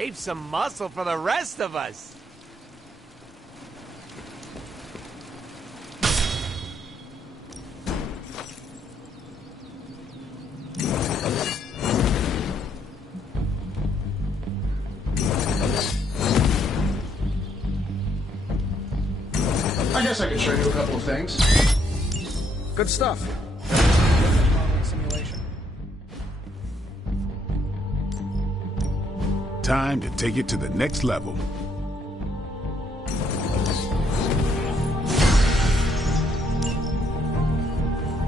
Save some muscle for the rest of us. I guess I could show you a couple of things. Good stuff. Simulation. Time to take it to the next level.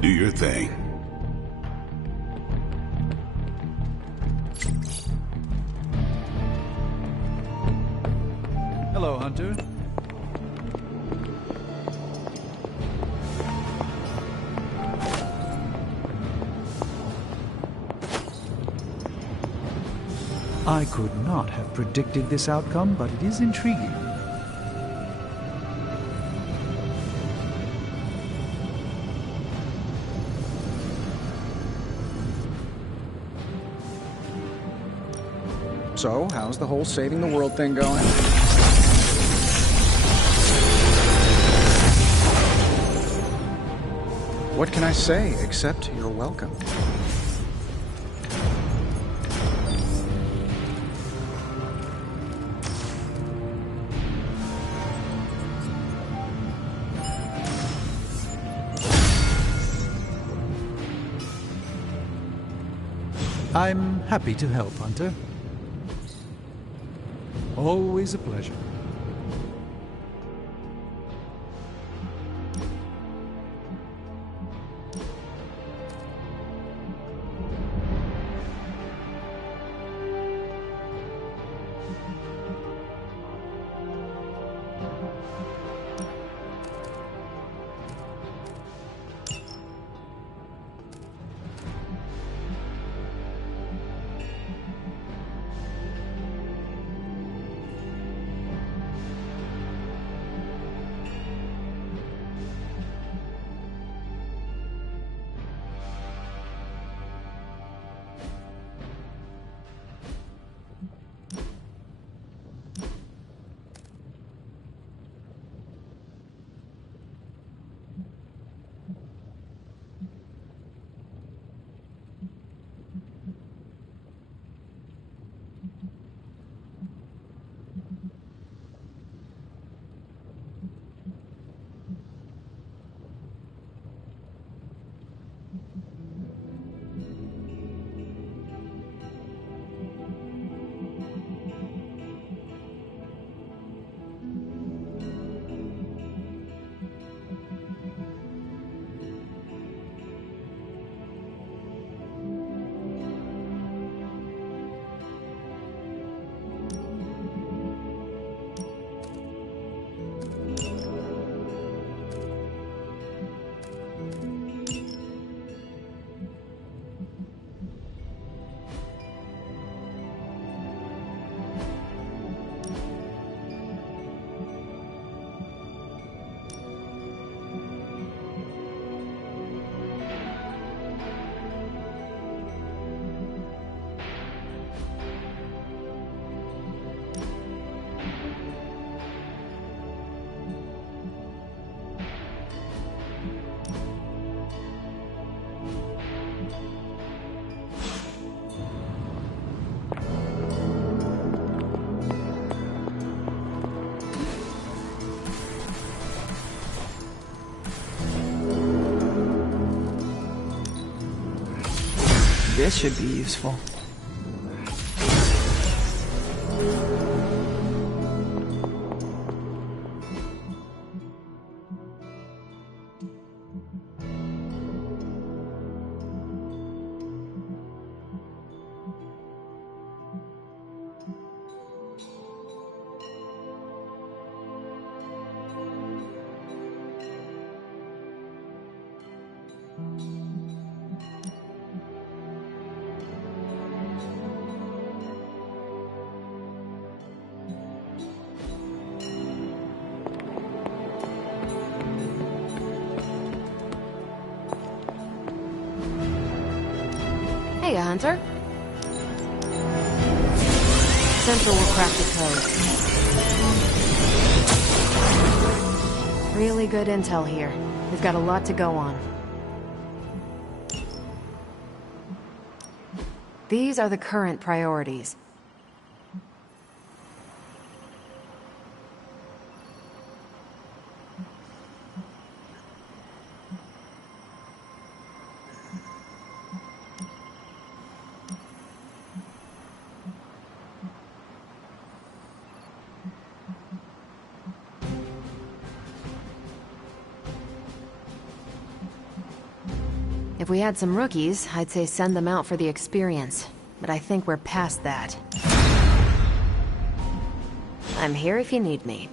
Do your thing. Hello, Hunter. I could not have predicted this outcome, but it is intriguing. So, how's the whole saving the world thing going? What can I say except you're welcome? I'm happy to help, Hunter. Always a pleasure. This should be useful. Hey, Hunter. Central will crack the code. Really good intel here. We've got a lot to go on. These are the current priorities. If we had some rookies, I'd say send them out for the experience. But I think we're past that. I'm here if you need me.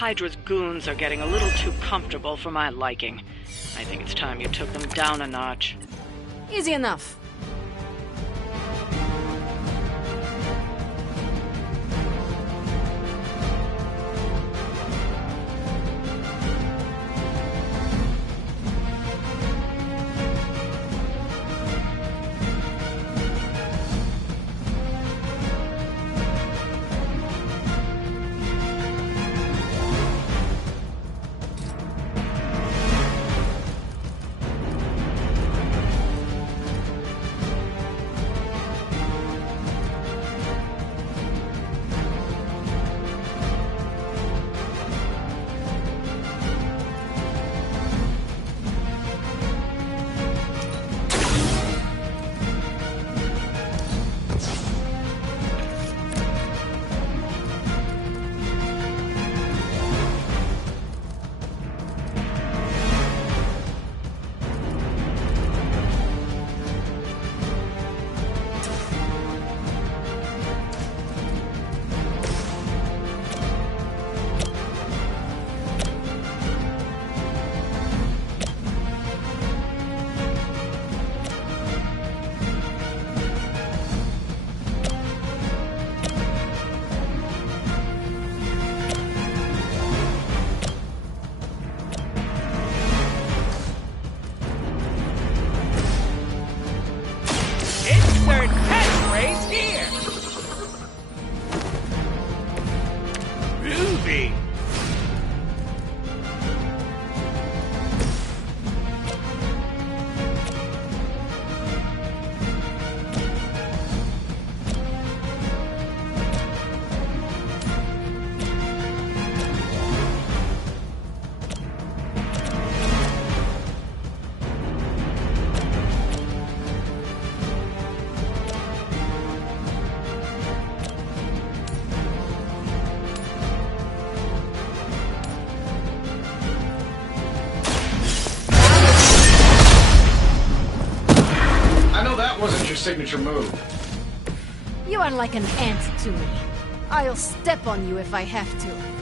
Hydra's goons are getting a little too comfortable for my liking. I think it's time you took them down a notch. Easy enough. wasn't your signature move. You are like an ant to me. I'll step on you if I have to.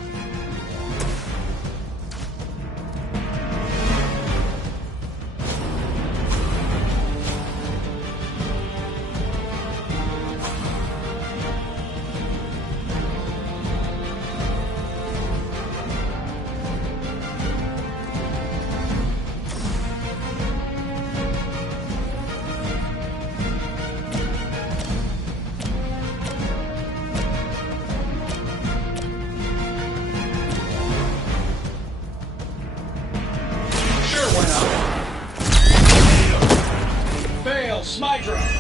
Smydra!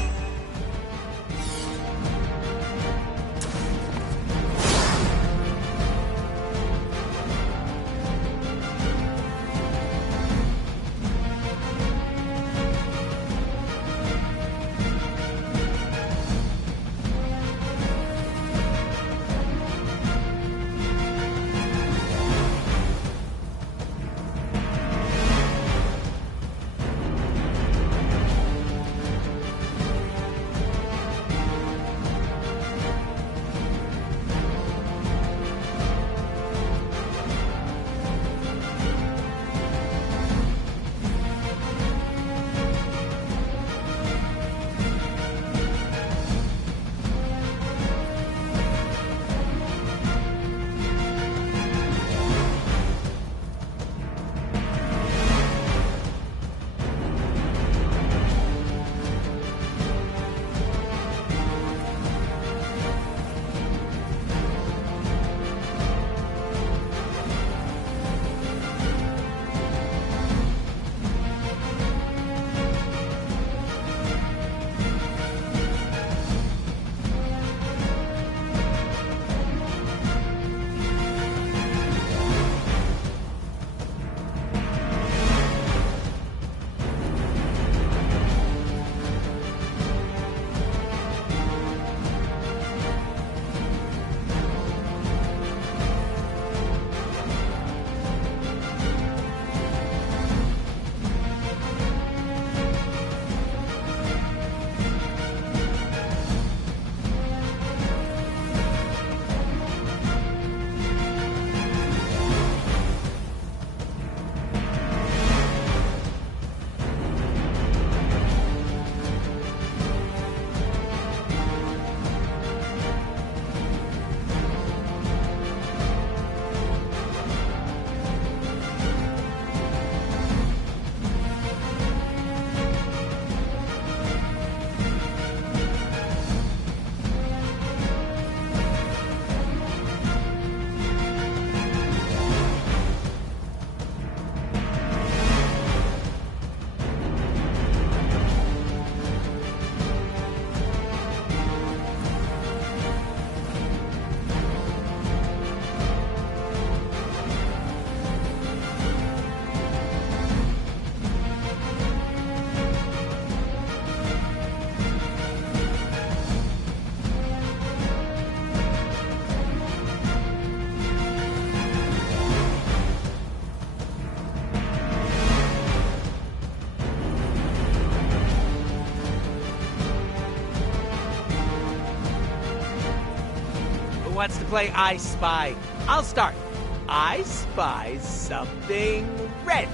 Wants to play I Spy. I'll start. I spy something red.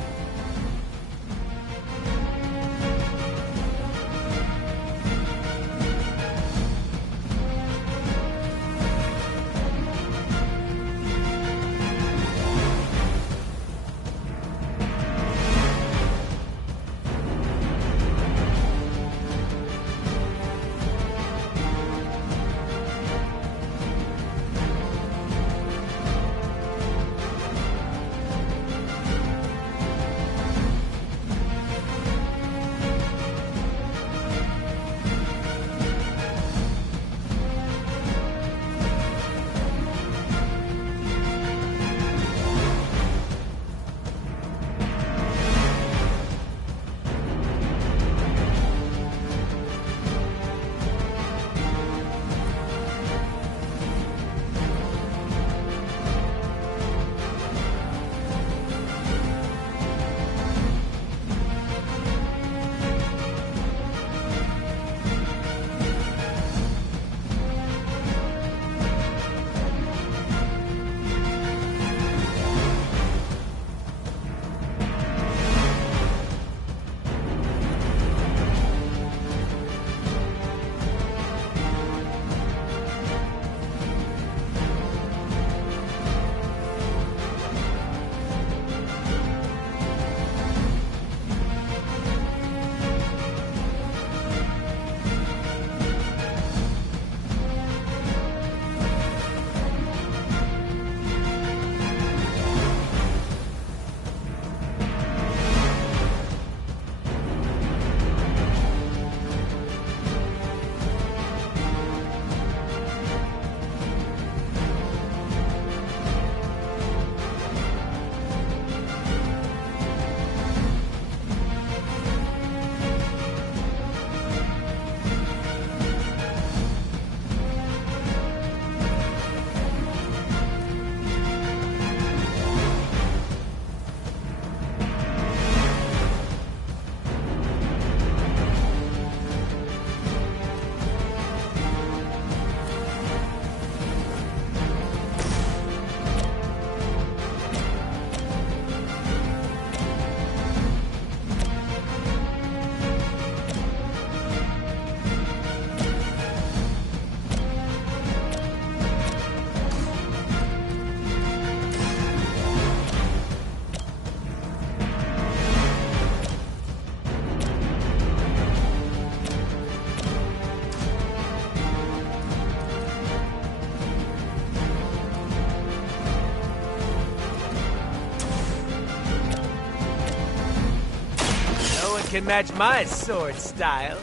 can match my sword style.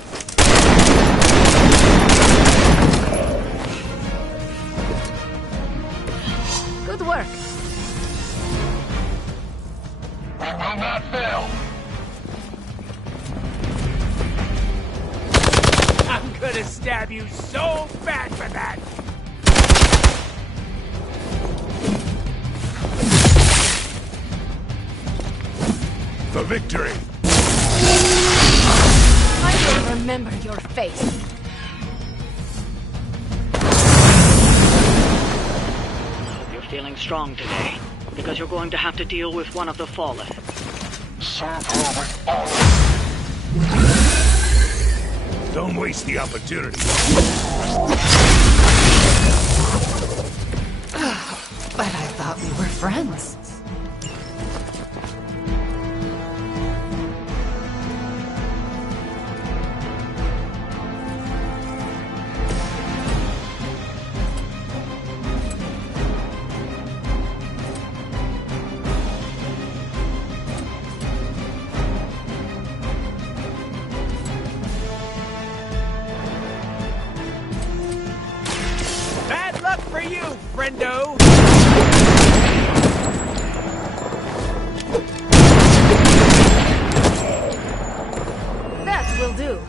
Good work. We will not fail. I'm gonna stab you so bad for that! For victory! I will remember your face. You're feeling strong today, because you're going to have to deal with one of the Fallen. Serve her with all. Don't waste the opportunity. But I thought we were friends. Bad luck for you, friendo! That will do.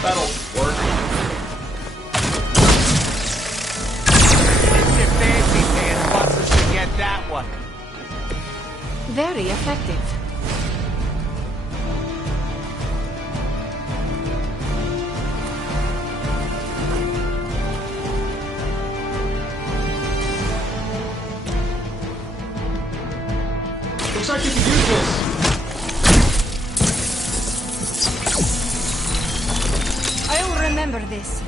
That'll work. Mr. Fancy Pants wants us to get that one. Very effective. Looks like you can use this. I'll remember this.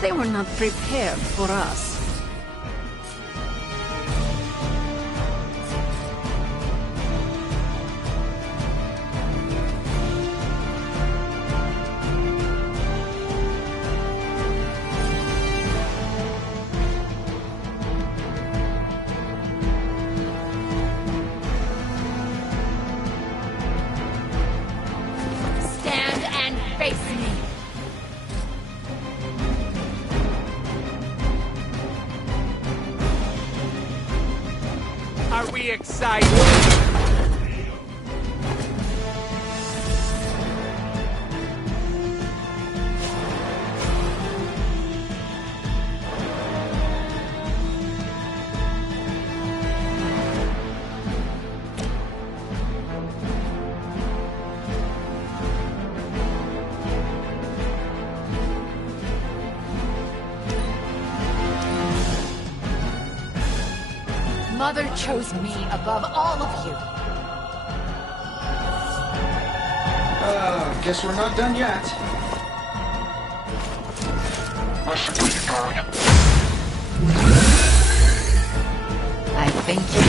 They were not prepared for us. Stand and face me. Are we excited? Mother chose me above all of you. Guess we're not done yet. Listen to you, darling. I think you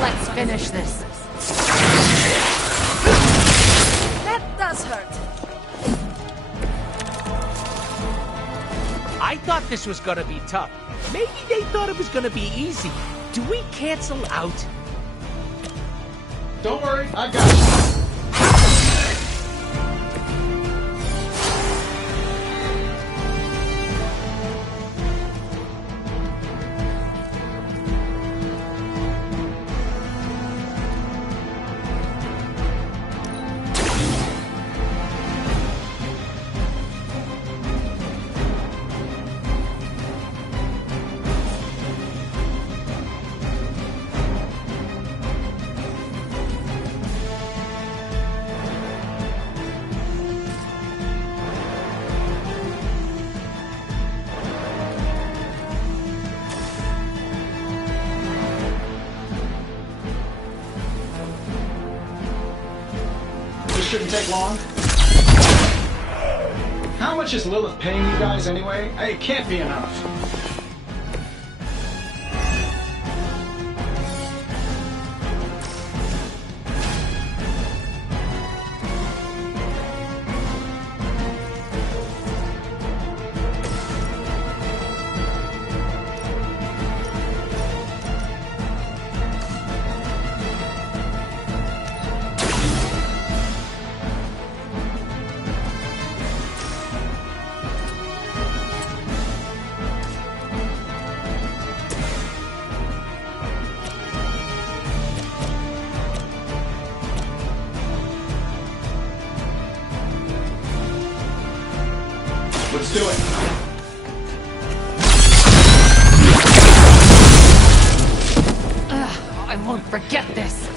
Let's finish this. That does hurt. I thought this was gonna be tough. Maybe they thought it was gonna be easy. Do we cancel out? Don't worry, I got you. This shouldn't take long. How much is Lilith paying you guys anyway? It can't be enough. Let's do it. I won't forget this.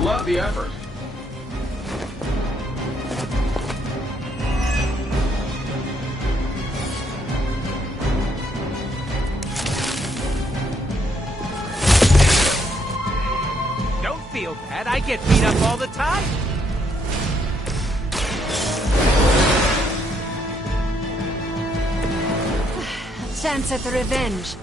Love the effort. Don't feel bad. I get beat up all the time. Chance at revenge.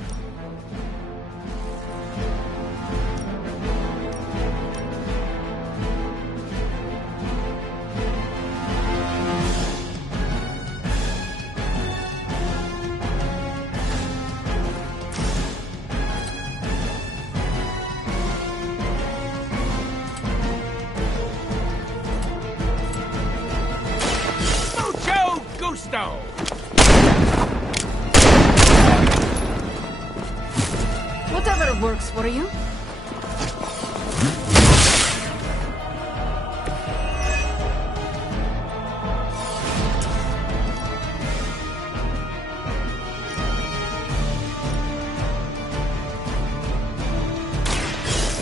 Mucho gusto. Whatever works for you.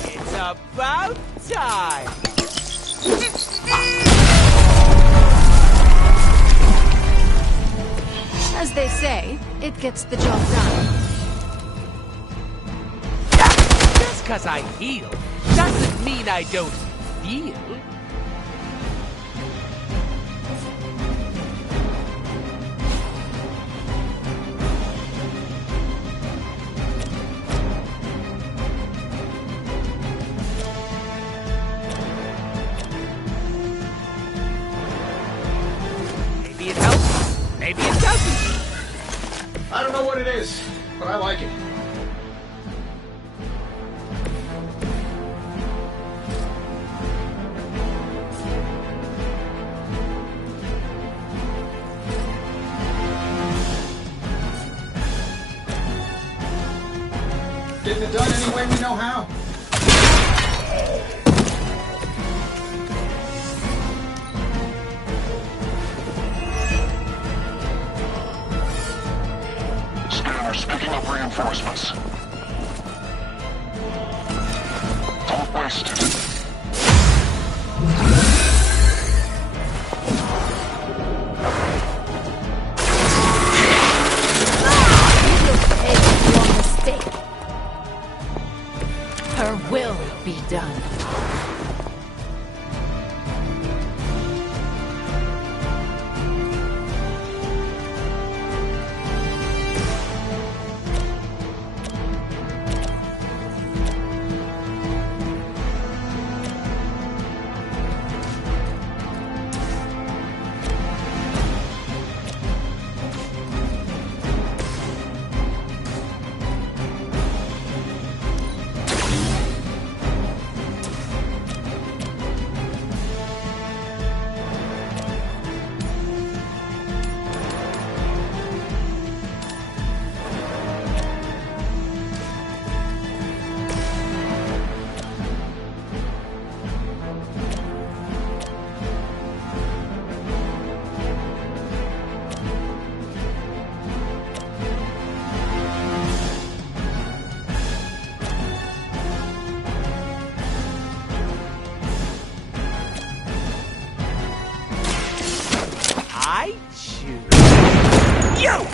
It's about time. As they say, it gets the job done. Just 'cause I heal doesn't mean I don't feel. Maybe it helps, maybe it doesn't. I don't know what it is, but I like it. Getting it done any way we know how. Scanner's picking up reinforcements. Don't waste it. Your mistake. Her will be done. I choose you!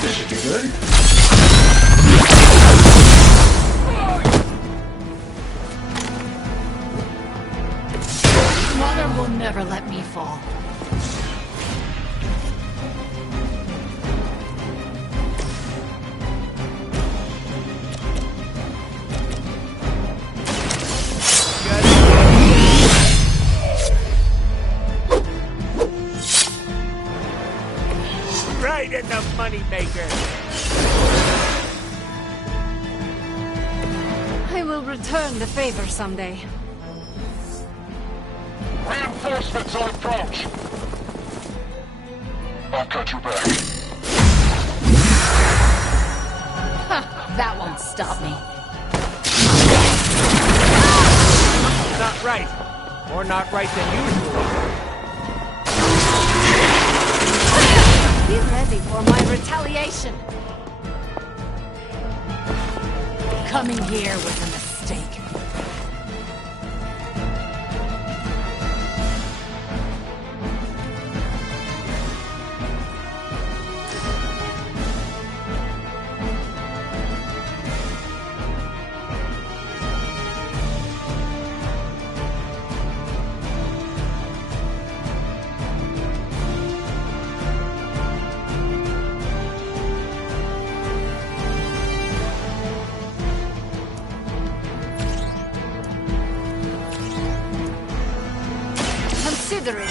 This should be good. Mother will never let me fall. Right in the moneymaker. I will return the favor someday. Reinforcements on approach. I've got your back. That won't stop me. Not right. Or not right than usual. Be ready for my retaliation. Coming here was a mistake. Consider it.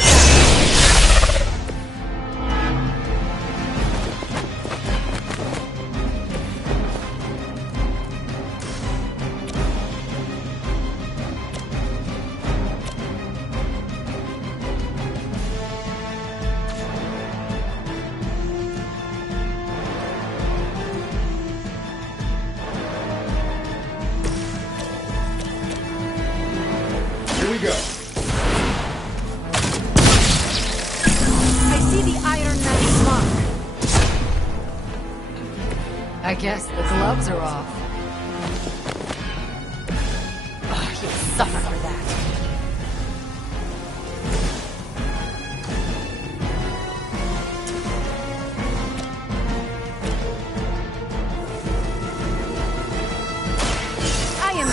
Here we go. I see the Iron Man's mark. I guess the gloves are off. Oh, you'll suffer for that. I am...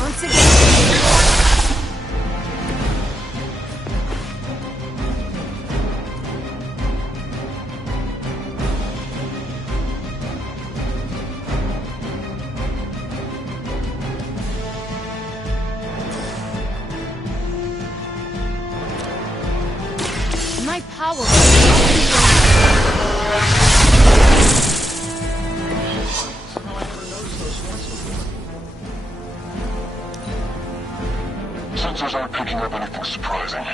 Once again. My power. Sensors aren't picking up anything surprising.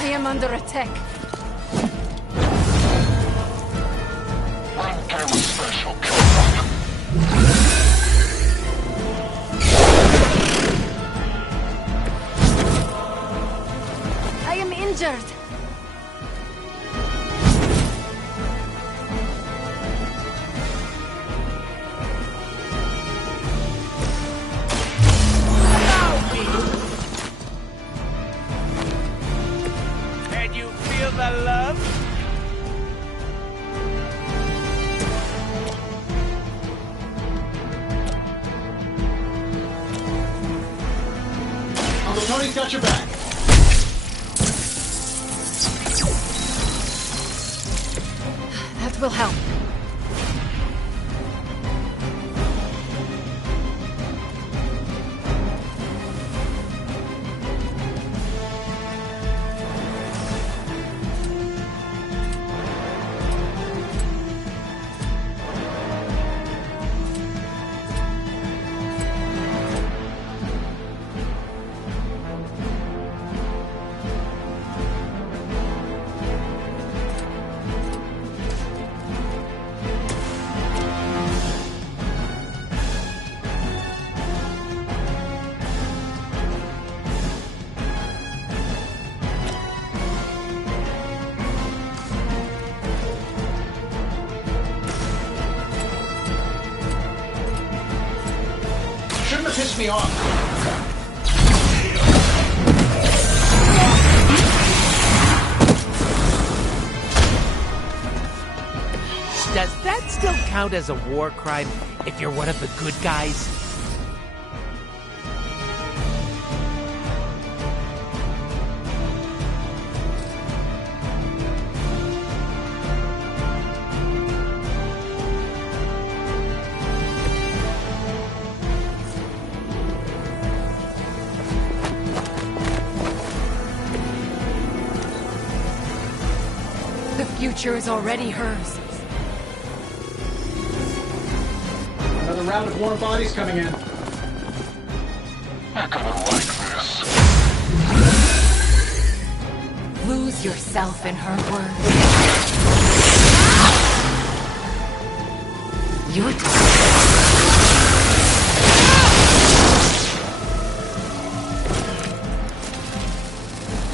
I am under attack. Run camera special, killer. I am injured. He's got your back. That will help. Shouldn't have pissed me off. Does that still count as a war crime if you're one of the good guys? The future is already hers. Another round of warm bodies coming in. You're gonna like this. Lose yourself in her words. You're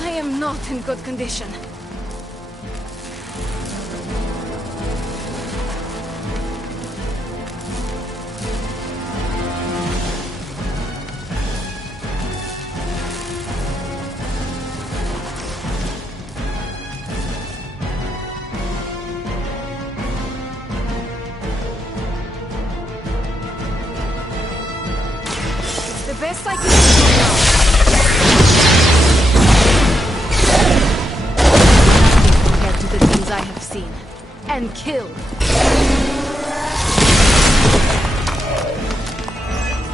I am not in good condition. The best I can do now. Nothing compared to the things I have seen and killed.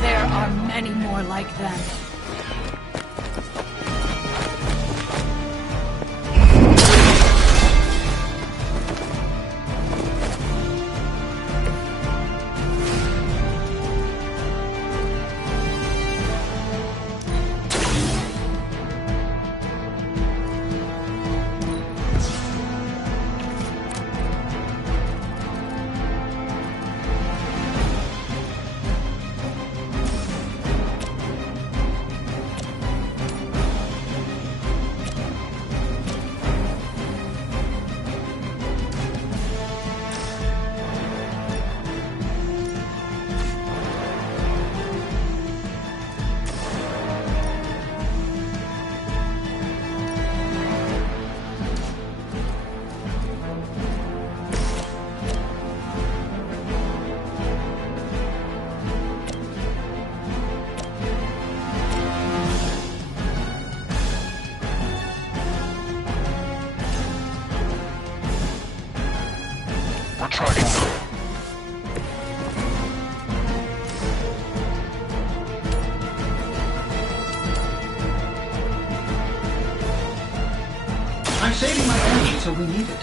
There are many more like them. We're tracking them. I'm saving my energy till we need it.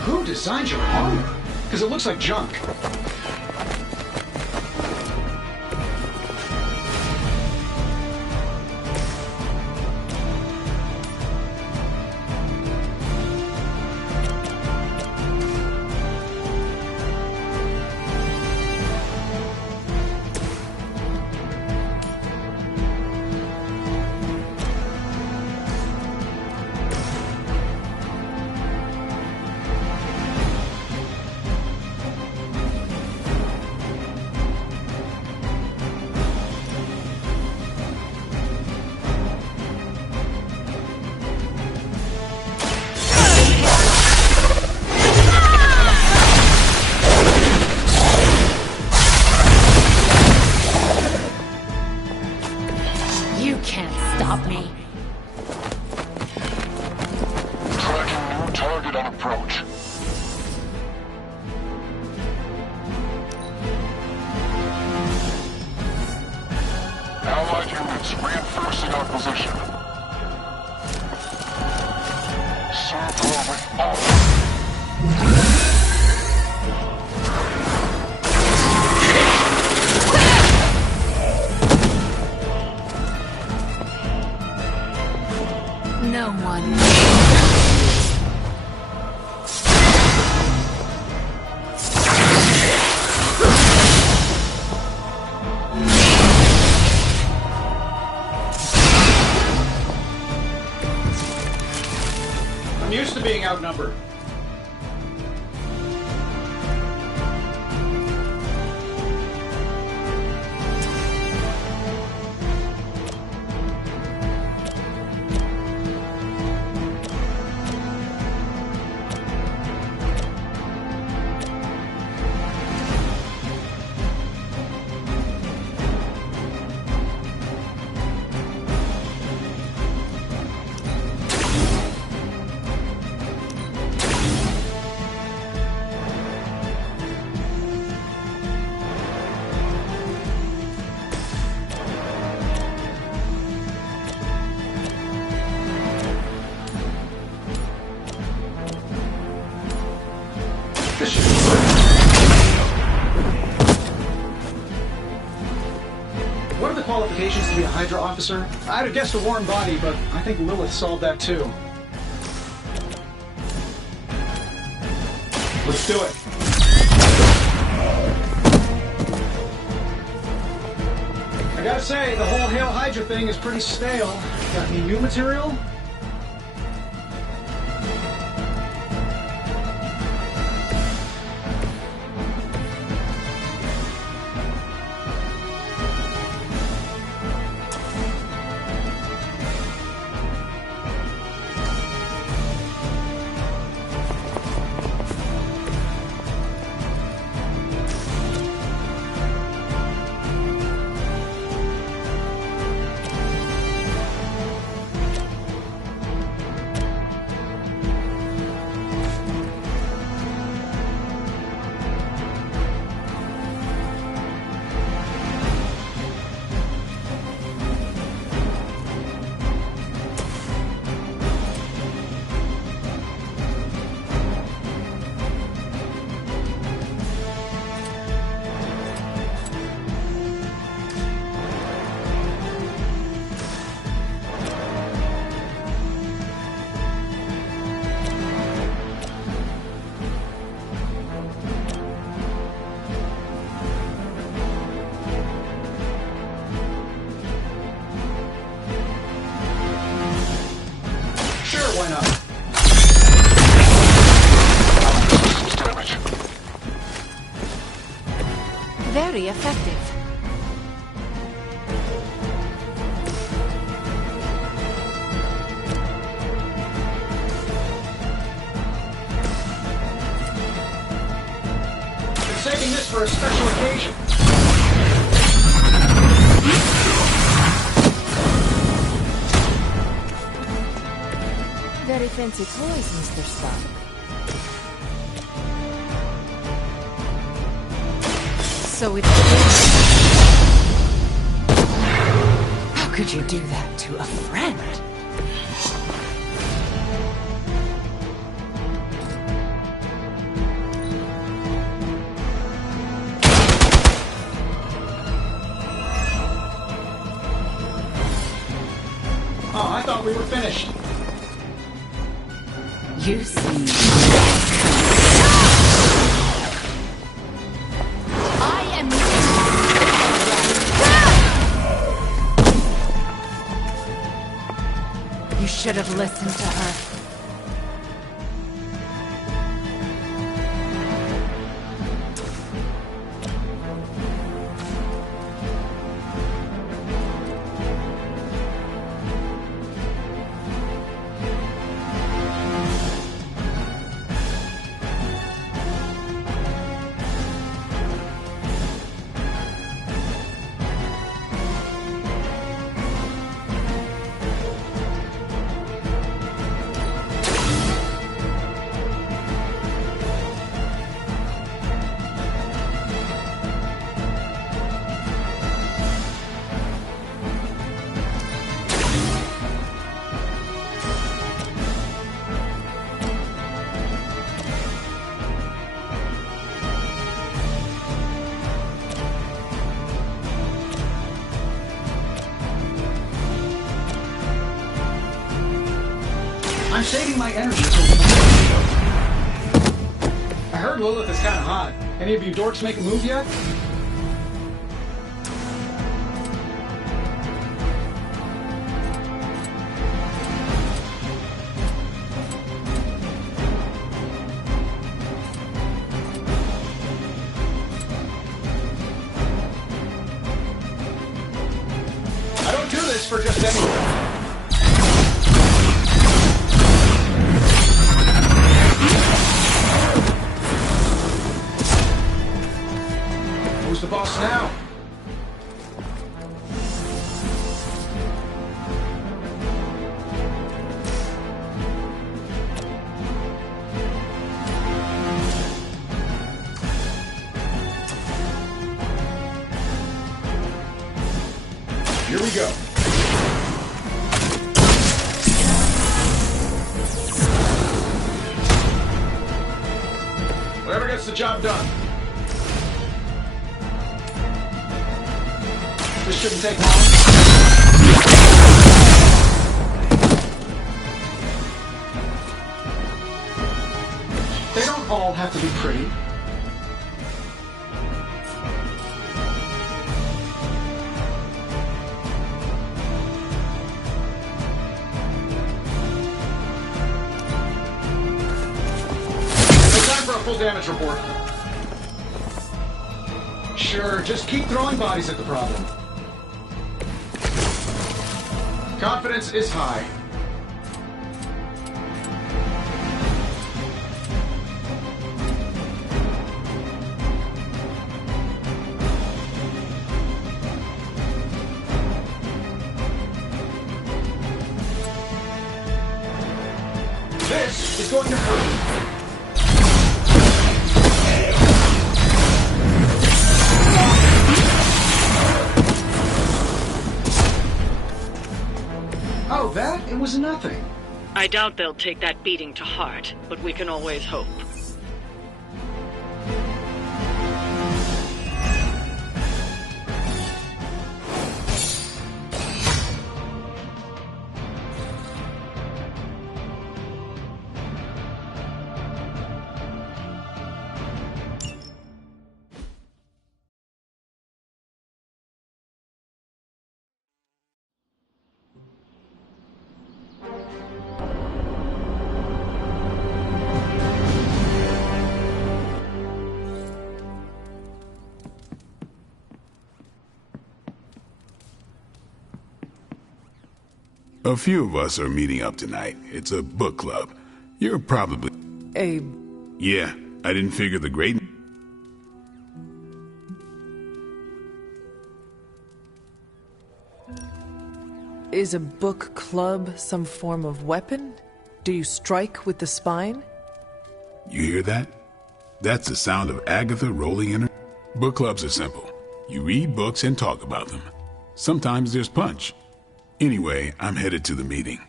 Who designed your armor? Because it looks like junk. on approach. Allied units reinforcing our position. Serve her with honor. No one. I'm used to being outnumbered. This should be good. What are the qualifications to be a Hydra officer? I'd have guessed a warm body, but I think Lilith solved that too. Let's do it. I gotta say, the whole Hail Hydra thing is pretty stale. Got any new material? Why not? Damage. Very effective. Been saving this for a special occasion. Very fancy toys, Mr. Stark. So it's How could you do that to a friend? Oh, I thought we were finished. You see. I am. You should have listened to her. I'm saving my energy till... I heard Lilith is kind of hot. Any of you dorks make a move yet? I don't do this for just anyone. Who's the boss now? Here we go. Whatever gets the job done. This shouldn't take long. They don't all have to be pretty. No time for a full damage report. Sure, just keep throwing bodies at the problem. Confidence is high. This is going to hurt. Oh, that? It was nothing. I doubt they'll take that beating to heart, but we can always hope. A few of us are meeting up tonight. It's a book club. You're probably... Yeah, I didn't figure the great... Is a book club some form of weapon? Do you strike with the spine? You hear that? That's the sound of Agatha rolling in her... Book clubs are simple. You read books and talk about them. Sometimes there's punch. Anyway, I'm headed to the meeting.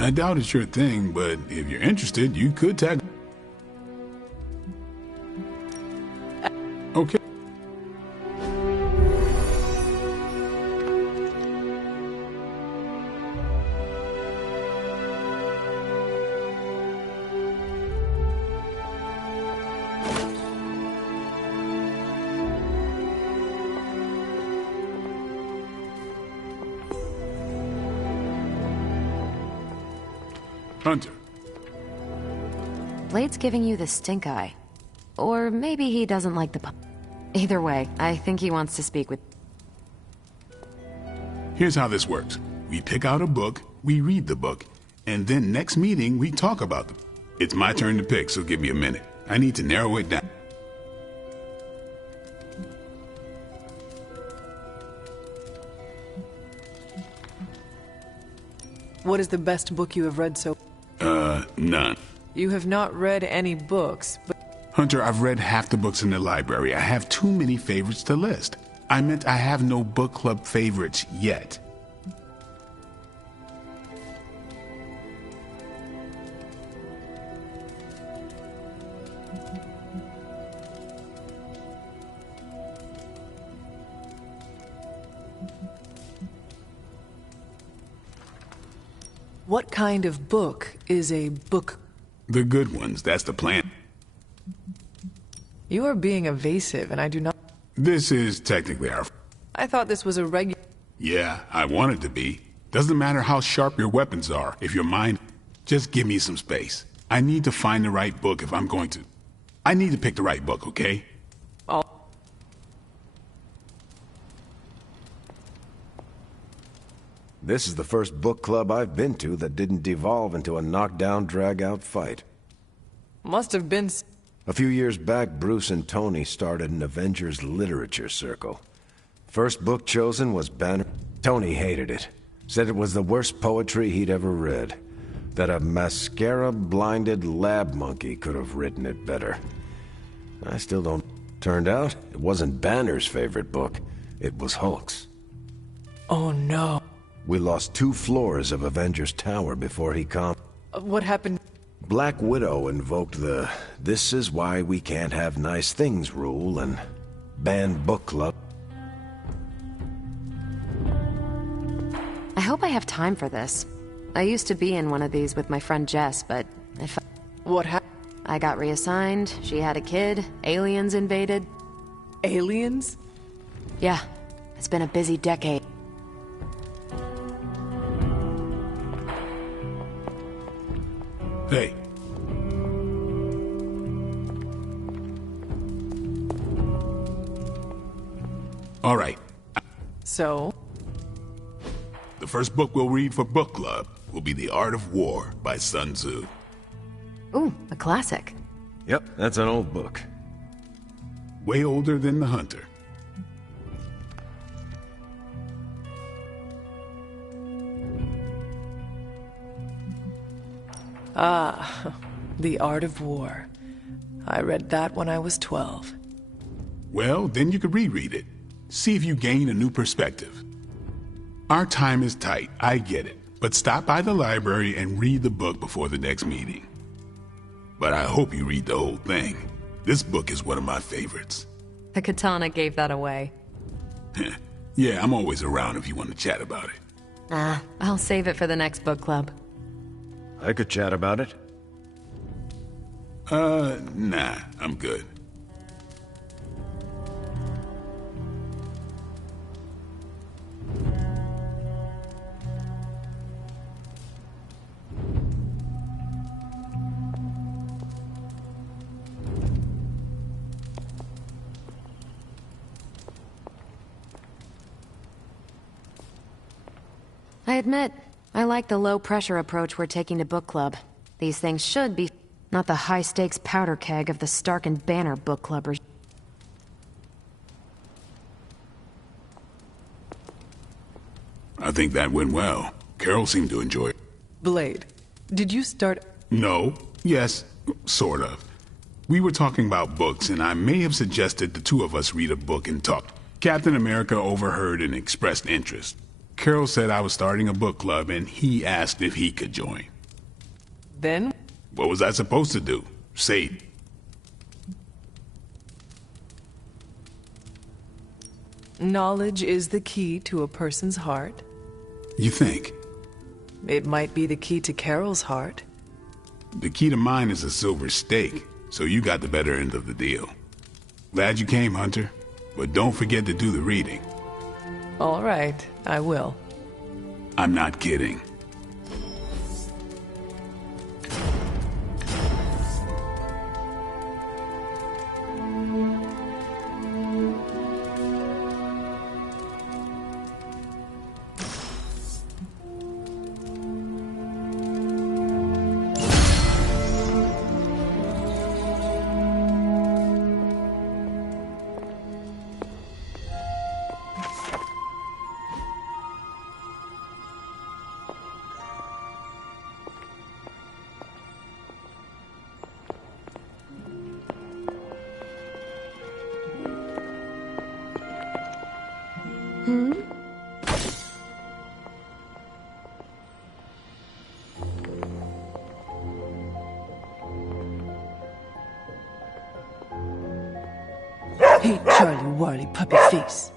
I doubt it's your thing, but if you're interested, you could tag... Okay. Hunter. Blade's giving you the stink eye. Or maybe he doesn't like the Either way, I think he wants to speak with... Here's how this works. We pick out a book, we read the book, and then next meeting we talk about them. It's my turn to pick, so give me a minute. I need to narrow it down. What is the best book you have read so... None. You have not read any books, but... Hunter, I've read half the books in the library. I have too many favorites to list. I meant I have no book club favorites yet. What kind of book is a book? The good ones, that's the plan. You are being evasive, and I do not... This is technically our... I thought this was a regular... Yeah, I want it to be. Doesn't matter how sharp your weapons are, if your mind... Just give me some space. I need to find the right book if I'm going to... I need to pick the right book, okay? This is the first book club I've been to that didn't devolve into a knockdown, drag-out fight. Must have been... A few years back, Bruce and Tony started an Avengers literature circle. First book chosen was Banner. Tony hated it. Said it was the worst poetry he'd ever read. That a mascara-blinded lab monkey could have written it better. I still don't... Turned out, it wasn't Banner's favorite book. It was Hulk's. Oh no. We lost 2 floors of Avengers Tower before he come. What happened? Black Widow invoked the "this is why we can't have nice things" rule and banned book club. I hope I have time for this. I used to be in one of these with my friend Jess, but What happened? I got reassigned, she had a kid, aliens invaded. Aliens? Yeah, it's been a busy decade. Hey. All right. So? The first book we'll read for book club will be The Art of War by Sun Tzu. Ooh, a classic. Yep, that's an old book. Way older than The Hunter. Ah, The Art of War. I read that when I was 12. Well, then you could reread it. See if you gain a new perspective. Our time is tight, I get it. But stop by the library and read the book before the next meeting. But I hope you read the whole thing. This book is one of my favorites. The katana gave that away. Yeah, I'm always around if you want to chat about it. I'll save it for the next book club. I could chat about it. Nah, I'm good. I admit, I like the low-pressure approach we're taking to book club. These things should be... not the high-stakes powder keg of the Stark and Banner book clubbers. I think that went well. Carol seemed to enjoy it. Blade, did you start... No. Yes. Sort of. We were talking about books, and I may have suggested the 2 of us read a book and talk. Captain America overheard and expressed interest. Carol said I was starting a book club, and he asked if he could join. Then? What was I supposed to do? Say it. Knowledge is the key to a person's heart. You think? It might be the key to Carol's heart. The key to mine is a silver stake, so you got the better end of the deal. Glad you came, Hunter. But don't forget to do the reading. All right, I will. I'm not kidding. Hey, Charlie Warley puppy face.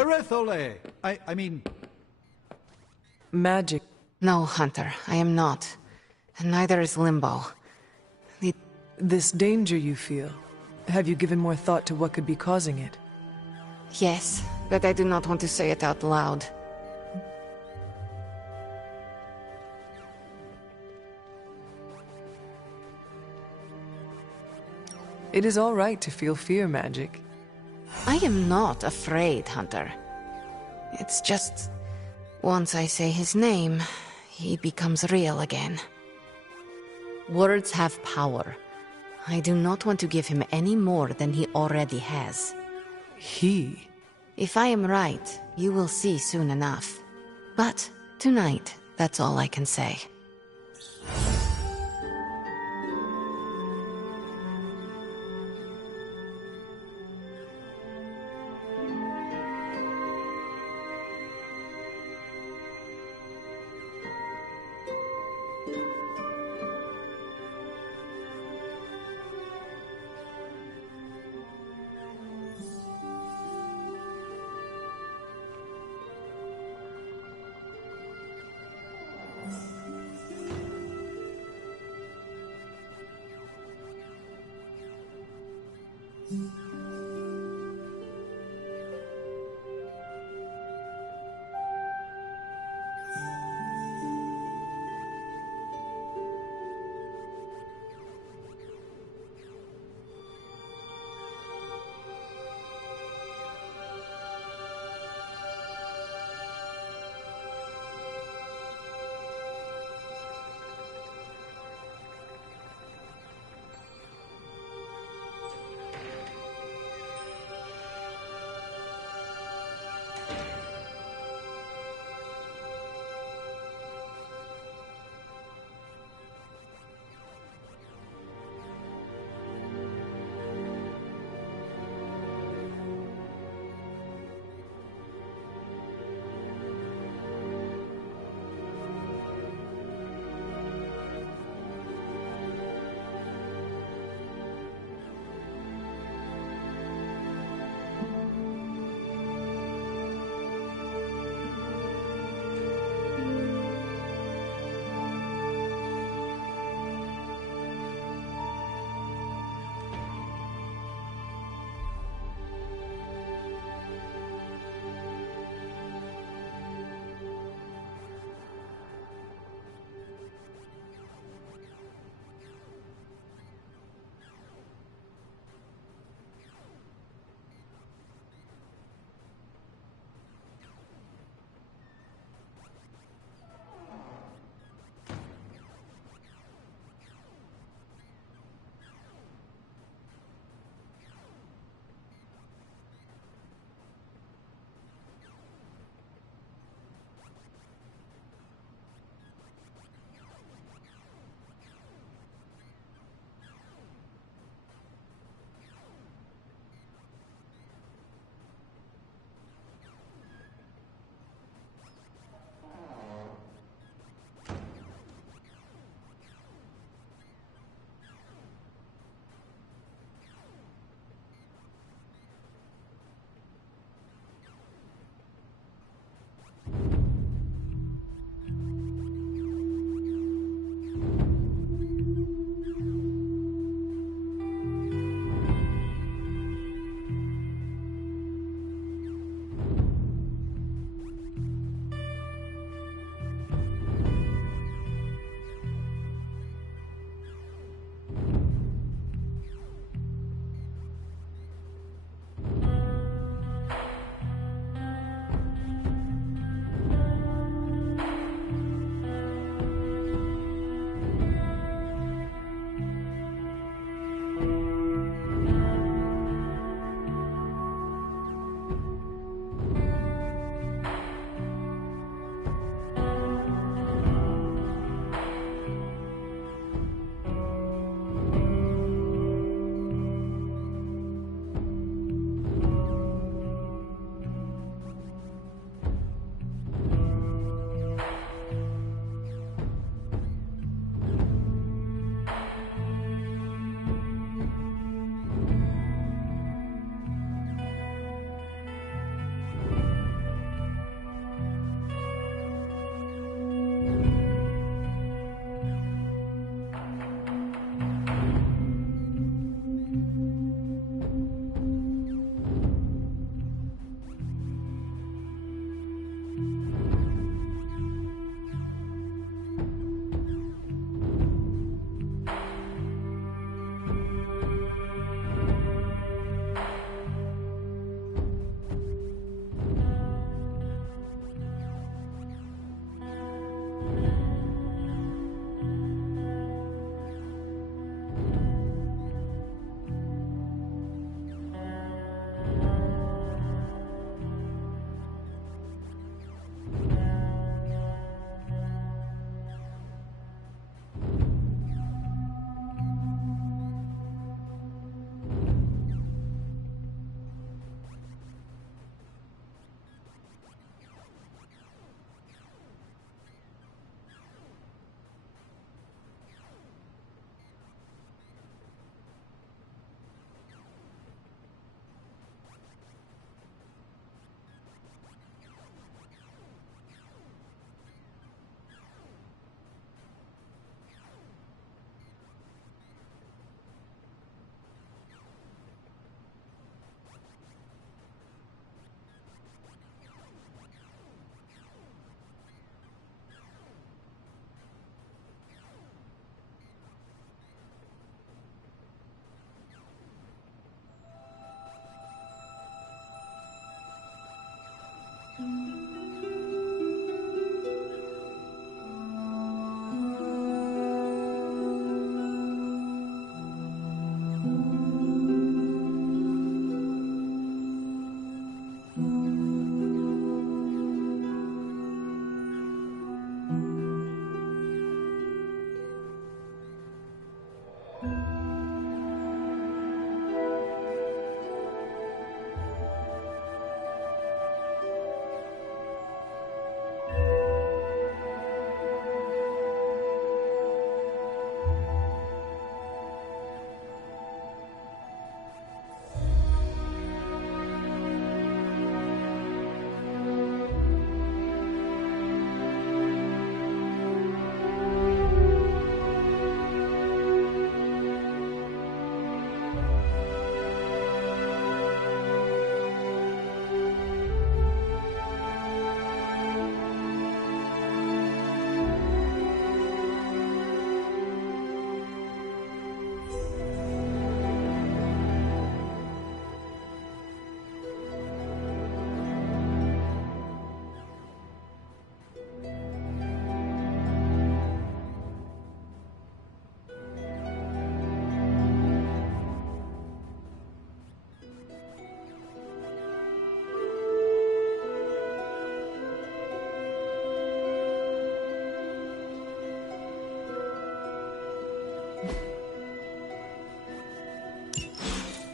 Erethole! I mean... Magic. No, Hunter, I am not. And neither is Limbo. This danger you feel, have you given more thought to what could be causing it? Yes, but I do not want to say it out loud. It is all right to feel fear, Magic. I am not afraid, Hunter. It's just... once I say his name, he becomes real again. Words have power. I do not want to give him any more than he already has. He? If I am right, you will see soon enough. But tonight, that's all I can say.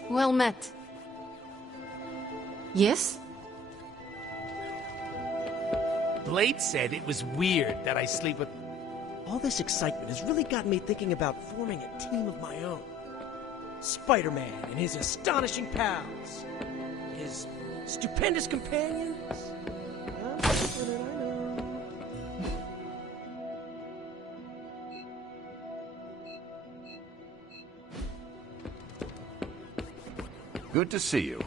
Well met. Yes? Blade said it was weird that I sleep with... All this excitement has really gotten me thinking about forming a team of my own. Spider-Man and his astonishing pals. His stupendous companions. Good to see you.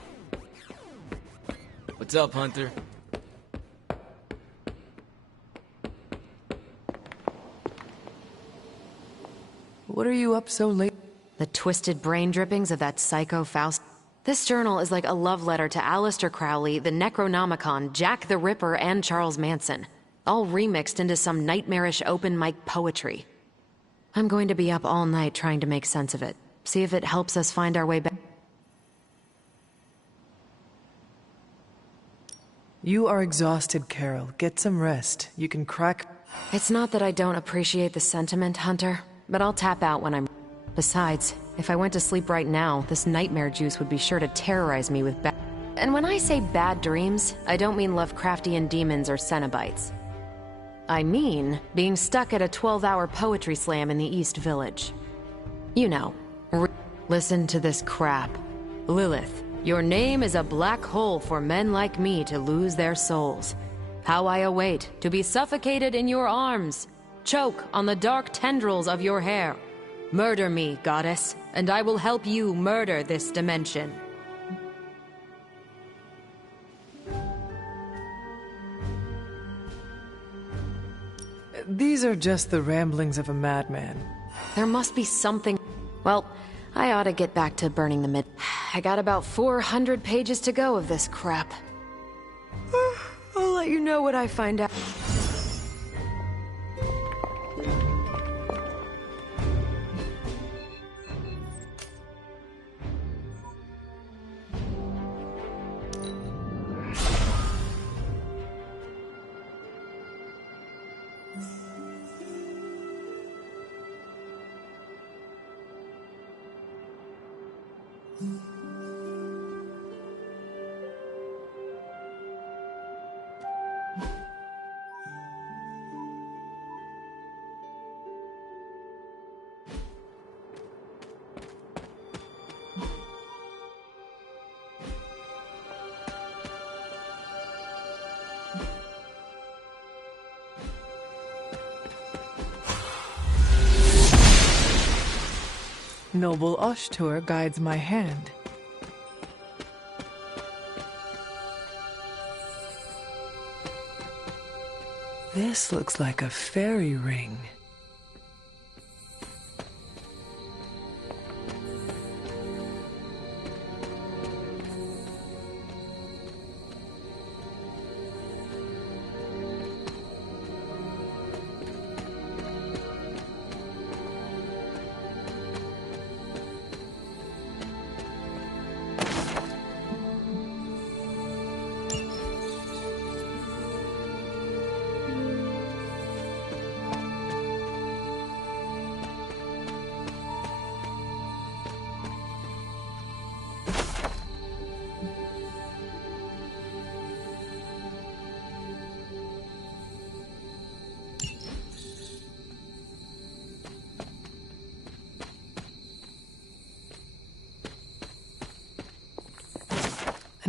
What's up, Hunter? What are you up so late? The twisted brain drippings of that psycho Faust. This journal is like a love letter to Aleister Crowley, the Necronomicon, Jack the Ripper, and Charles Manson. All remixed into some nightmarish open mic poetry. I'm going to be up all night trying to make sense of it. See if it helps us find our way back. You are exhausted, Carol. Get some rest. You can crack... It's not that I don't appreciate the sentiment, Hunter, but I'll tap out when I'm... Besides, if I went to sleep right now, this nightmare juice would be sure to terrorize me with bad... And when I say bad dreams, I don't mean Lovecraftian demons or Cenobites. I mean being stuck at a 12-hour poetry slam in the East Village. You know, listen to this crap. Lilith, your name is a black hole for men like me to lose their souls. How I await to be suffocated in your arms, choke on the dark tendrils of your hair. Murder me, goddess, and I will help you murder this dimension. These are just the ramblings of a madman. There must be something... Well, I ought to get back to burning the mid... I got about 400 pages to go of this crap. I'll let you know what I find out. Noble Ashtur guides my hand. This looks like a fairy ring.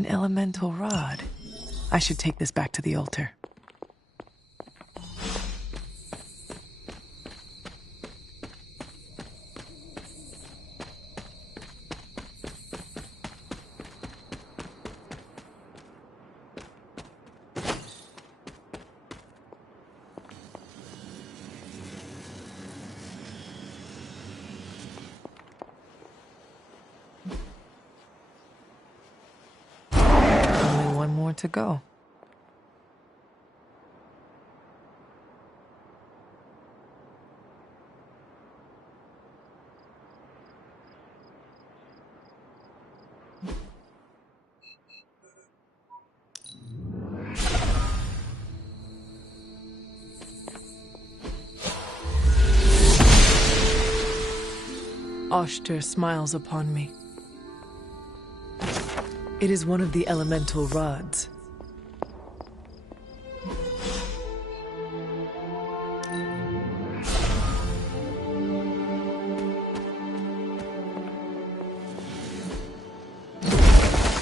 An elemental rod. I should take this back to the altar. Only one more to go. Oshter smiles upon me. It is one of the elemental rods.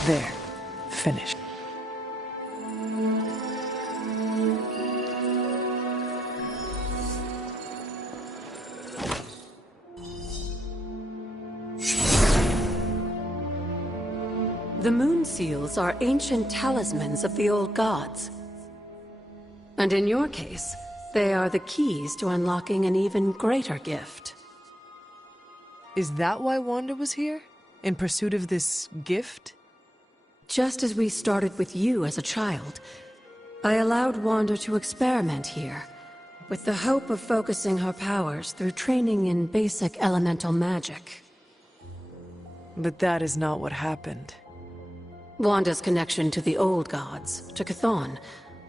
There. Finished. The moon seals are ancient talismans of the old gods. And in your case, they are the keys to unlocking an even greater gift. Is that why Wanda was here? In pursuit of this gift? Just as we started with you as a child, I allowed Wanda to experiment here, with the hope of focusing her powers through training in basic elemental magic. But that is not what happened. Wanda's connection to the old gods, to Chthon,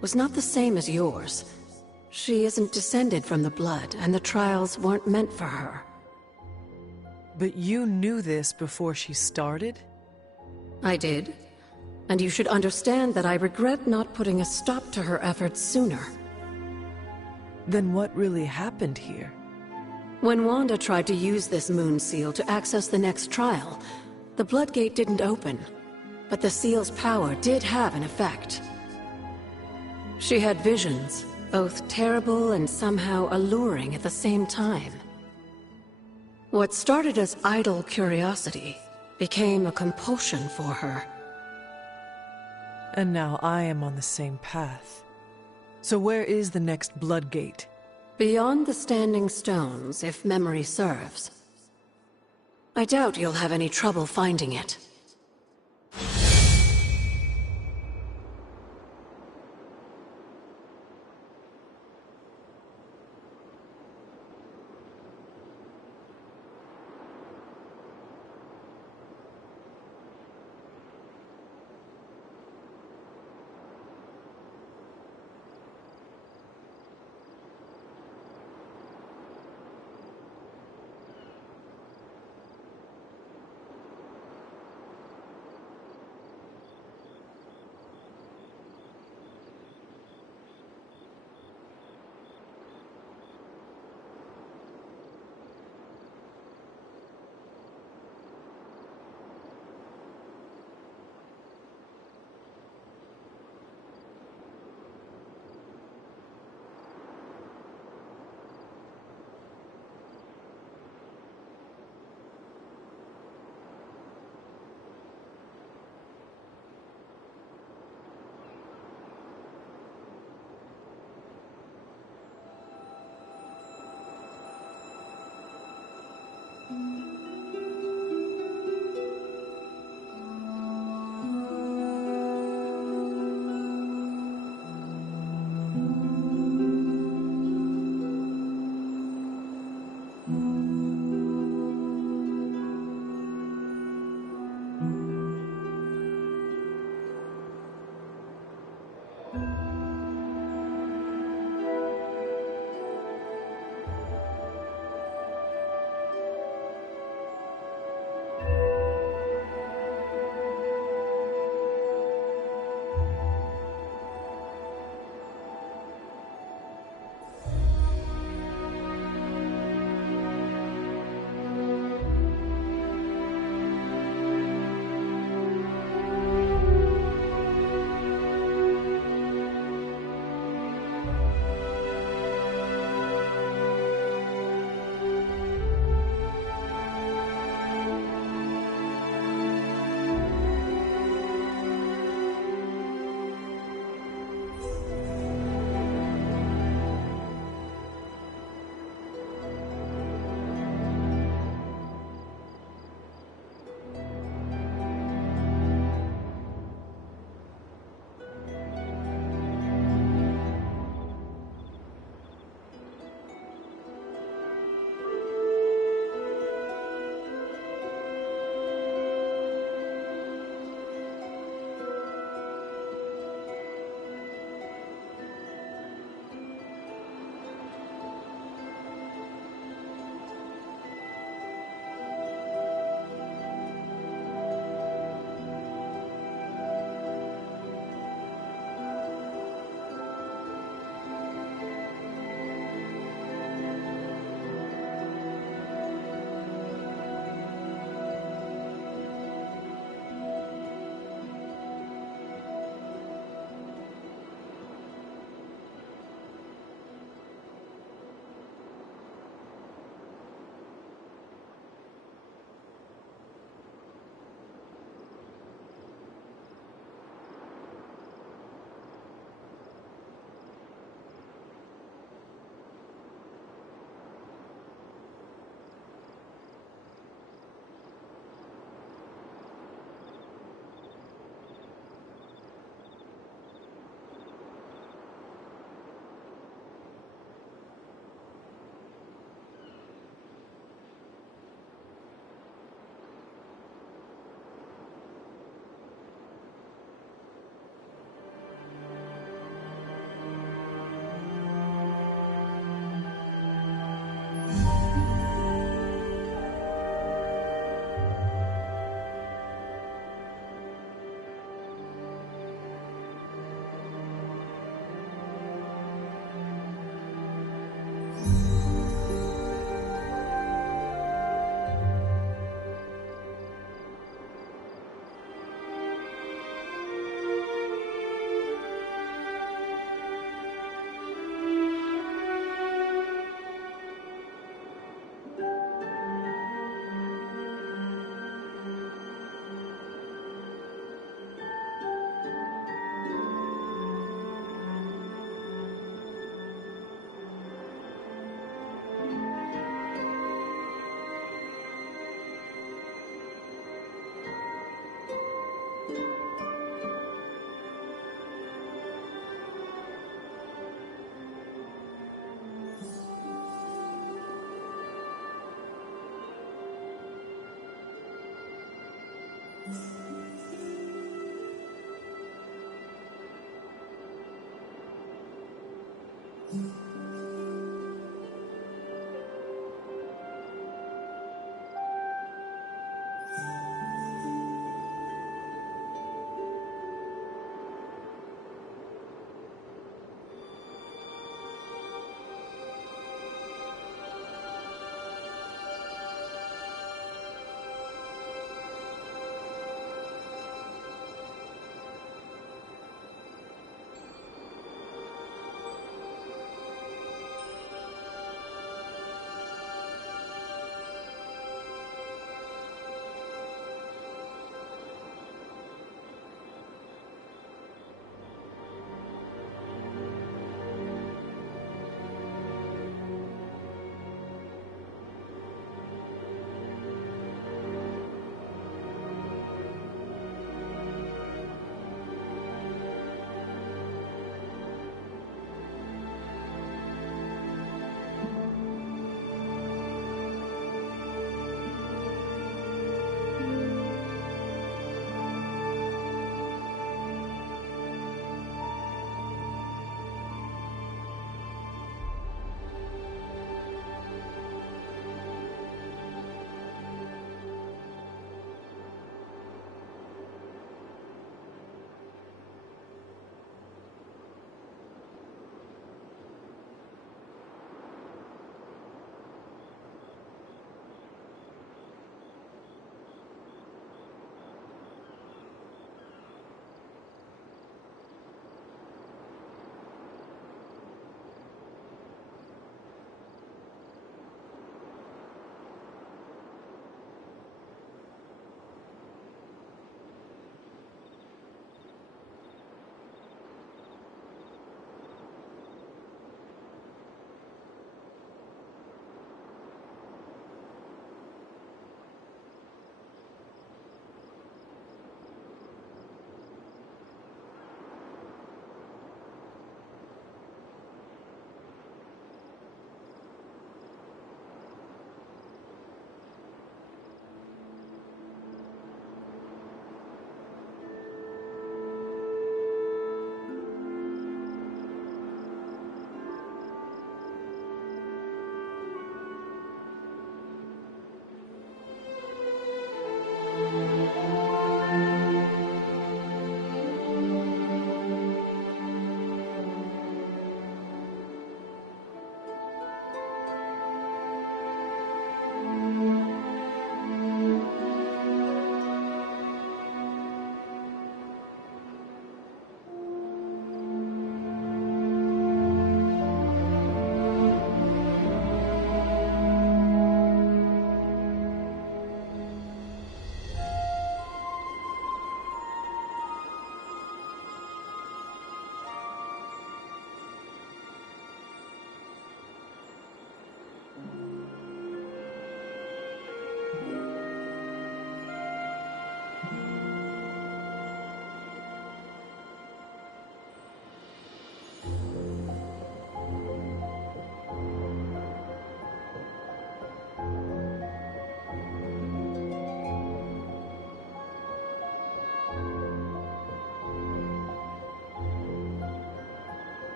was not the same as yours. She isn't descended from the blood, and the trials weren't meant for her. But you knew this before she started? I did. And you should understand that I regret not putting a stop to her efforts sooner. Then what really happened here? When Wanda tried to use this moon seal to access the next trial, the Bloodgate didn't open. But the seal's power did have an effect. She had visions, both terrible and somehow alluring at the same time. What started as idle curiosity became a compulsion for her. And now I am on the same path. So where is the next Bloodgate? Beyond the Standing Stones, if memory serves. I doubt you'll have any trouble finding it.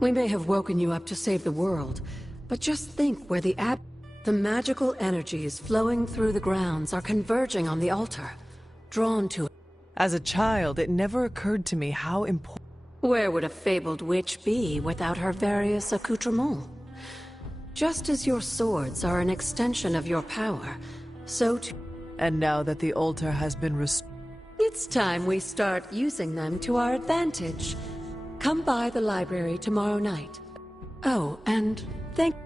We may have woken you up to save the world, but just think where the magical energies flowing through the grounds are converging on the altar, drawn to it. As a child, it never occurred to me how important... Where would a fabled witch be without her various accoutrements? Just as your swords are an extension of your power, so too... And now that the altar has been restored... It's time we start using them to our advantage. Come by the library tomorrow night. Oh, and thank...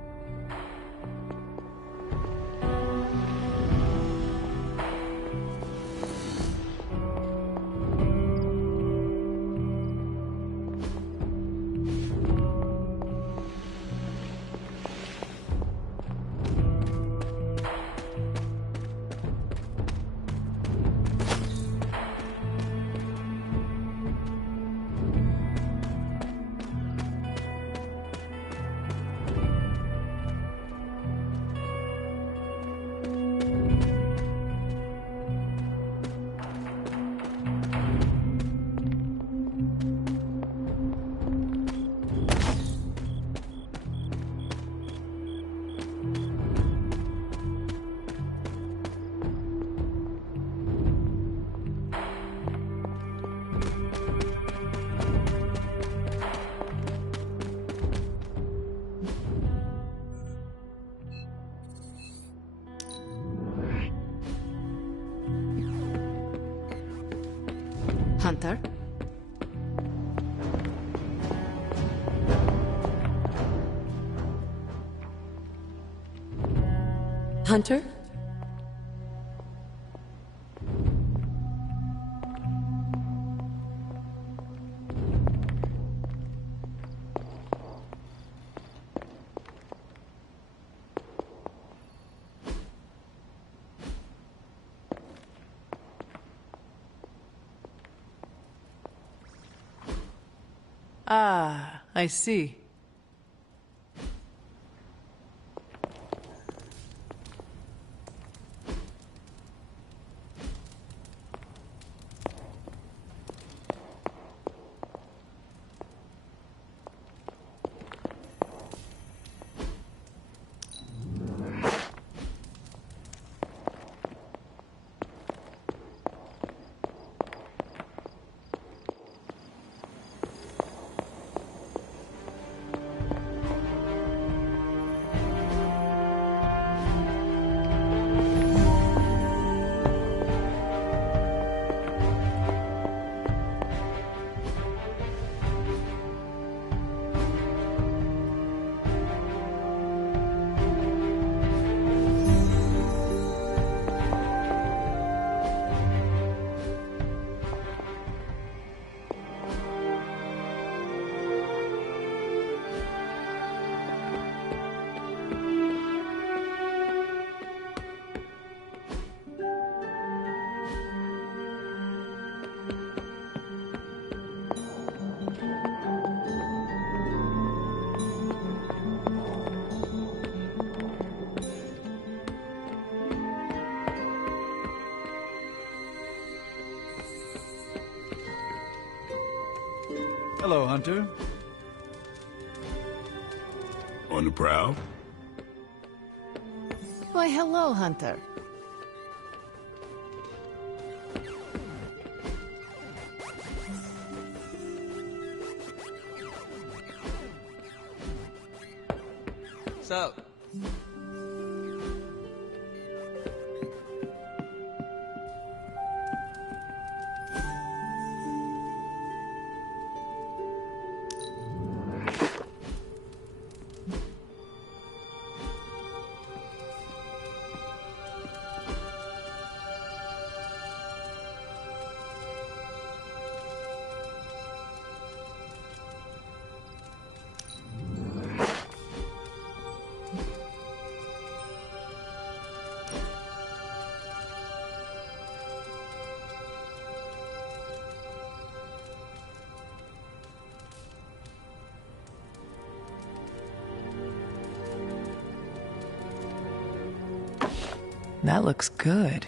Hunter? Hunter? Ah, I see. Hello, Hunter. On the prowl? Why, hello, Hunter. So, That looks good.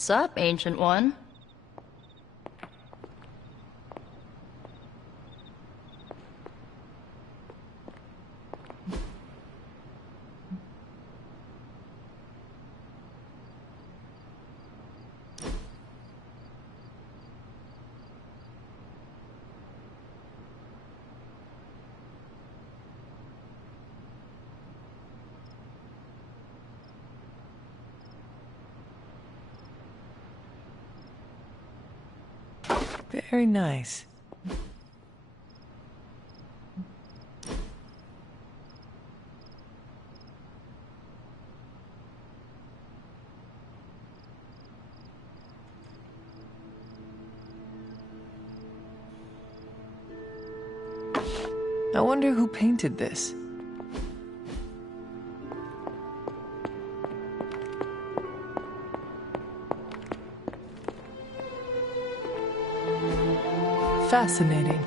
Sup, Ancient One? Very nice. I wonder who painted this. Fascinating.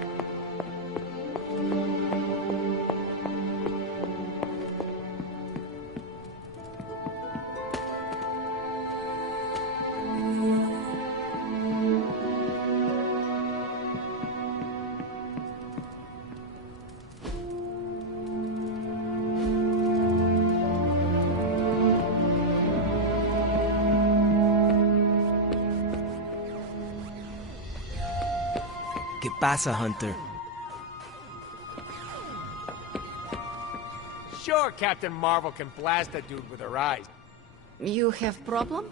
¿Qué pasa, Hunter? Sure, Captain Marvel can blast a dude with her eyes. You have problem?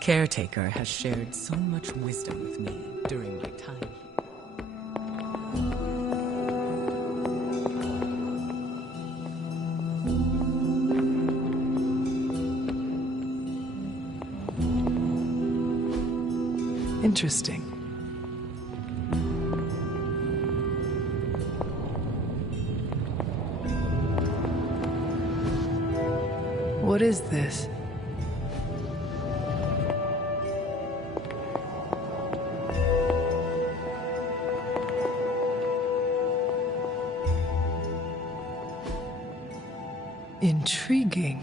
Caretaker has shared so much wisdom with me during my time. Interesting. What is this? Intriguing.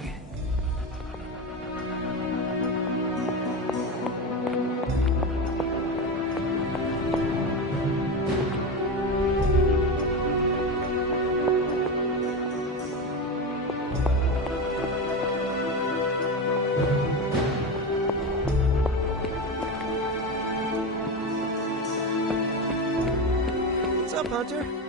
Hunter?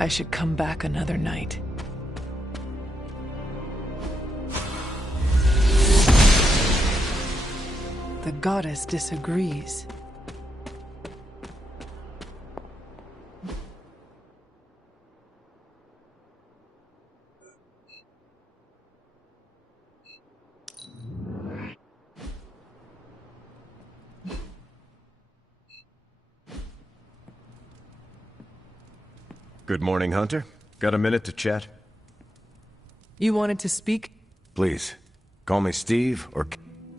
I should come back another night. The goddess disagrees. Good morning, Hunter. Got a minute to chat? You wanted to speak? Please, call me Steve or...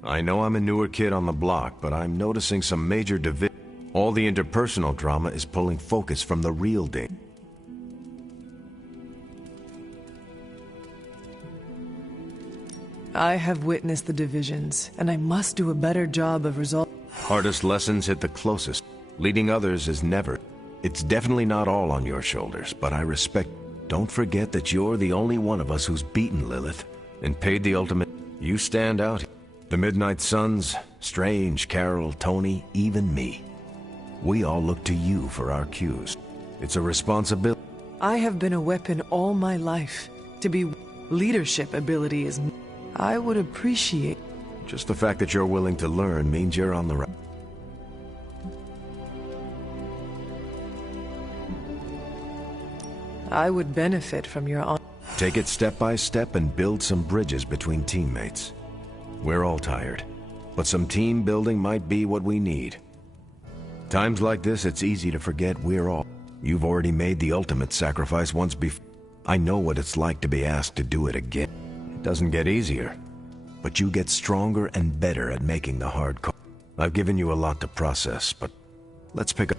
I know I'm a newer kid on the block, but I'm noticing some major division. All the interpersonal drama is pulling focus from the real day. I have witnessed the divisions, and I must do a better job of resolving. Hardest lessons hit the closest. Leading others is never. It's definitely not all on your shoulders, but I respect. Don't forget that you're the only one of us who's beaten Lilith and paid the ultimate. You stand out. The Midnight Suns, Strange, Carol, Tony, even me. We all look to you for our cues. It's a responsibility. I have been a weapon all my life. To be leadership ability is... I would appreciate... Just the fact that you're willing to learn means you're on the right. I would benefit from your... Take it step by step and build some bridges between teammates. We're all tired, but some team building might be what we need. Times like this, it's easy to forget we're all... You've already made the ultimate sacrifice once before. I know what it's like to be asked to do it again. It doesn't get easier, but you get stronger and better at making the hard call. I've given you a lot to process, but let's pick up...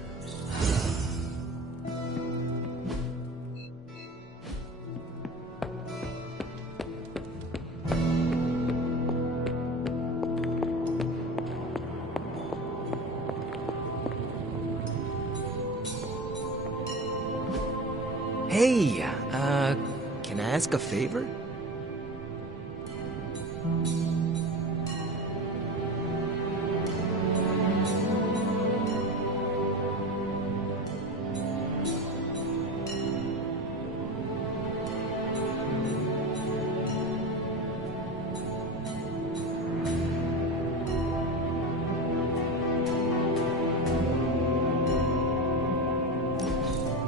Hey, can I ask a favor?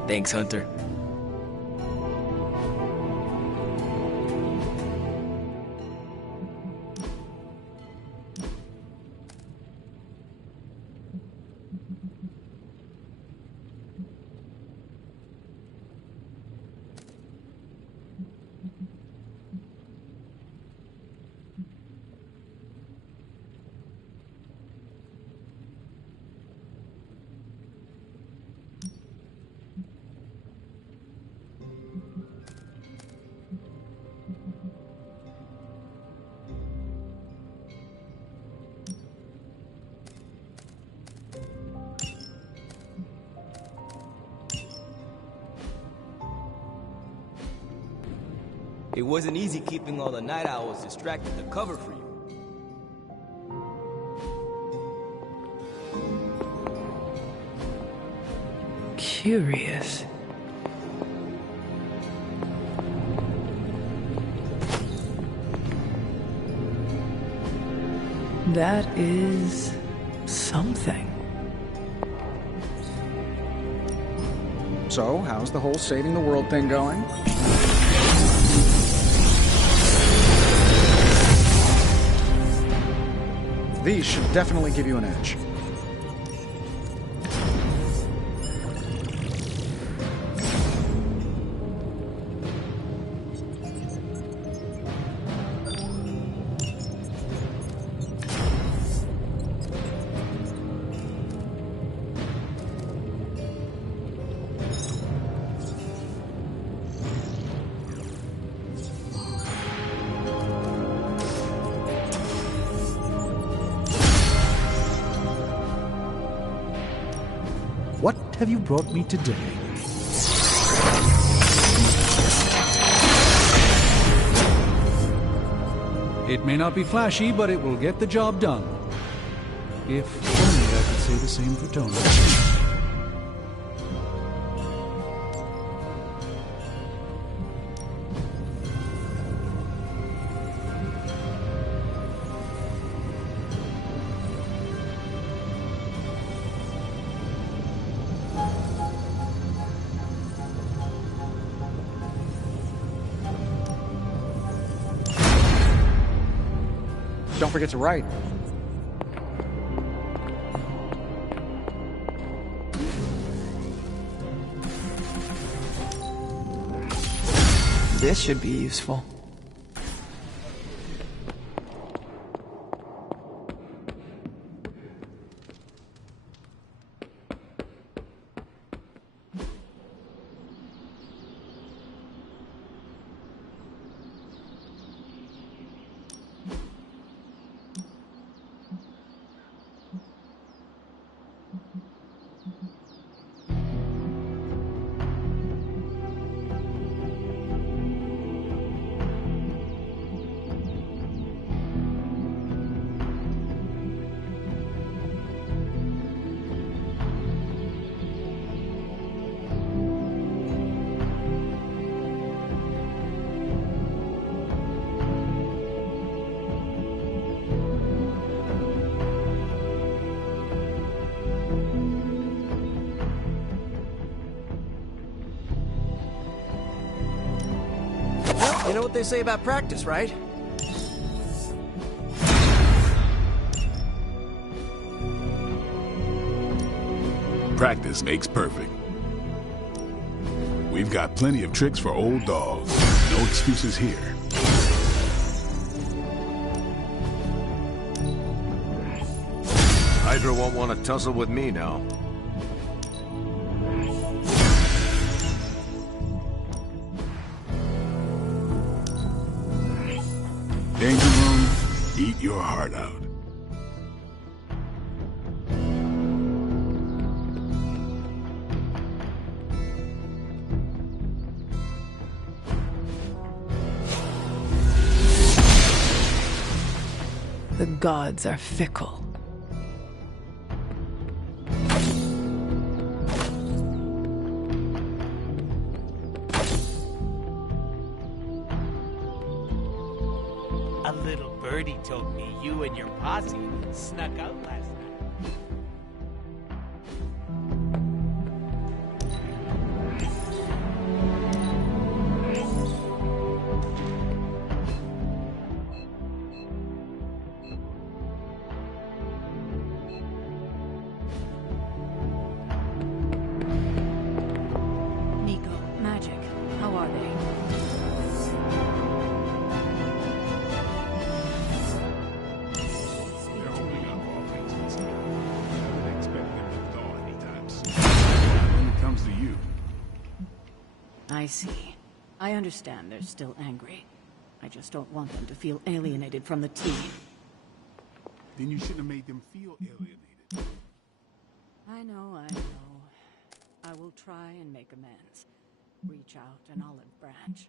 Thanks, Hunter. It wasn't easy keeping all the night owls distracted to cover for you. Curious. That is... something. So, how's the whole saving the world thing going? These should definitely give you an edge. What have you brought me today? It may not be flashy, but it will get the job done. If only I could say the same for Tony. don't forget to write. This should be useful. You know what they say about practice, right? Practice makes perfect. We've got plenty of tricks for old dogs. No excuses here. Hydra won't want to tussle with me now. Danger room, eat your heart out. The gods are fickle. A little birdie told me you and your posse snuck out last night. Nico, Magic, how are they? They're holding up all things considered. I wouldn't expect them to thaw anytime soon. When it comes to you, I see. I understand they're still angry. I just don't want them to feel alienated from the team. then you shouldn't have made them feel alienated. I know. I will try and make amends. Reach out an olive branch.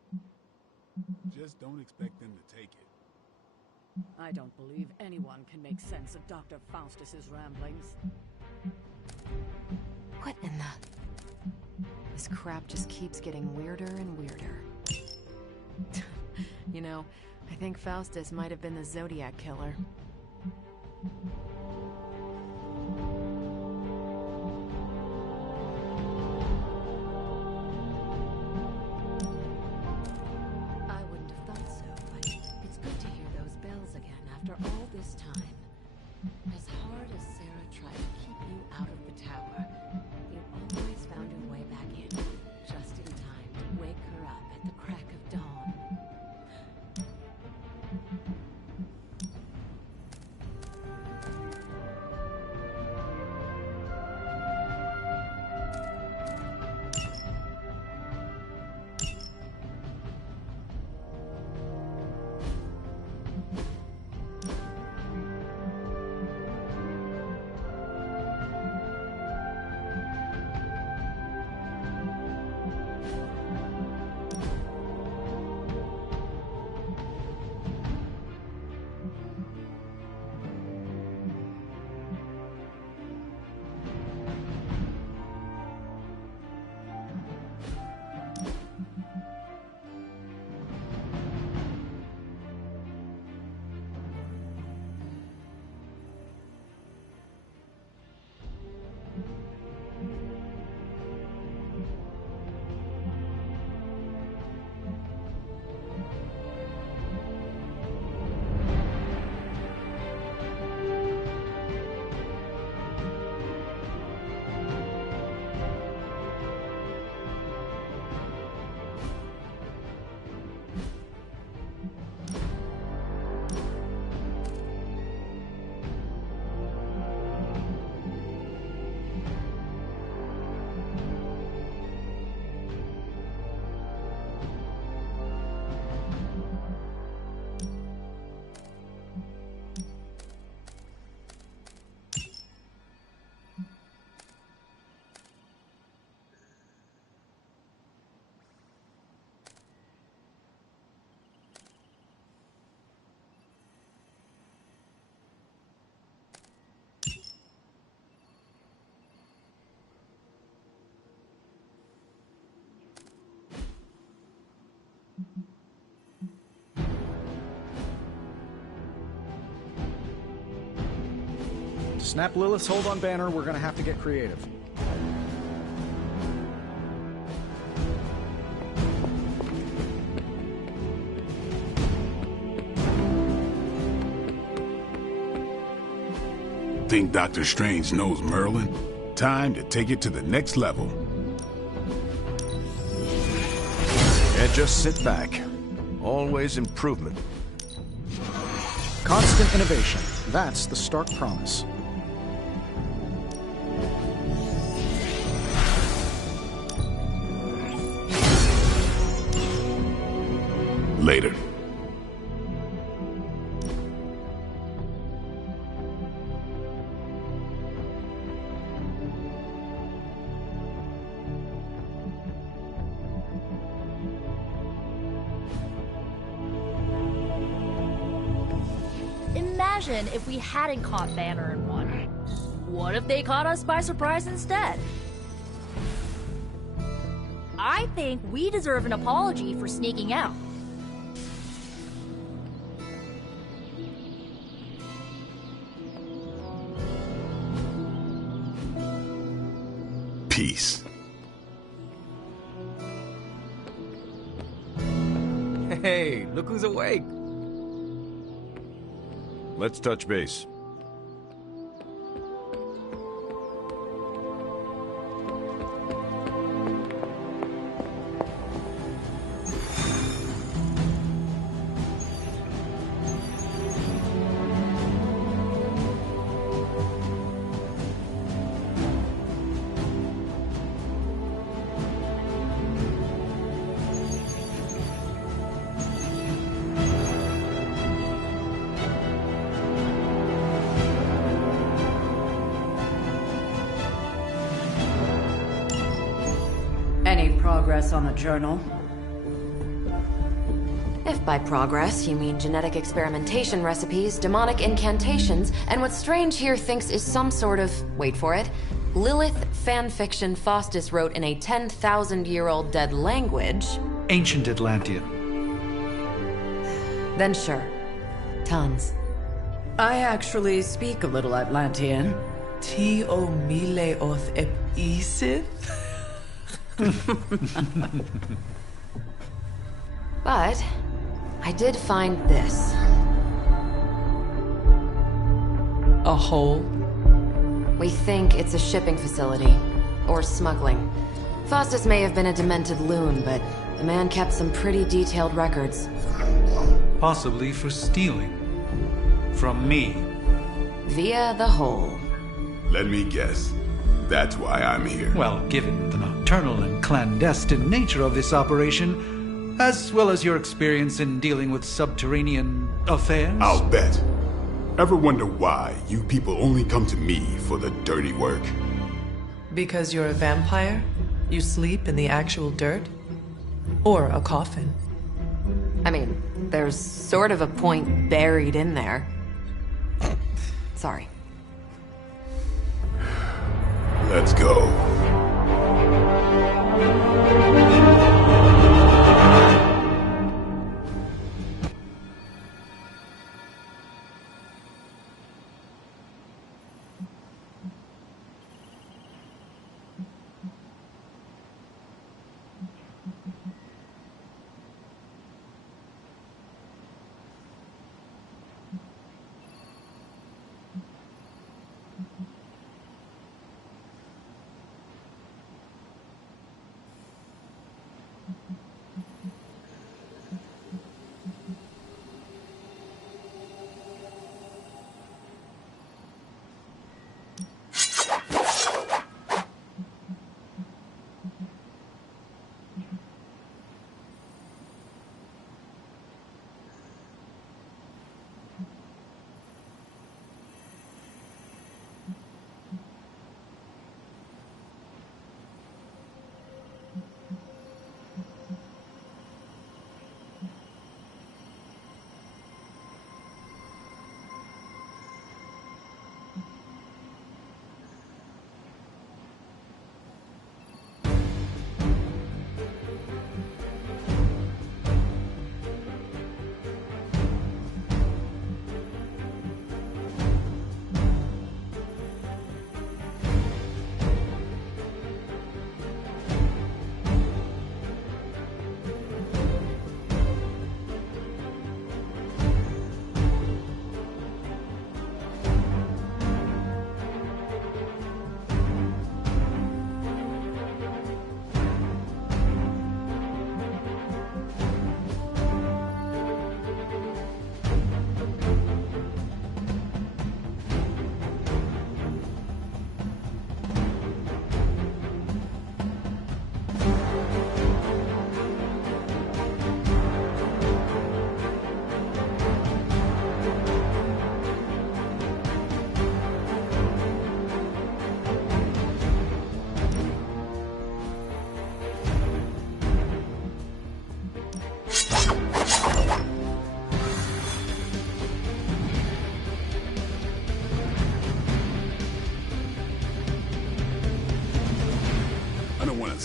Just don't expect them to take it. I don't believe anyone can make sense of Dr. Faustus's ramblings. What in the... This crap just keeps getting weirder and weirder. You know, I think Faustus might have been the Zodiac killer. I wouldn't have thought so, but it's good to hear those bells again after all this time. As hard as Sarah tried to keep you out of the tower, you always found your way back in, just in time to wake her up at the crack of dawn. To snap Lilith's hold on Banner, we're gonna have to get creative. Think Doctor Strange knows Merlin? Time to take it to the next level. And just sit back. Always improvement. Constant innovation. That's the Stark promise. Later. Imagine if we hadn't caught Banner and Wanda. What if they caught us by surprise instead? I think we deserve an apology for sneaking out. Peace. Hey, look who's awake. Let's touch base. Any progress on the journal? If by progress you mean genetic experimentation recipes, demonic incantations, and what Strange here thinks is some sort of, wait for it, Lilith fanfiction Faustus wrote in a 10,000-year-old dead language... Ancient Atlantean. Then sure. Tons. I actually speak a little Atlantean. Ti o mile oth ep isith? But I did find this. A hole? We think it's a shipping facility. Or smuggling. Faustus may have been a demented loon, but the man kept some pretty detailed records. Possibly for stealing. From me. Via the hole. Let me guess. That's why I'm here. Well, given the nocturnal and clandestine nature of this operation, as well as your experience in dealing with subterranean affairs... I'll bet. Ever wonder why you people only come to me for the dirty work? Because you're a vampire? You sleep in the actual dirt? Or a coffin? I mean, there's sort of a point buried in there. Sorry. Let's go.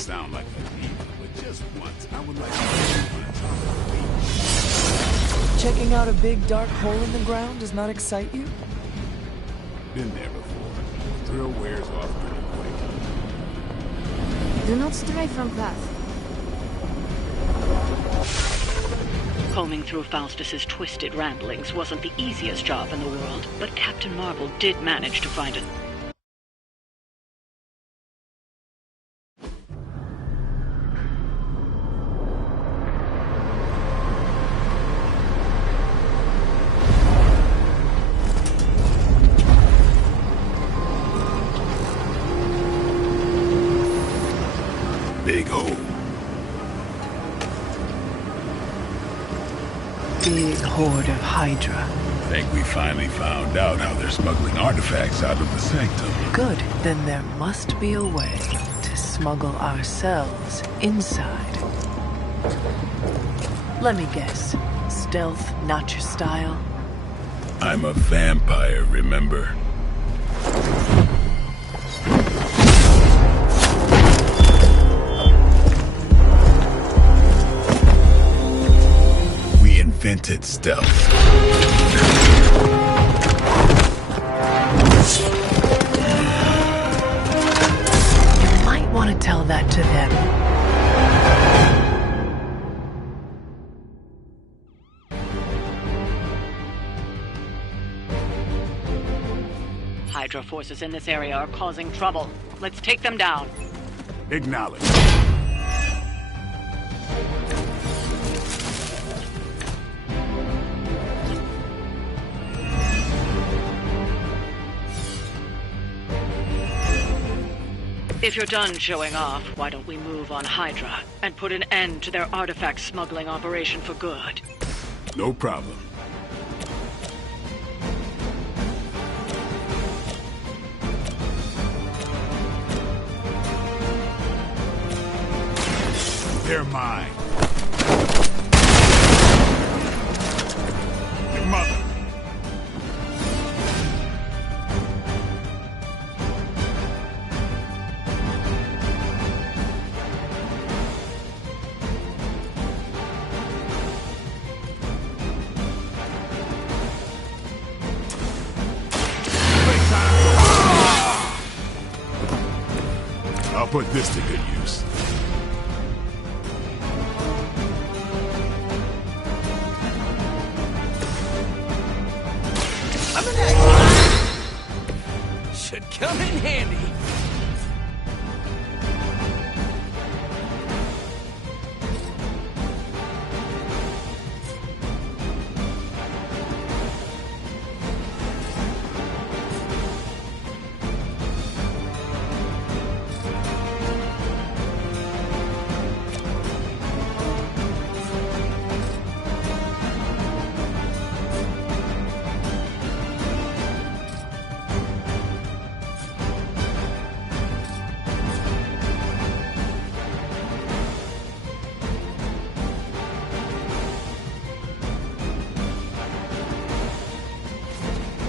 sound like a diva, but just once, I would like to Checking out a big dark hole in the ground does not excite you? Been there before. Thrill wears off pretty quick. Do not stray from path. Combing through Faustus's twisted ramblings wasn't the easiest job in the world, but Captain Marvel did manage to find it. Big hole. Big horde of Hydra. Think we finally found out how they're smuggling artifacts out of the sanctum. Good. Then there must be a way to smuggle ourselves inside. Let me guess. Stealth, not your style? I'm a vampire, remember? We invented stealth. You might want to tell that to them. Hydra forces in this area are causing trouble. Let's take them down. Acknowledge. If you're done showing off, why don't we move on Hydra and put an end to their artifact smuggling operation for good? No problem. They're mine. Your mother. I'll put this to good use. Should come in handy.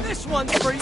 This one's for you!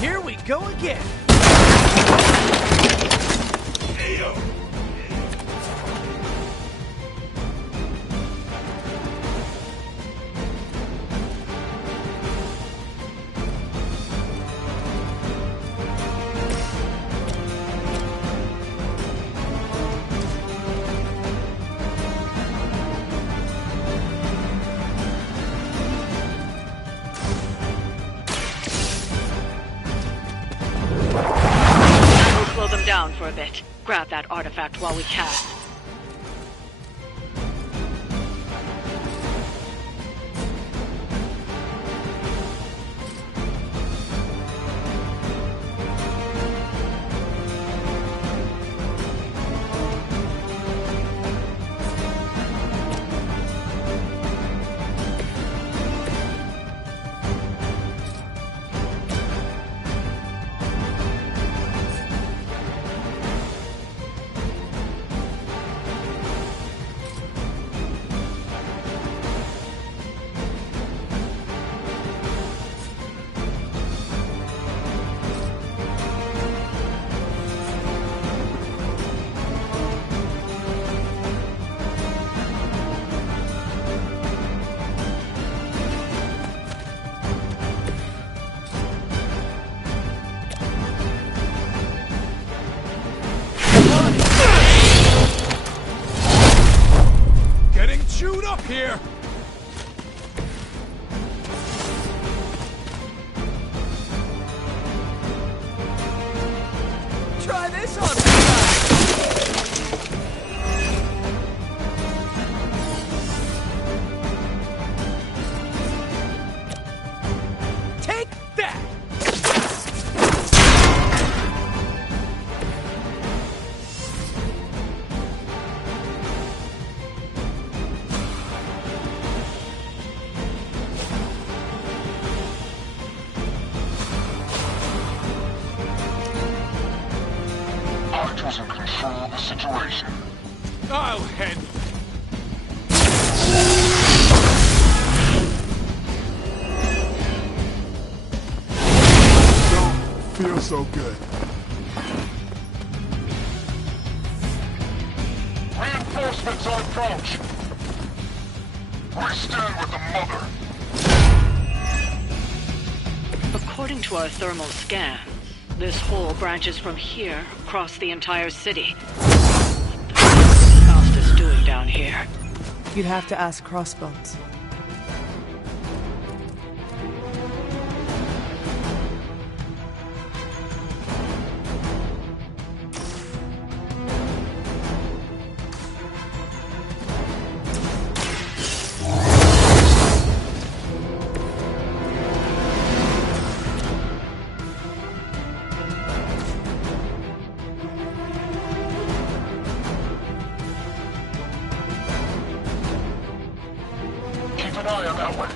Here we go again! Ayo. artifact while we can. Shoot up here! Try this on Take that! Hydra's in control of the situation. I'll handle it. Don't feel so good. Reinforcements on approach. We stand with the mother. According to our thermal scans, this hole branches from here across the entire city. What the Faust is doing down here? You'd have to ask Crossbones. Keep an eye on that way.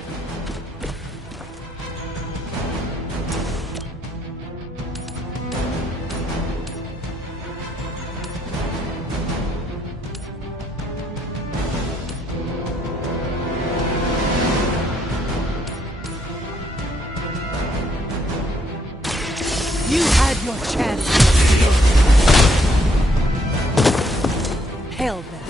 You had your chance. Hell that.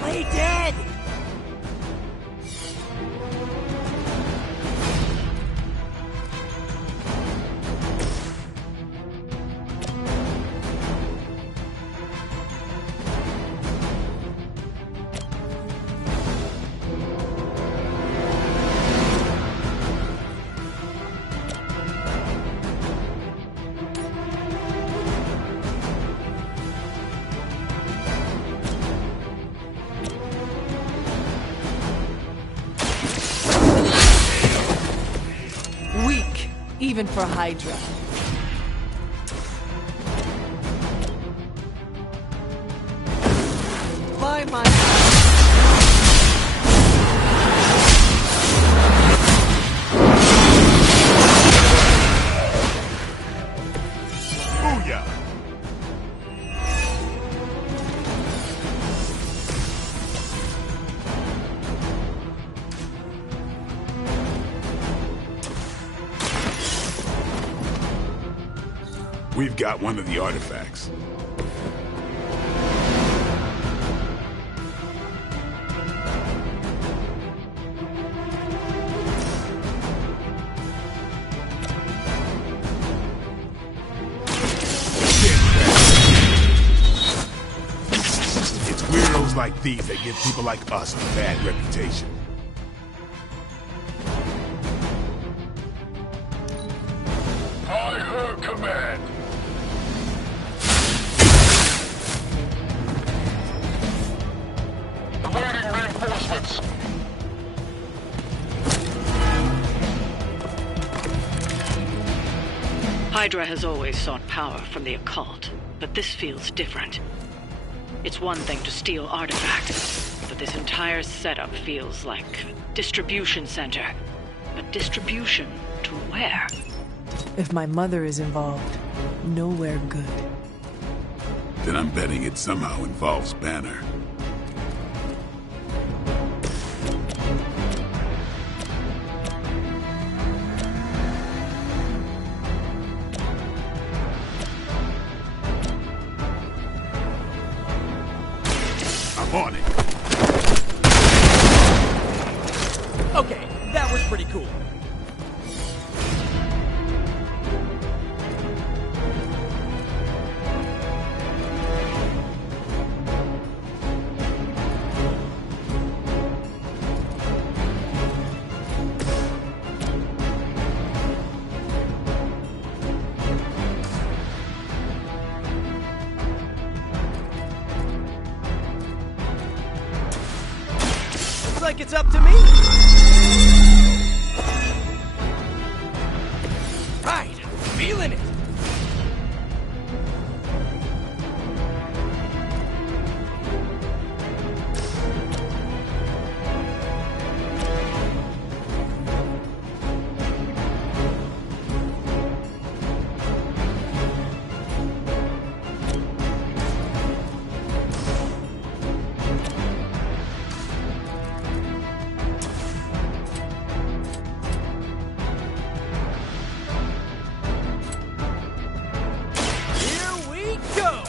Play dead! Weak, even for Hydra. By my... job. We've got one of the artifacts. It's weirdos like these that give people like us a bad reputation. I heard command. Awaiting reinforcements. Hydra has always sought power from the occult, but this feels different. It's one thing to steal artifacts, but this entire setup feels like a distribution center. But distribution to where? If my mother is involved, nowhere good. Then I'm betting it somehow involves Banner. I'm on it. Okay, that was pretty cool. Looks like it's up to me. Right, feeling it. Here we go.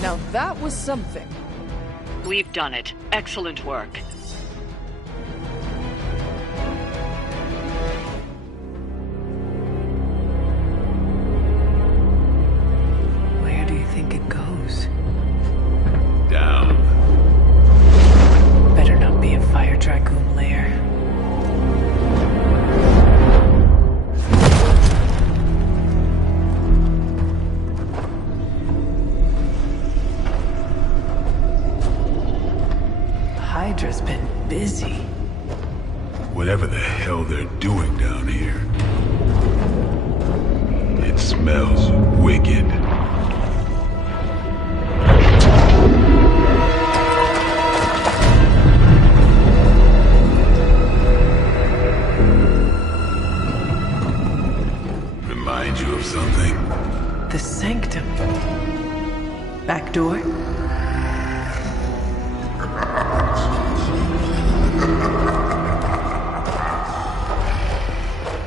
Now that was something. We've done it. Excellent work. Where do you think it goes? Down. Better not be a fire dragoon lair. Hydra's been busy. Whatever the hell they're doing down here. It smells wicked. Remind you of something? The sanctum. Back door?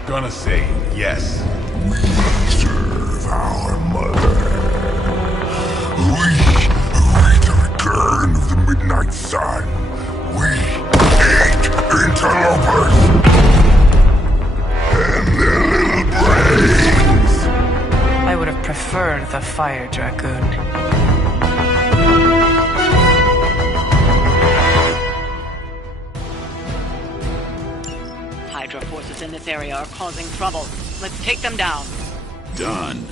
Gonna say yes. We serve our mother. We await the return of the midnight sun. We hate interlopers and their little brains. I would have preferred the fire dragoon. Hydra forces in this area are causing trouble. Let's take them down. Done.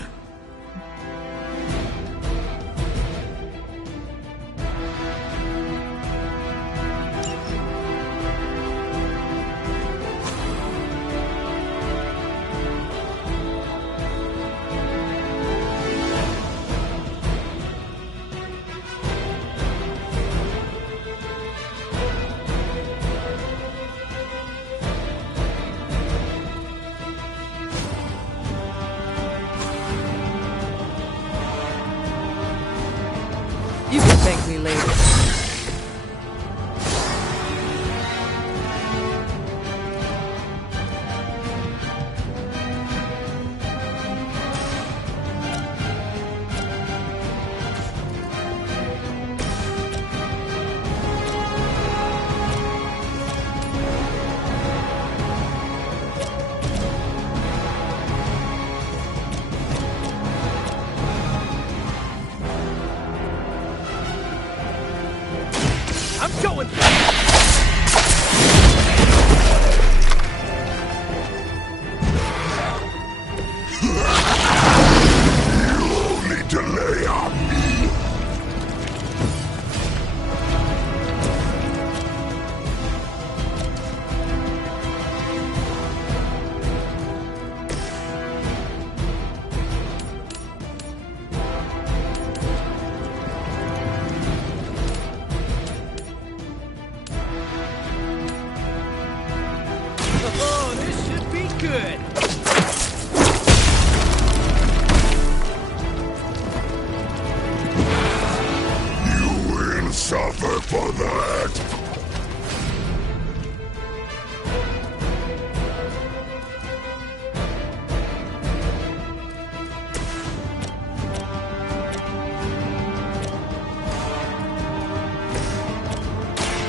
for that!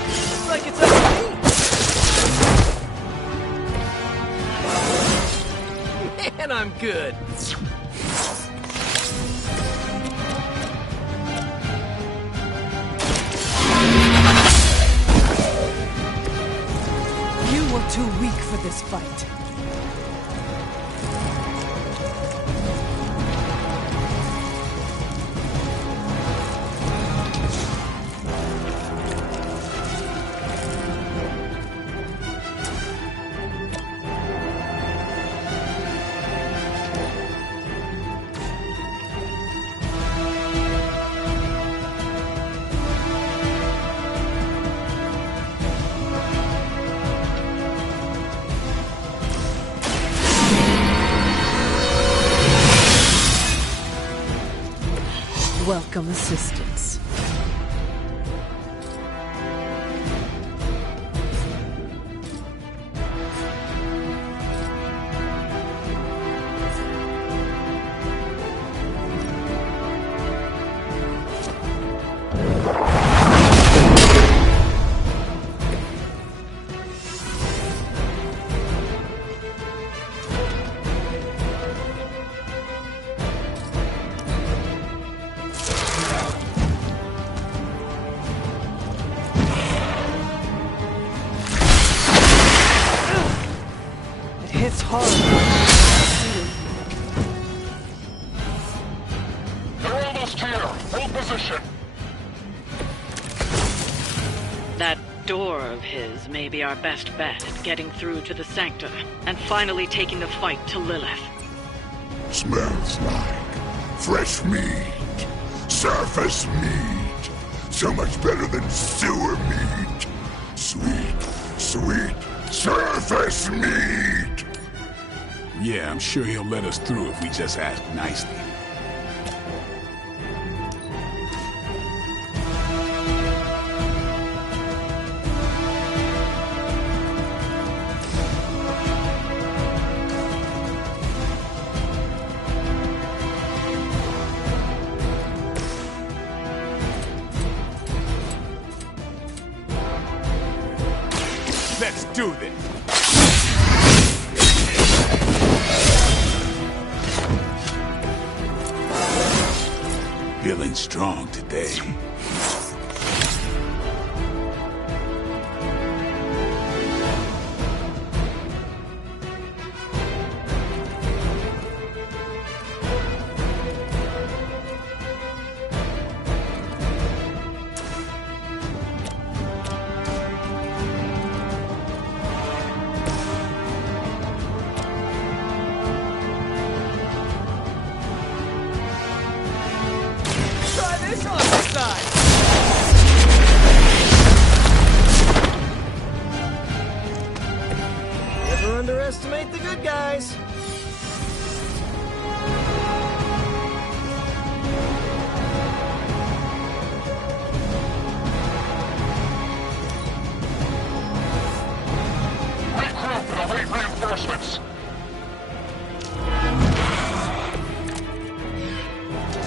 Looks like it's up to me! Man, I'm good. You were too weak for this fight. Welcome assistance. It's hard. They're almost here. Hold position. That door of his may be our best bet at getting through to the Sanctum and finally taking the fight to Lilith. Smells like fresh meat. Surface meat. So much better than sewer meat. Sweet, sweet surface meat! Yeah, I'm sure he'll let us through if we just ask nicely. Let's do this! Feeling strong today. This on the side! Never underestimate the good guys. Regroup and await reinforcements.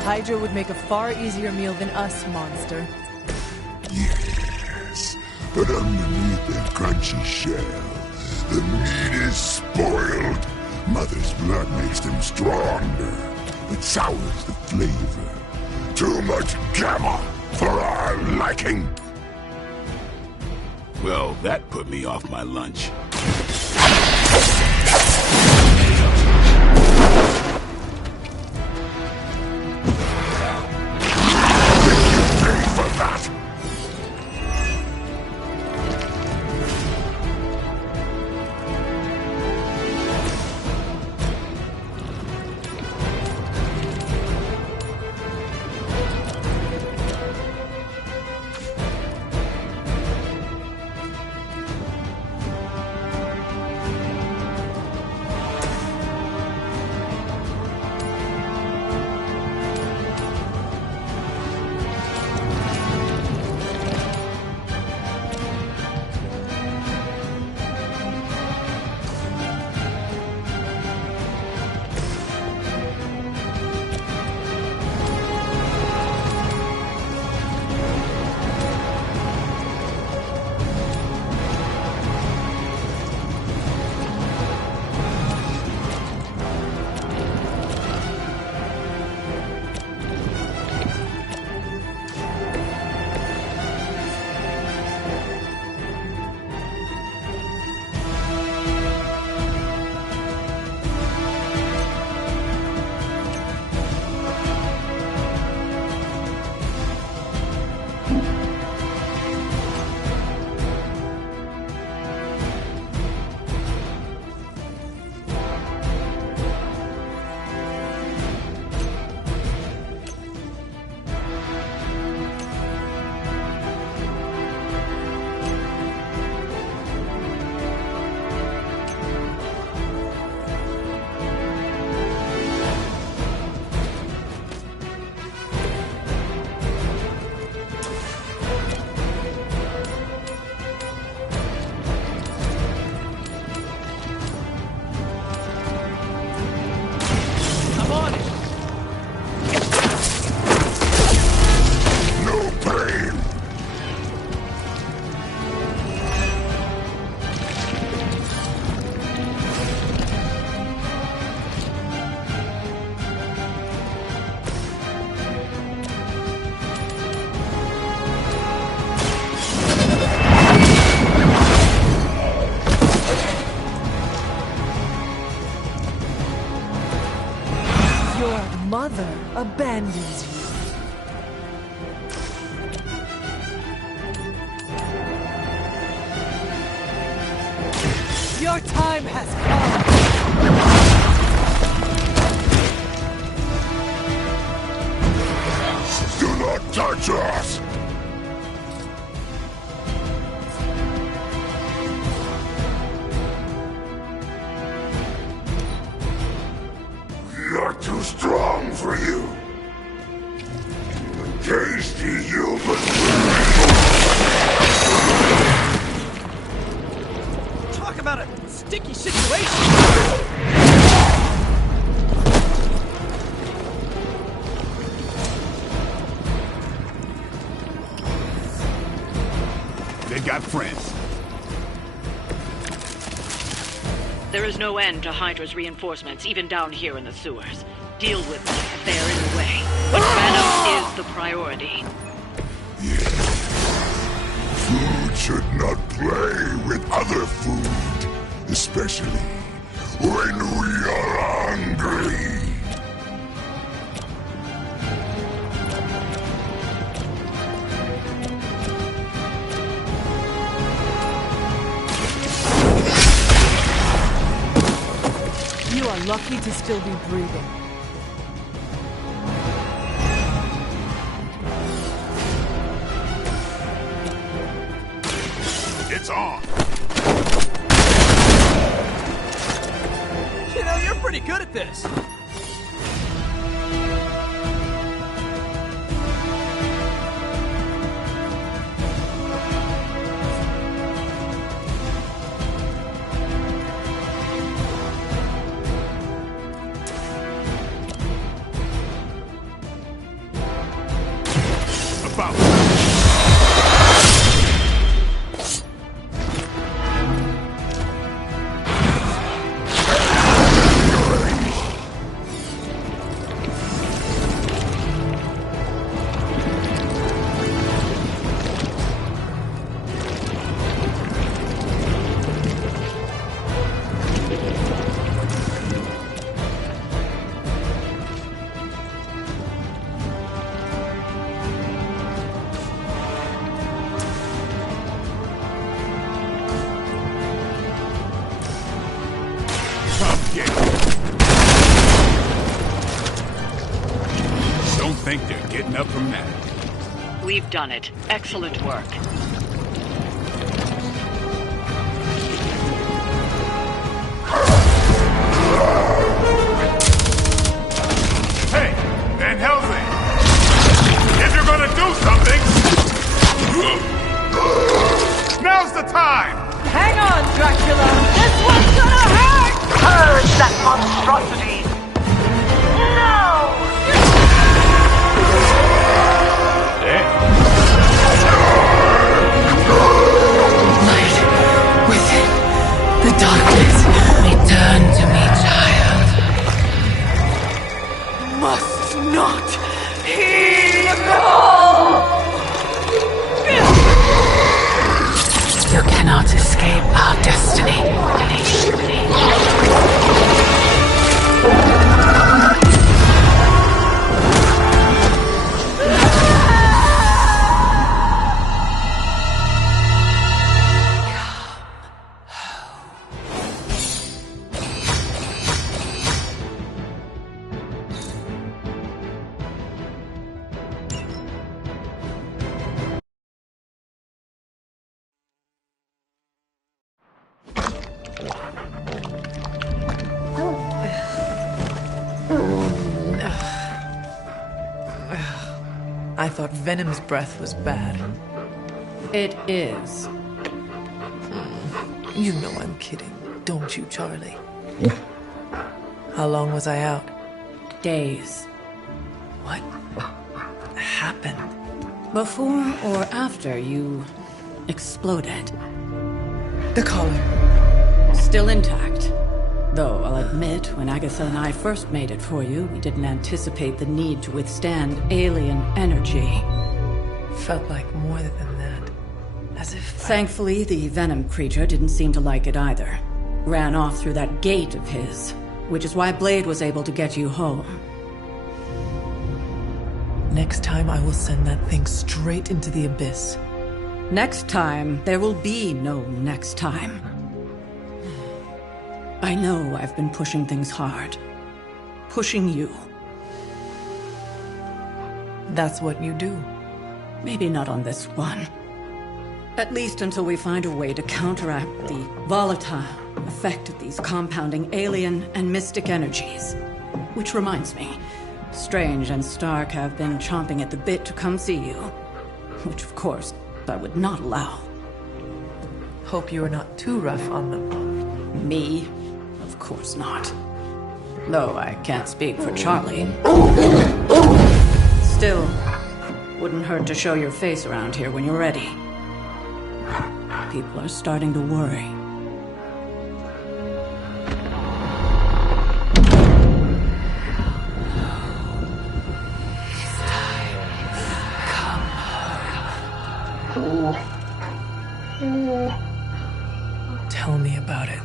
Hydra would make a far easier meal than us, monster. Yes, but underneath that crunchy shell, the meat is spoiled. Mother's blood makes them stronger, but sours the flavor. Too much gamma for our liking. Well, that put me off my lunch. Your mother abandons you. Your time has come. Do not touch us! We are too strong for you. Tasty human. Talk about a sticky situation! They got friends. There is no end to Hydra's reinforcements, even down here in the sewers. Deal with them if they are in the way. But Venom is the priority. Food should not play with other food, especially when we are hungry. You are lucky to still be breathing. It's on. You know, you're pretty good at this. Don't think they're getting up from that. We've done it. Excellent work. Hey, Van Helsing! If you're gonna do something, now's the time! Hang on, Dracula! This one's gonna hurt! Purge that monstrosity! No! Light within the darkness, return to me, child. Must not heed the call! You cannot escape our destiny. I thought Venom's breath was bad. It is. You know I'm kidding, don't you, Charlie? How long was I out? Days. What happened? Before or after you exploded? The collar. Still intact. Though, I'll admit, when Agatha and I first made it for you, we didn't anticipate the need to withstand alien energy. Felt like more than that. As if... Thankfully, the Venom creature didn't seem to like it either. Ran off through that gate of his, which is why Blade was able to get you home. Next time I will send that thing straight into the abyss. Next time, there will be no next time. I know I've been pushing things hard. Pushing you. That's what you do. Maybe not on this one. At least until we find a way to counteract the volatile effect of these compounding alien and mystic energies. Which reminds me, Strange and Stark have been chomping at the bit to come see you. Which, of course, I would not allow. Hope you are not too rough on them. Me? Of course not. Though I can't speak for Charlie. Still, wouldn't hurt to show your face around here when you're ready. People are starting to worry. Tell me about it.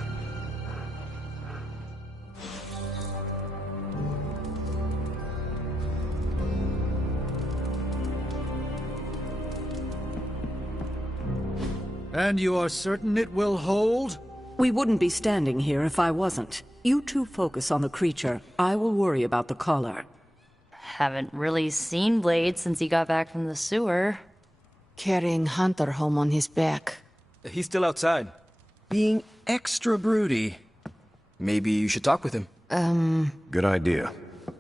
And you are certain it will hold? We wouldn't be standing here if I wasn't. You two focus on the creature. I will worry about the collar. Haven't really seen Blade since he got back from the sewer. Carrying Hunter home on his back. He's still outside. Being extra broody. Maybe you should talk with him. Good idea.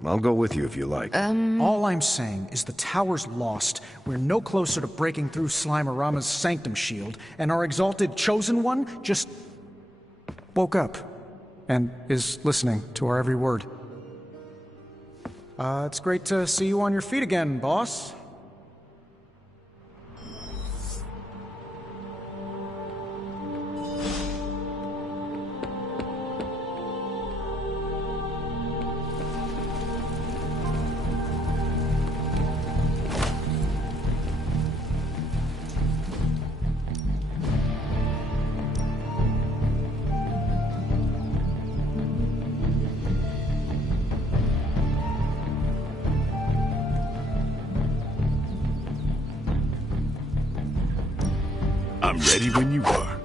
I'll go with you if you like. All I'm saying is the tower's lost. We're no closer to breaking through Slimerama's sanctum shield, and our exalted chosen one just woke up and is listening to our every word. It's great to see you on your feet again, boss. I'm ready when you are.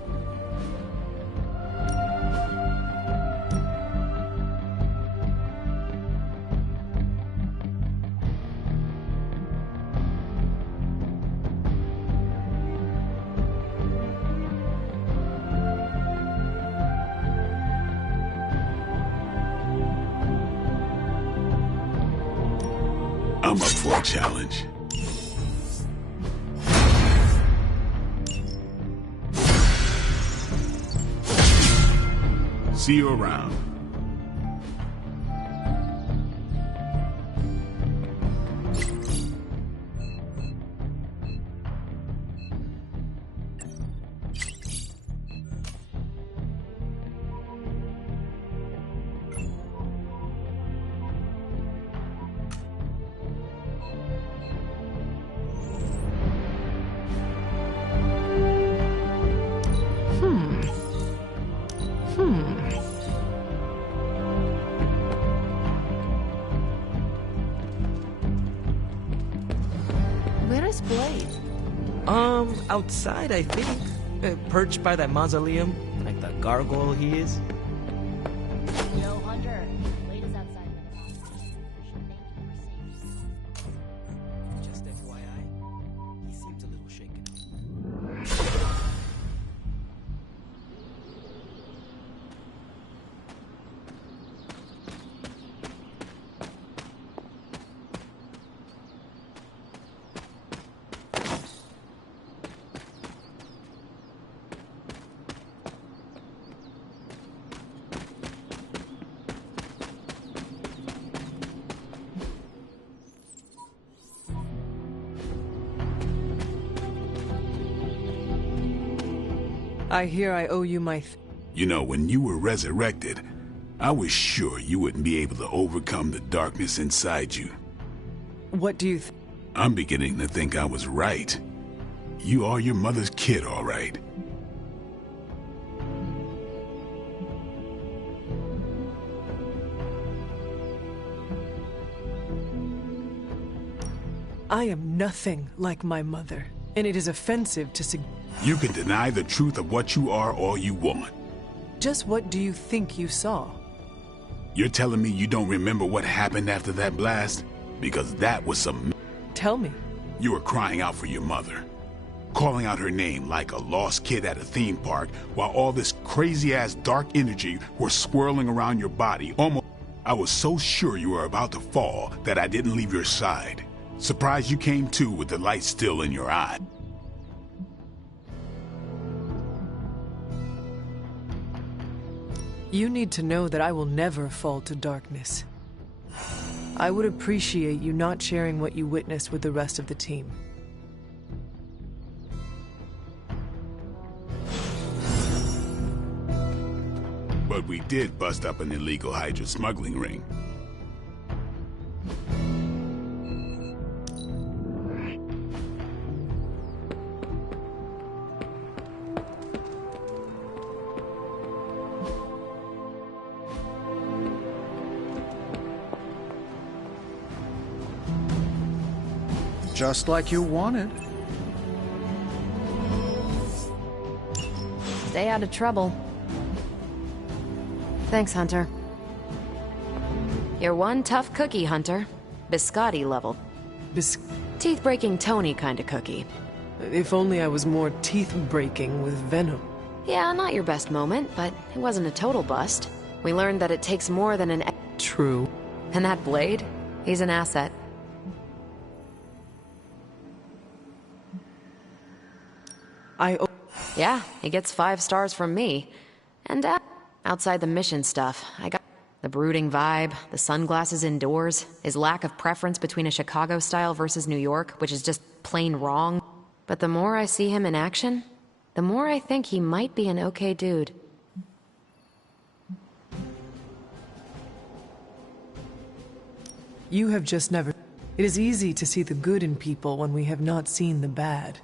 I'm up for a challenge. See you around. Where is Blade? Outside, I think. Perched by that mausoleum, like the gargoyle he is. Yo, Hunter. Blade is outside with the monster. Thank you for saving. Just FYI, he seems a little shaken. I hear I owe you my... You know, when you were resurrected, I was sure you wouldn't be able to overcome the darkness inside you. What do you I'm beginning to think I was right. You are your mother's kid, all right. I am nothing like my mother, and it is offensive to You can deny the truth of what you are all you want. Just what do you think you saw? You're telling me you don't remember what happened after that blast? Because that was some... Tell me. You were crying out for your mother. Calling out her name like a lost kid at a theme park, while all this crazy-ass dark energy was swirling around your body. Almost... I was so sure you were about to fall that I didn't leave your side. Surprised you came to with the light still in your eye. You need to know that I will never fall to darkness. I would appreciate you not sharing what you witnessed with the rest of the team. But we did bust up an illegal Hydra smuggling ring. Just like you wanted. Stay out of trouble. Thanks, Hunter. You're one tough cookie, Hunter. Biscotti level. Teeth-breaking Tony kind of cookie. If only I was more teeth-breaking with Venom. Yeah, not your best moment, but it wasn't a total bust. We learned that it takes more than an... True. And that blade? He's an asset. Yeah, he gets 5 stars from me. And outside the mission stuff, I got the brooding vibe, the sunglasses indoors, his lack of preference between a Chicago style versus New York, which is just plain wrong. But the more I see him in action, the more I think he might be an okay dude. You have just never... It is easy to see the good in people when we have not seen the bad.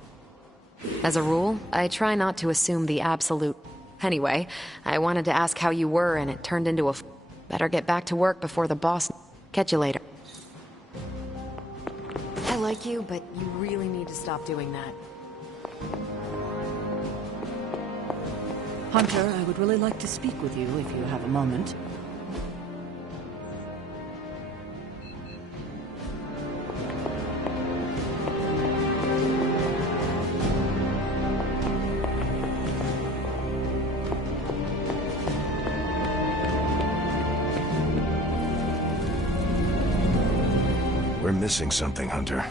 As a rule, I try not to assume the absolute. Anyway, I wanted to ask how you were, and it turned into a... Better get back to work before the boss... Catch you later. I like you, but you really need to stop doing that. Hunter, I would really like to speak with you if you have a moment. We're missing something, Hunter.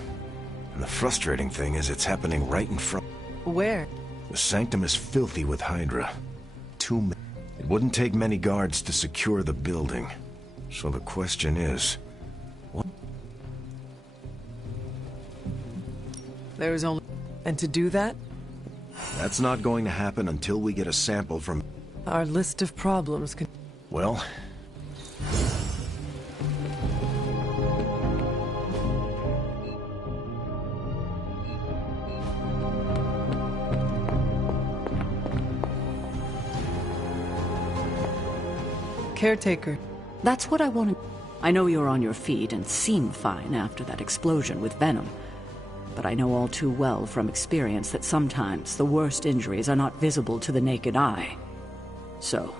And the frustrating thing is it's happening right in front. Where? The Sanctum is filthy with Hydra. It wouldn't take many guards to secure the building. So the question is... what? There is only... And to do that? That's not going to happen until we get a sample from... Our list of problems can... Well... Caretaker. That's what I wanted. I know you're on your feet and seem fine after that explosion with Venom. But I know all too well from experience that sometimes the worst injuries are not visible to the naked eye. So,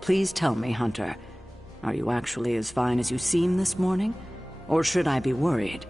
please tell me, Hunter, are you actually as fine as you seem this morning? Or should I be worried?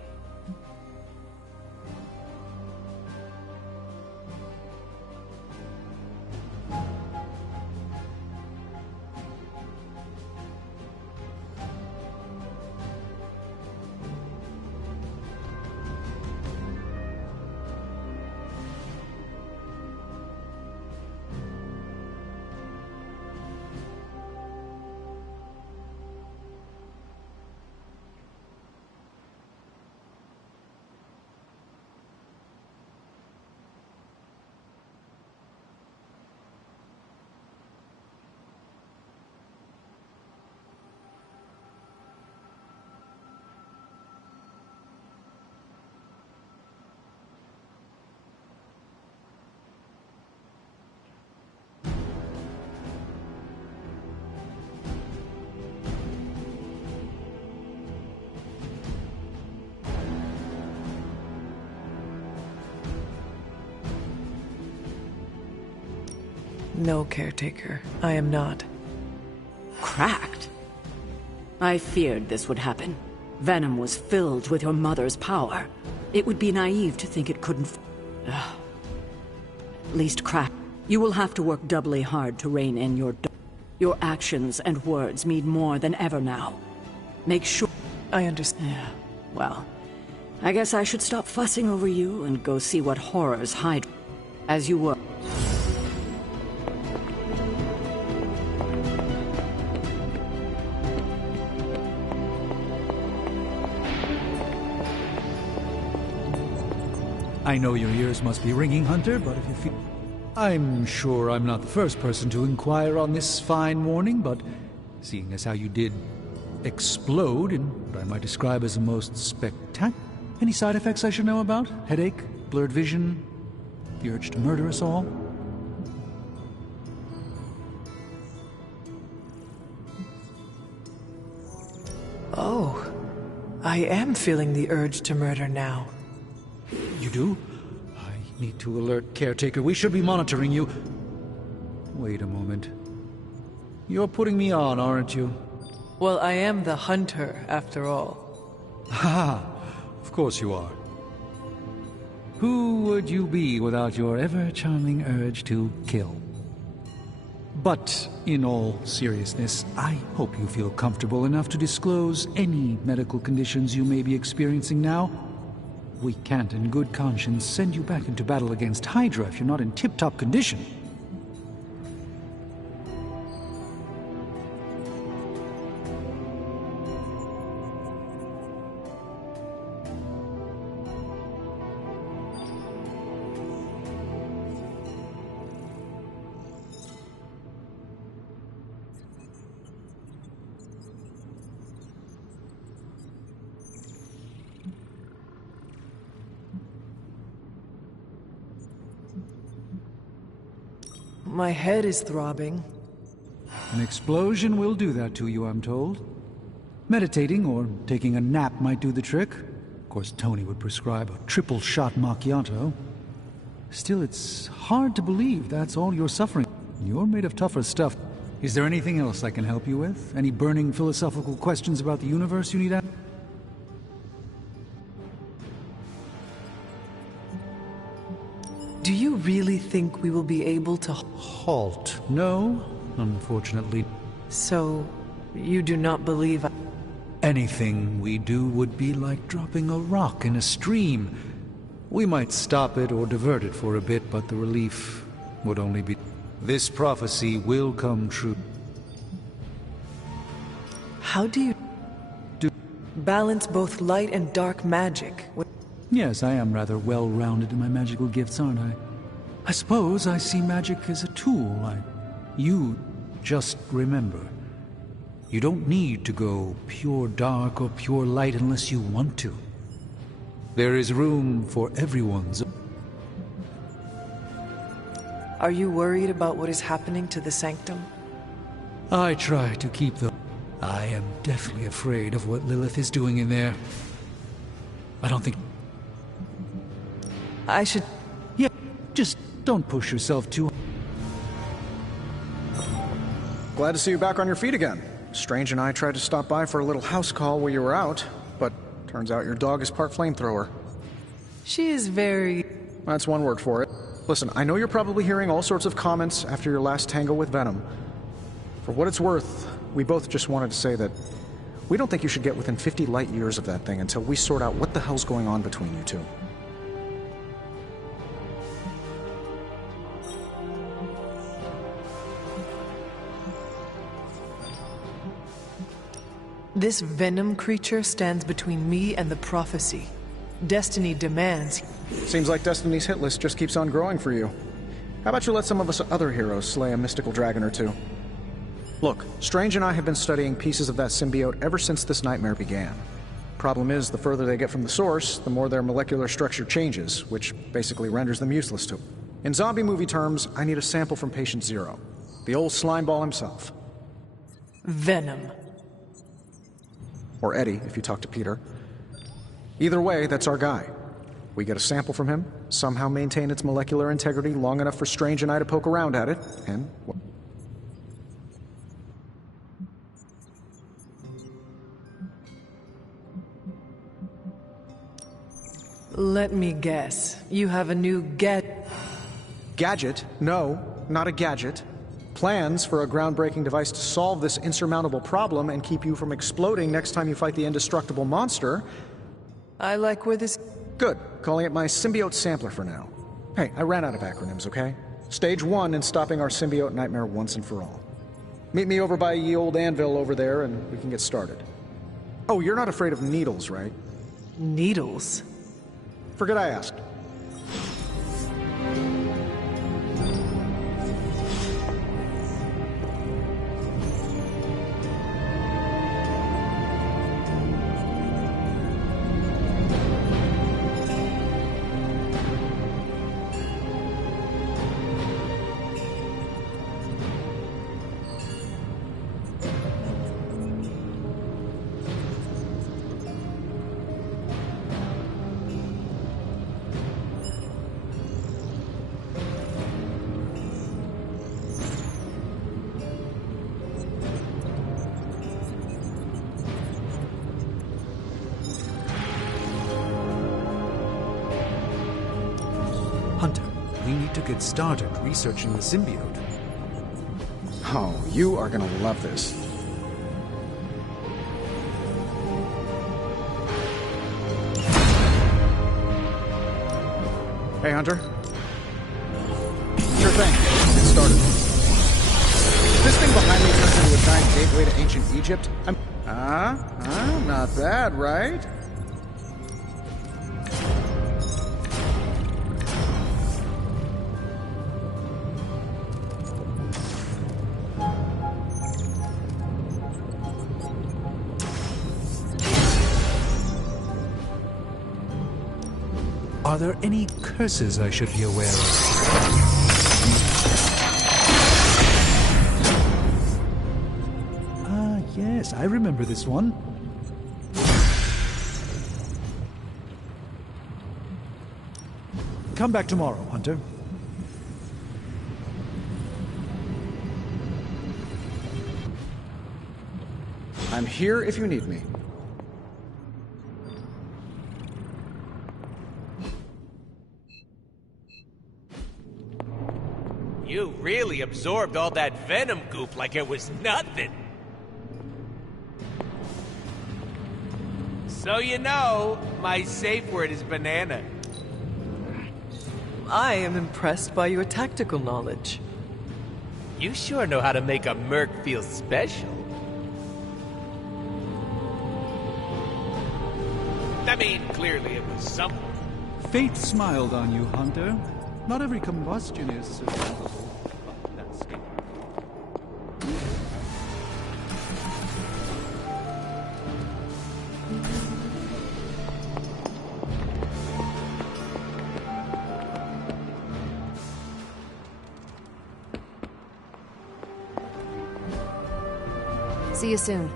No, caretaker. I am not. Cracked? I feared this would happen. Venom was filled with your mother's power. It would be naive to think it couldn't... At least cracked. You will have to work doubly hard to rein in your... Your actions and words mean more than ever now. Make sure... I understand. Yeah, well, I guess I should stop fussing over you and go see what horrors hide as you were. I know your ears must be ringing, Hunter, but if you feel... I'm sure I'm not the first person to inquire on this fine morning, but seeing as how you did explode in what I might describe as a most spectacular... Any side effects I should know about? Headache? Blurred vision? The urge to murder us all? Oh, I am feeling the urge to murder now. You do? I need to alert caretaker. We should be monitoring you. Wait a moment. You're putting me on, aren't you? Well, I am the hunter, after all. Ha! Of course you are. Who would you be without your ever-charming urge to kill? But, in all seriousness, I hope you feel comfortable enough to disclose any medical conditions you may be experiencing now. We can't in good conscience send you back into battle against Hydra if you're not in tip-top condition. My head is throbbing. An explosion will do that to you, I'm told. Meditating or taking a nap might do the trick. Of course, Tony would prescribe a triple-shot macchiato. Still, it's hard to believe that's all you're suffering. You're made of tougher stuff. Is there anything else I can help you with? Any burning philosophical questions about the universe you need answered? Do you really think we will be able to halt? No, unfortunately. So, you do not believe Anything we do would be like dropping a rock in a stream. We might stop it or divert it for a bit, but the relief would only be... This prophecy will come true. How do you balance both light and dark magic? Yes, I am rather well-rounded in my magical gifts, aren't I? I suppose I see magic as a tool. You just remember. You don't need to go pure dark or pure light unless you want to. There is room for everyone's... Are you worried about what is happening to the Sanctum? I try to keep the... I am deathly afraid of what Lilith is doing in there. I don't think... I should... Yeah, just don't push yourself too... Glad to see you back on your feet again. Strange and I tried to stop by for a little house call while you were out, but turns out your dog is part flamethrower. She is very... That's one word for it. Listen, I know you're probably hearing all sorts of comments after your last tango with Venom. For what it's worth, we both just wanted to say that we don't think you should get within 50 light years of that thing until we sort out what the hell's going on between you two. This Venom creature stands between me and the prophecy. Destiny demands... Seems like Destiny's hit list just keeps on growing for you. How about you let some of us other heroes slay a mystical dragon or two? Look, Strange and I have been studying pieces of that symbiote ever since this nightmare began. Problem is, the further they get from the source, the more their molecular structure changes, which basically renders them useless to them. In zombie movie terms, I need a sample from Patient Zero. The old slime ball himself. Venom. Or Eddie, if you talk to Peter. Either way, that's our guy. We get a sample from him, somehow maintain its molecular integrity long enough for Strange and I to poke around at it, and... Let me guess. You have a new Gadget? No, not a gadget. Plans for a groundbreaking device to solve this insurmountable problem and keep you from exploding next time you fight the indestructible monster. I like where this... Good. Calling it my symbiote sampler for now. Hey, I ran out of acronyms, okay? Stage 1 in stopping our symbiote nightmare once and for all. Meet me over by ye old anvil over there and we can get started. Oh, you're not afraid of needles, right? Needles? Forget I asked. Hunter, we need to get started researching the symbiote. Oh, you are gonna love this. Hey, Hunter. Sure thing. Get started. This thing behind me turns into a giant gateway to ancient Egypt. Not bad, right? Are there any curses I should be aware of? Ah, yes, I remember this one. Come back tomorrow, Hunter. I'm here if you need me. You really absorbed all that venom goop like it was nothing. So you know, my safe word is banana. I am impressed by your tactical knowledge. You sure know how to make a merc feel special. I mean, clearly it was someone. Fate smiled on you, Hunter. Not every combustion is survivable. That's it. See you soon.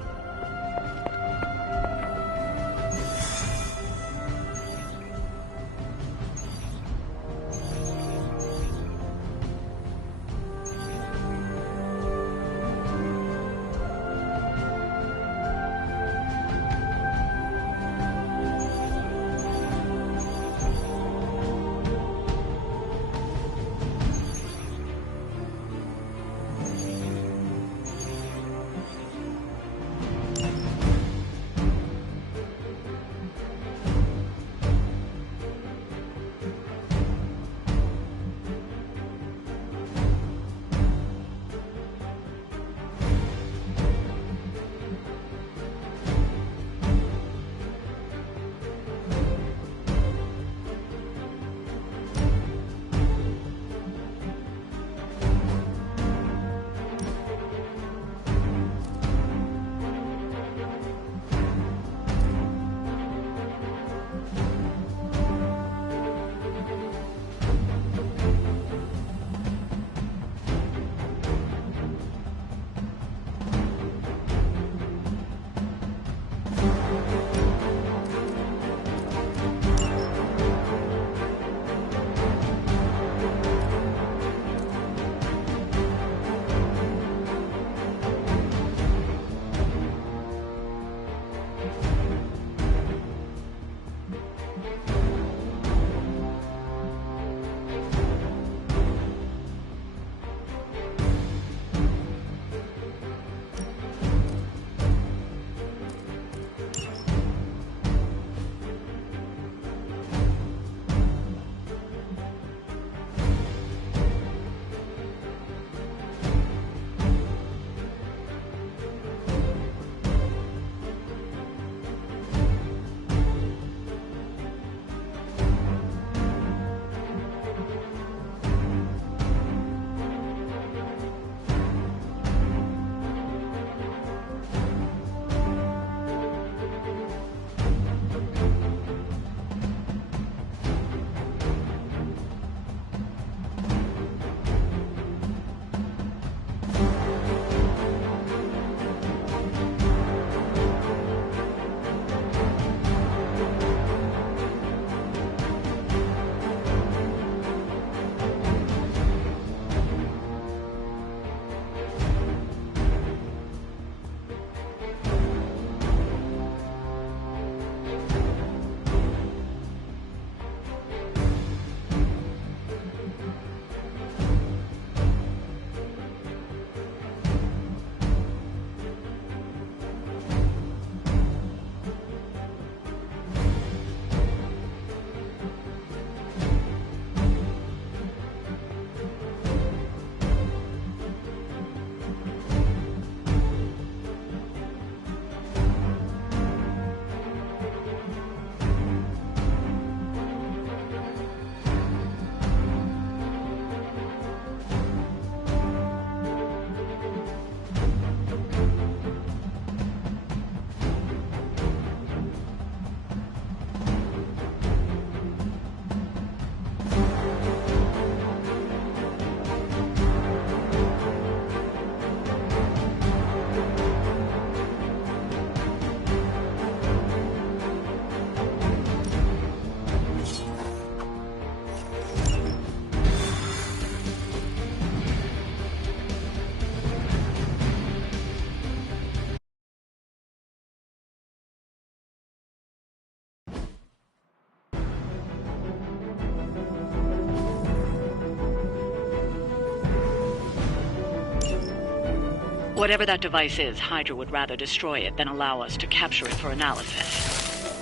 Whatever that device is, Hydra would rather destroy it than allow us to capture it for analysis.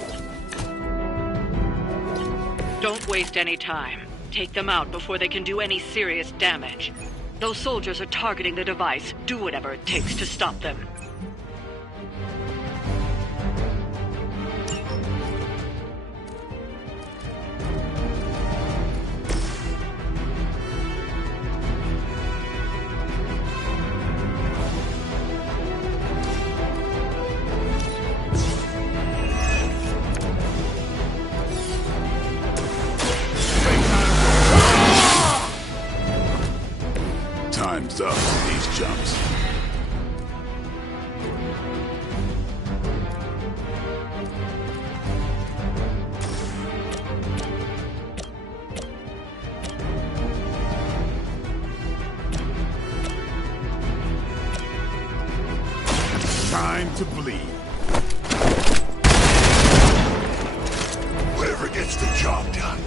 Don't waste any time. Take them out before they can do any serious damage. Those soldiers are targeting the device. Do whatever it takes to stop them. Time's up for these jumps. Time to bleed. Whatever gets the job done.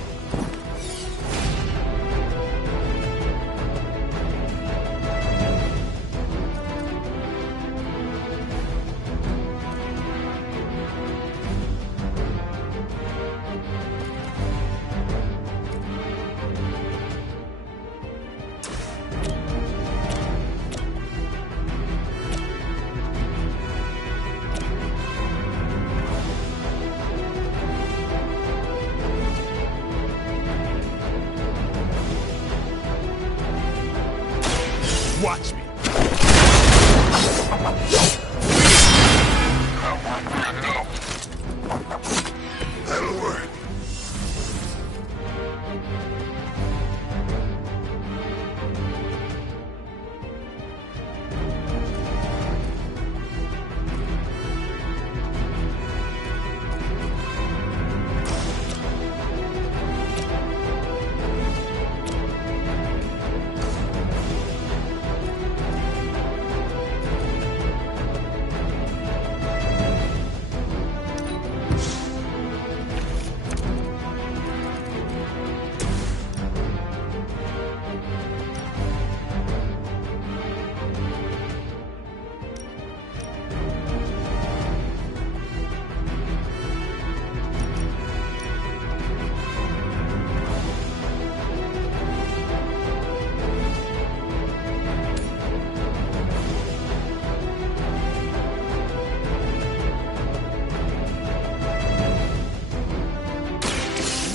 Watch me. That'll work.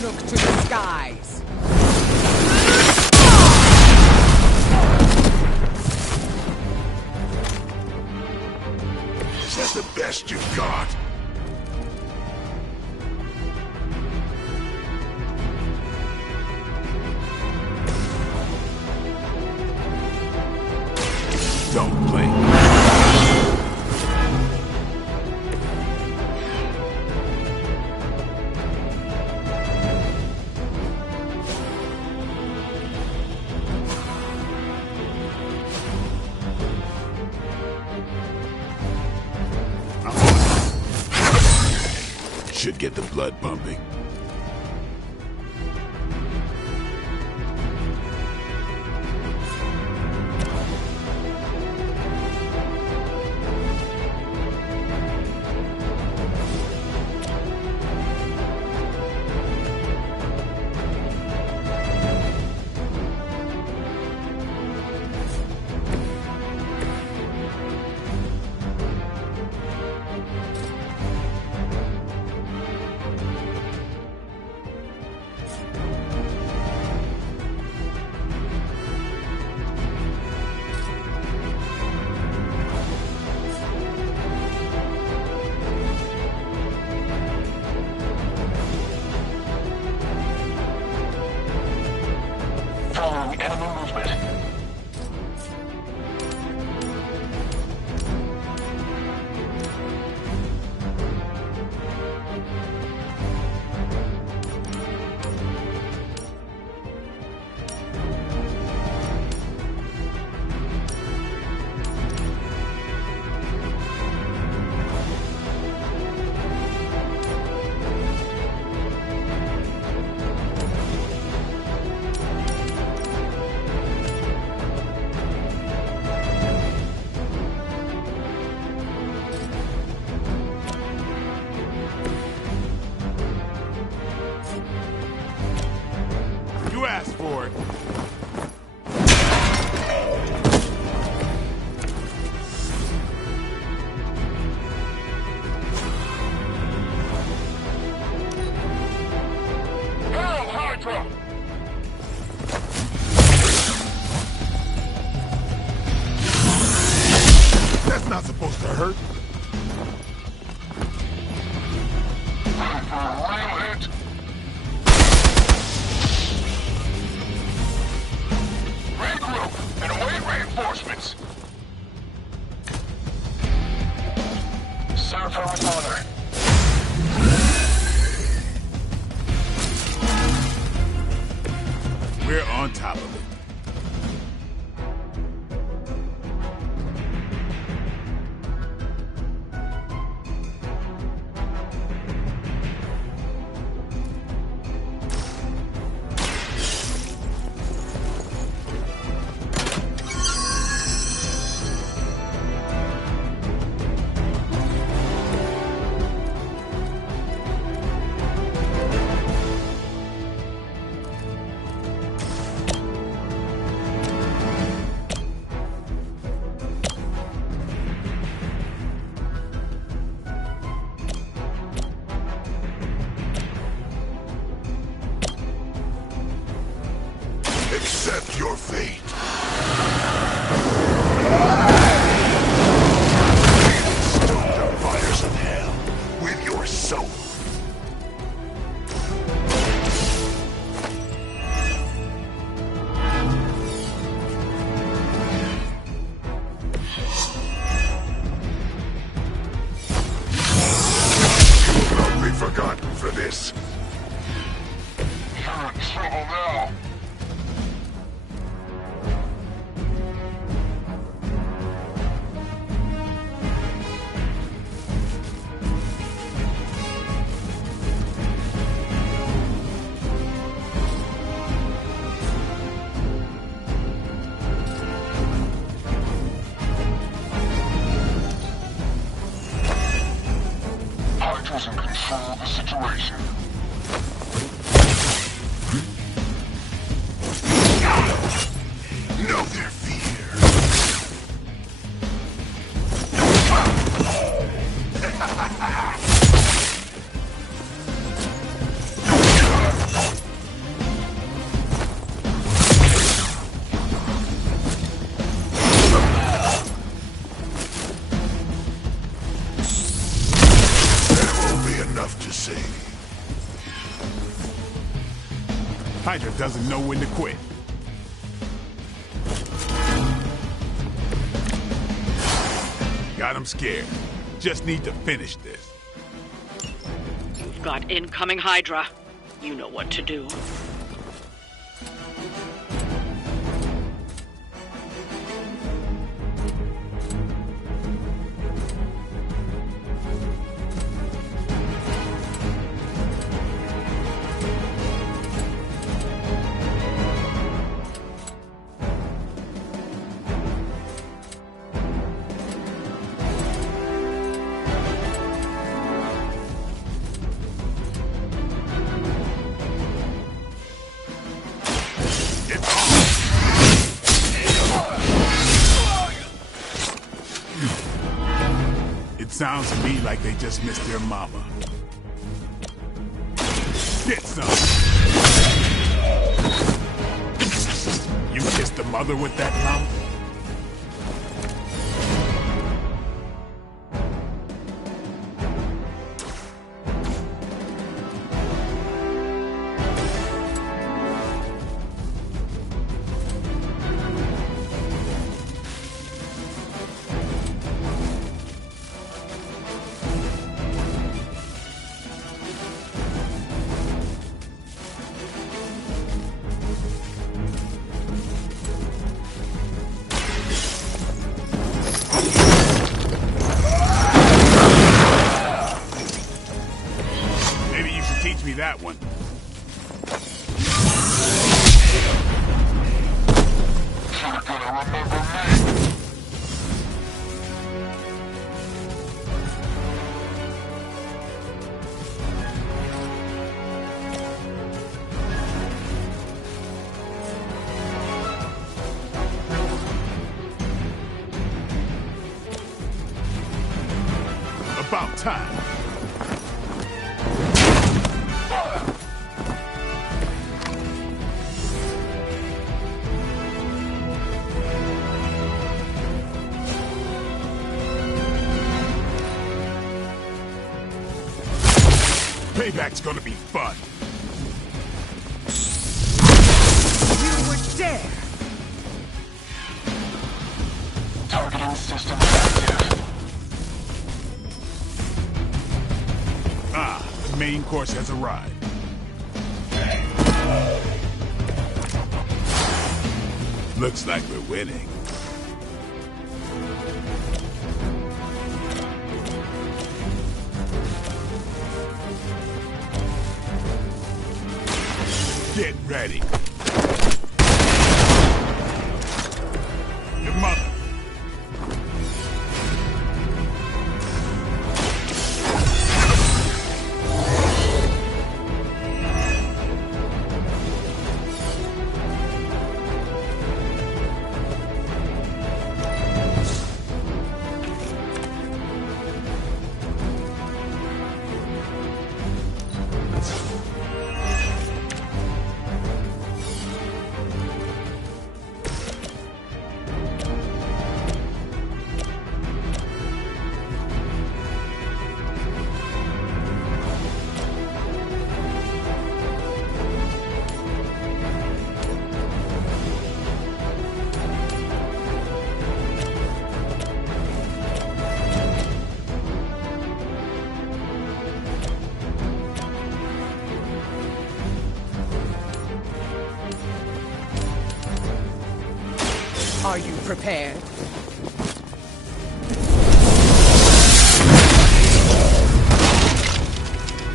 Look to the skies. Is that the best you've got? Don't blink. Should get the blood pumping. for it. Hail Hydra! That's not supposed to hurt. Ready for a real hit? Regroup and await reinforcements. Serve her with honor. We're on top of it. Accept your fate. Stoke the fires of hell with your soul. You will not be forgotten for this. You're in trouble now. Hydra's in control of the situation. Know their fear. Enough to save. Hydra doesn't know when to quit. Got him scared. Just need to finish this. You've got incoming Hydra. You know what to do. It sounds to me like they just missed their mama. Get some. You kissed the mother with that mouth? Teach me that one. You're gonna remember me. time. Payback's gonna be fun. You were there! Targeting system active. Ah, the main course has arrived. Looks like we're winning. Get ready. Your mother. Are you prepared?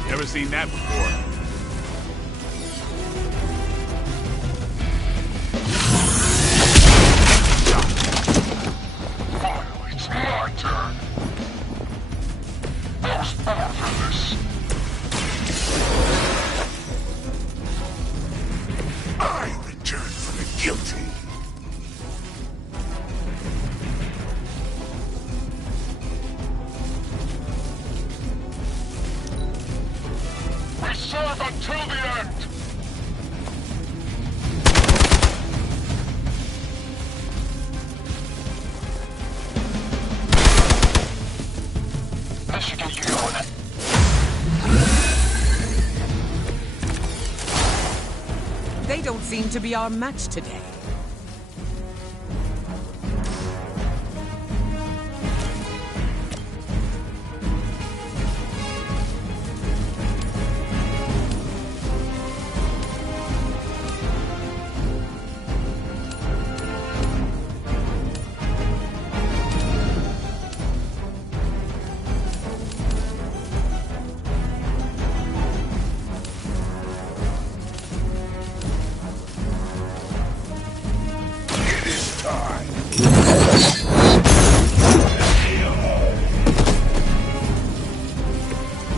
Never seen that before. Finally, it's my turn. I was born for this. I return for the guilty. We serve until the end! This should get you going. They don't seem to be our match today.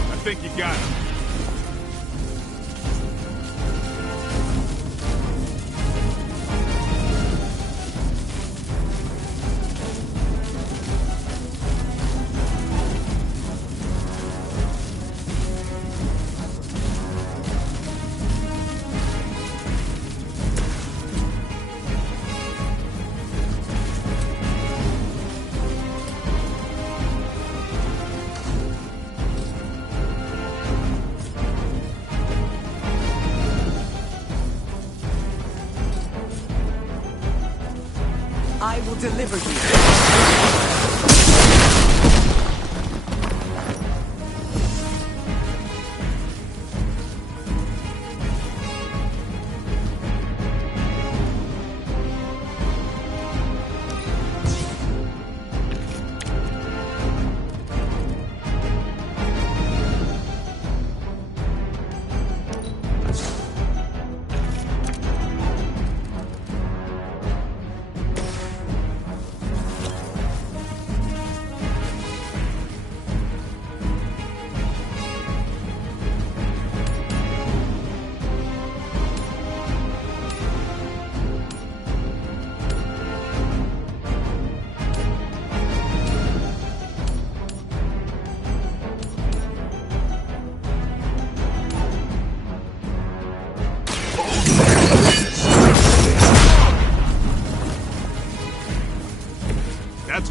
I think you got him. I will deliver you.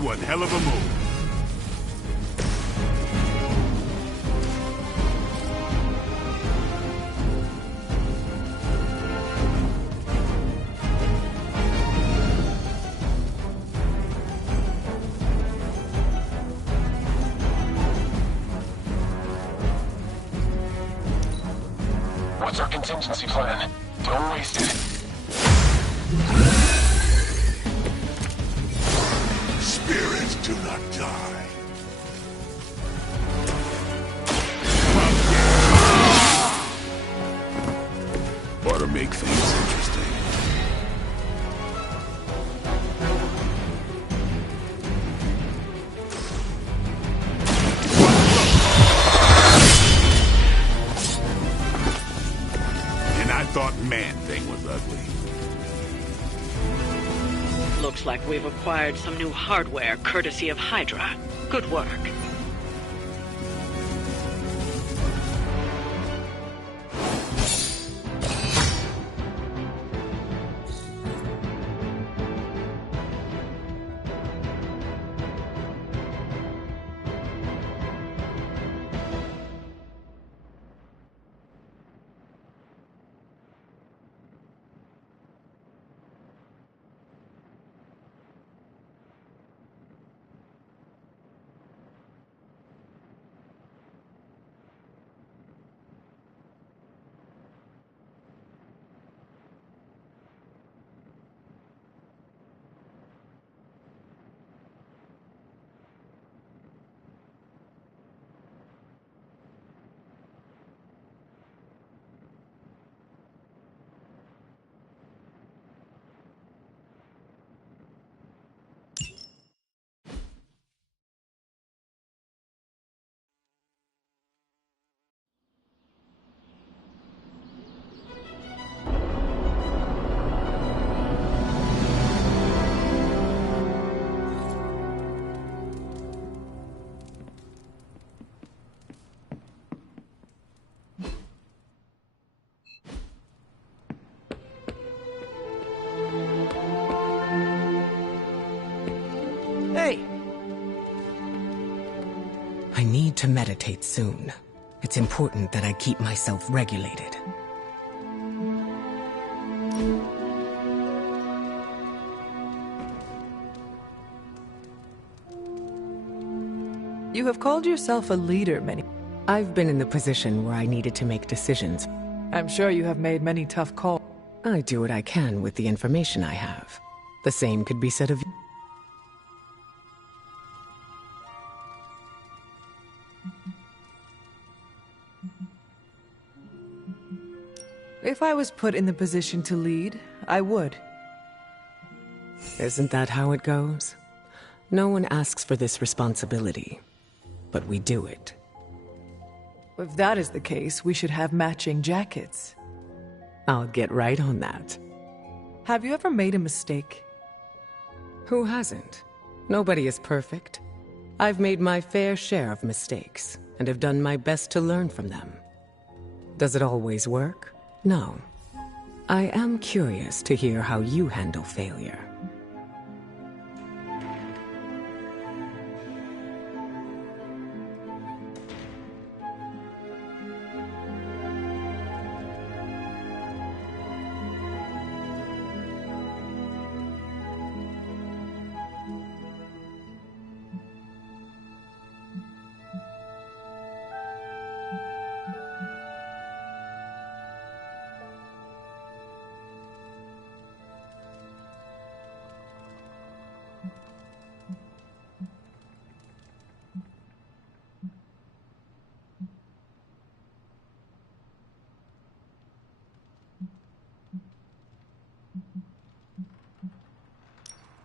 one hell of a move. What's our contingency plan? Don't waste it. Spirits do not die. Ought to make things interesting. And I thought Man-Thing was ugly. Looks like we've acquired some new hardware courtesy of Hydra. Good work. Hey! I need to meditate soon. It's important that I keep myself regulated. You have called yourself a leader many... I've been in the position where I needed to make decisions. I'm sure you have made many tough calls. I do what I can with the information I have. The same could be said of you. If I was put in the position to lead, I would. Isn't that how it goes? No one asks for this responsibility, but we do it. If that is the case, we should have matching jackets. I'll get right on that. Have you ever made a mistake? Who hasn't? Nobody is perfect. I've made my fair share of mistakes, and have done my best to learn from them. Does it always work? No. I am curious to hear how you handle failure.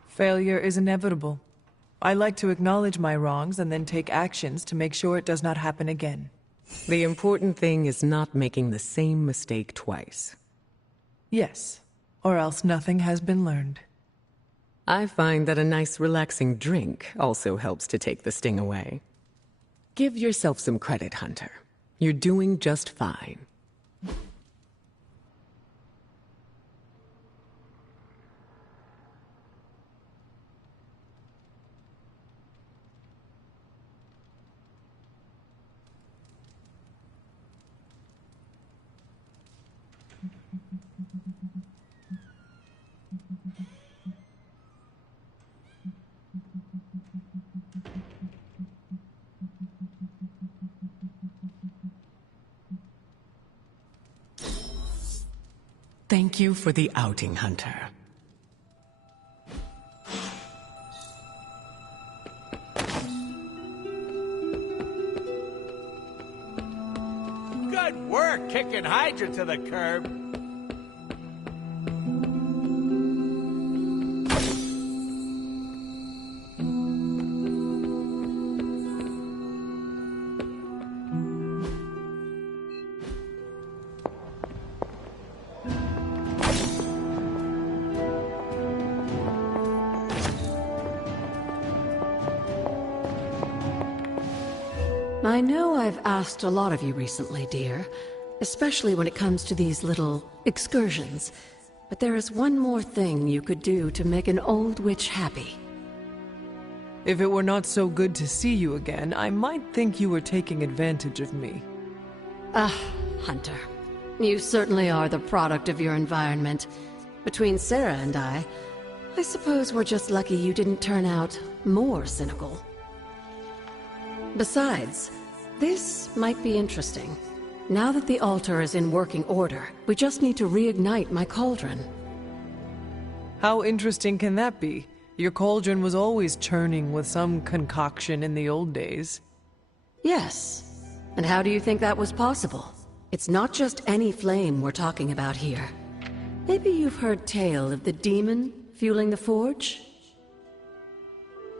Failure is inevitable. I like to acknowledge my wrongs and then take actions to make sure it does not happen again. The important thing is not making the same mistake twice. Yes, or else nothing has been learned. I find that a nice relaxing drink also helps to take the sting away. Give yourself some credit, Hunter. You're doing just fine. Thank you for the outing, Hunter. Good work kicking Hydra to the curb. I know I've asked a lot of you recently, dear, especially when it comes to these little excursions. But there is one more thing you could do to make an old witch happy. If it were not so good to see you again, I might think you were taking advantage of me. Hunter. You certainly are the product of your environment. Between Sarah and I suppose we're just lucky you didn't turn out more cynical. Besides, this might be interesting. Now that the altar is in working order, we just need to reignite my cauldron. How interesting can that be? Your cauldron was always churning with some concoction in the old days. Yes. And how do you think that was possible? It's not just any flame we're talking about here. Maybe you've heard tale of the demon fueling the forge?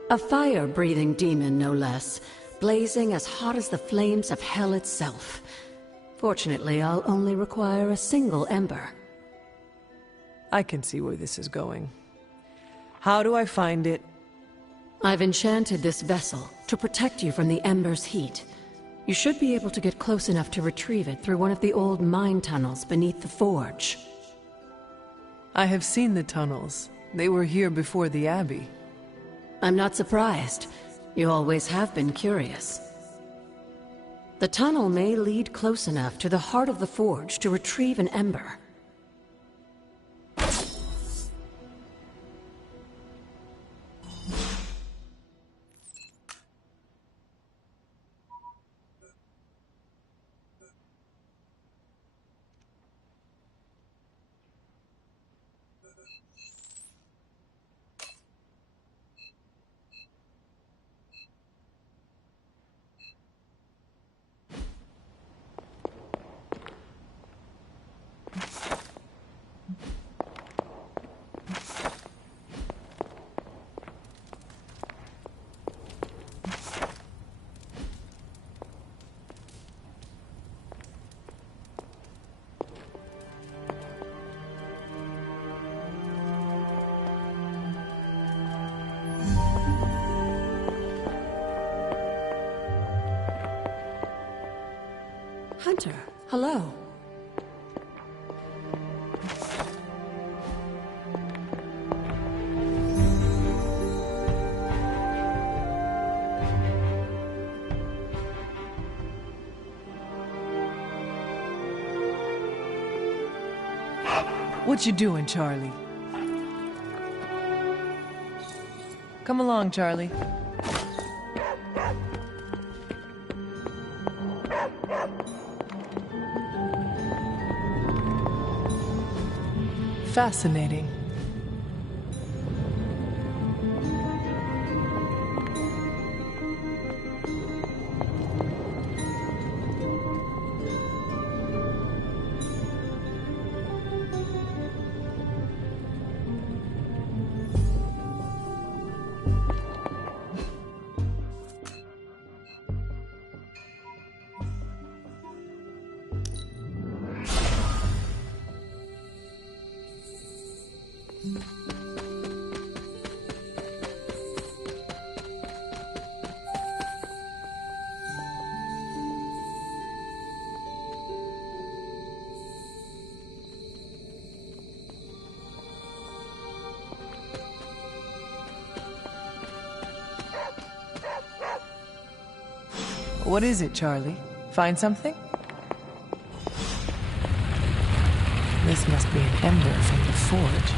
A fire-breathing demon, no less, blazing as hot as the flames of hell itself. Fortunately, I'll only require a single ember. I can see where this is going. How do I find it? I've enchanted this vessel to protect you from the ember's heat. You should be able to get close enough to retrieve it through one of the old mine tunnels beneath the forge. I have seen the tunnels. They were here before the Abbey. I'm not surprised. You always have been curious. The tunnel may lead close enough to the heart of the forge to retrieve an ember. Hunter, hello. What you doing, Charlie? Come along, Charlie. Fascinating. What is it, Charlie? Find something? This must be an ember from the forge.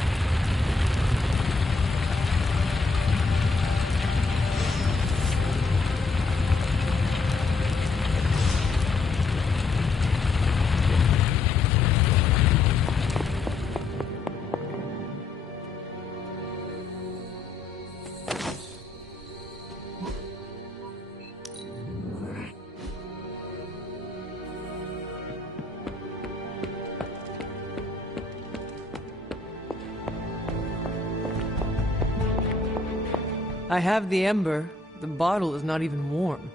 I have the ember. The bottle is not even warm.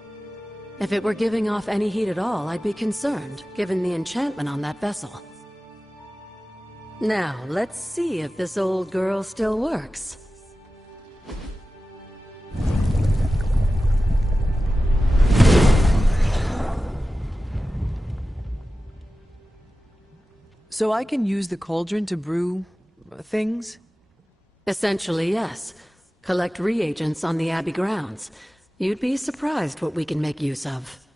If it were giving off any heat at all, I'd be concerned, given the enchantment on that vessel. Now, let's see if this old girl still works. So I can use the cauldron to brew things? Essentially, yes. Collect reagents on the Abbey grounds. You'd be surprised what we can make use of.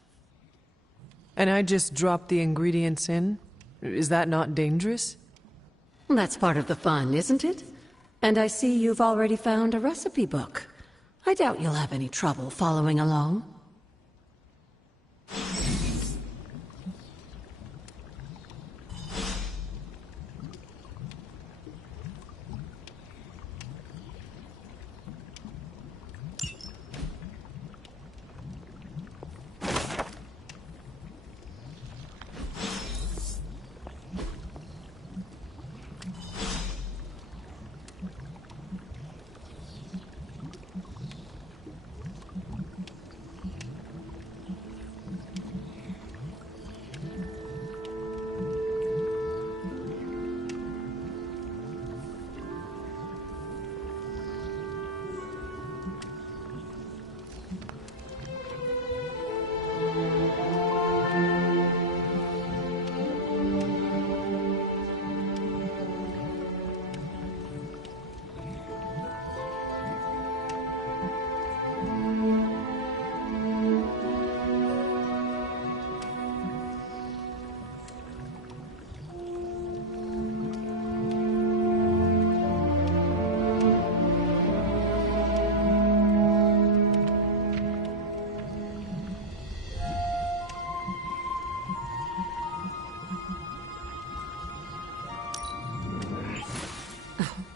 And I just drop the ingredients in? Is that not dangerous? That's part of the fun, isn't it? And I see you've already found a recipe book. I doubt you'll have any trouble following along.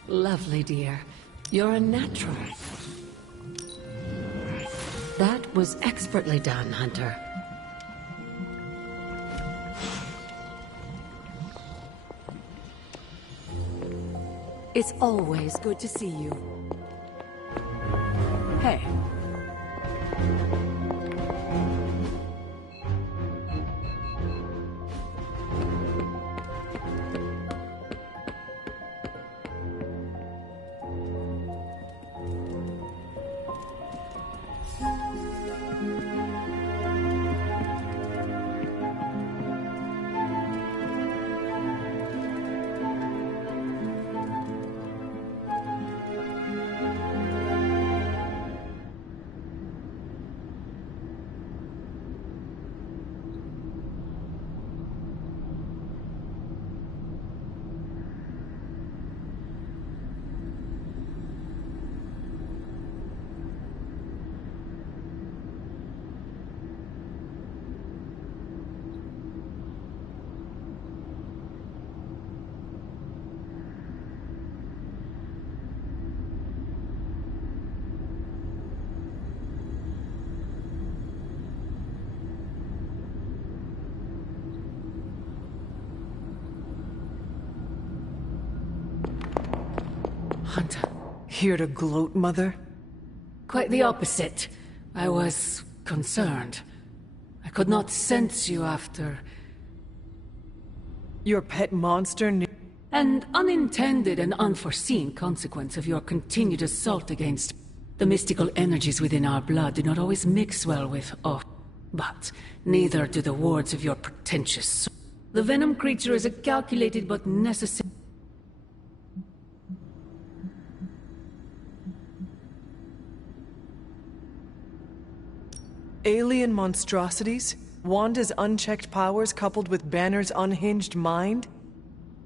Lovely, dear. You're a natural. That was expertly done, Hunter. It's always good to see you. Hey. Hunter, here to gloat, Mother? Quite the opposite. I was concerned. I could not sense you after... Your pet monster knew... An unintended and unforeseen consequence of your continued assault against... The mystical energies within our blood do not always mix well with... but neither do the wards of your pretentious soul. The venom creature is a calculated but necessary... Alien monstrosities? Wanda's unchecked powers coupled with Banner's unhinged mind?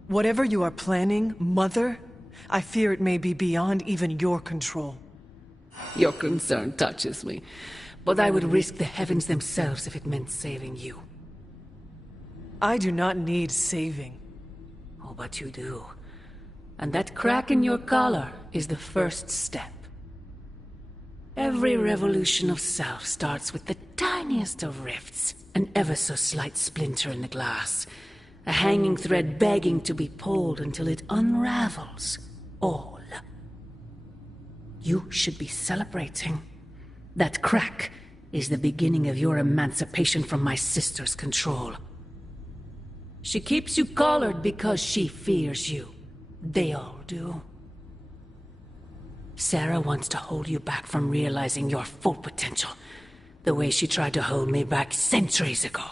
Whatever you are planning, Mother, I fear it may be beyond even your control. Your concern touches me, but I would risk the heavens themselves if it meant saving you. I do not need saving. Oh, but you do. And that crack in your collar is the first step. Every revolution of self starts with the tiniest of rifts, an ever so slight splinter in the glass, a hanging thread begging to be pulled until it unravels all. You should be celebrating. That crack is the beginning of your emancipation from my sister's control. She keeps you collared because she fears you. They all do. Sarah wants to hold you back from realizing your full potential, the way she tried to hold me back centuries ago.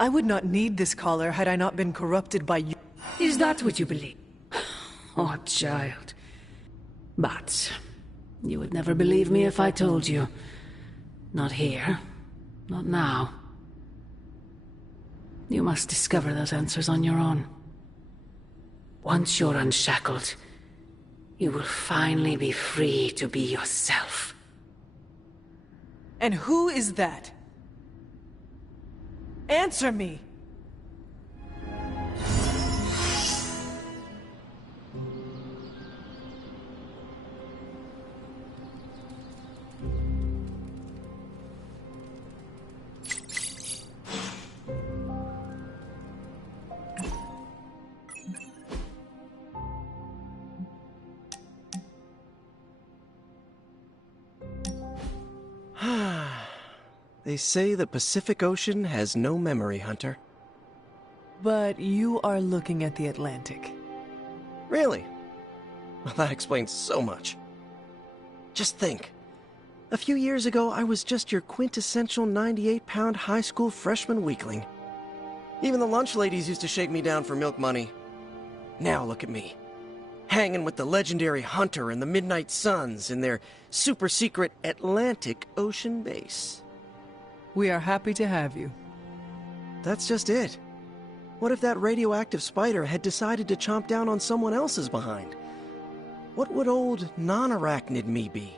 I would not need this collar had I not been corrupted by you. Is that what you believe? Oh, child. But you would never believe me if I told you. Not here. Not now. You must discover those answers on your own. Once you're unshackled, you will finally be free to be yourself. And who is that? Answer me! They say the Pacific Ocean has no memory, Hunter. But you are looking at the Atlantic. Really? Well, that explains so much. Just think. A few years ago, I was just your quintessential 98-pound high school freshman weakling. Even the lunch ladies used to shake me down for milk money. Now look at me. Hanging with the legendary Hunter and the Midnight Suns in their super-secret Atlantic Ocean base. We are happy to have you. That's just it. What if that radioactive spider had decided to chomp down on someone else's behind? What would old non-arachnid me be?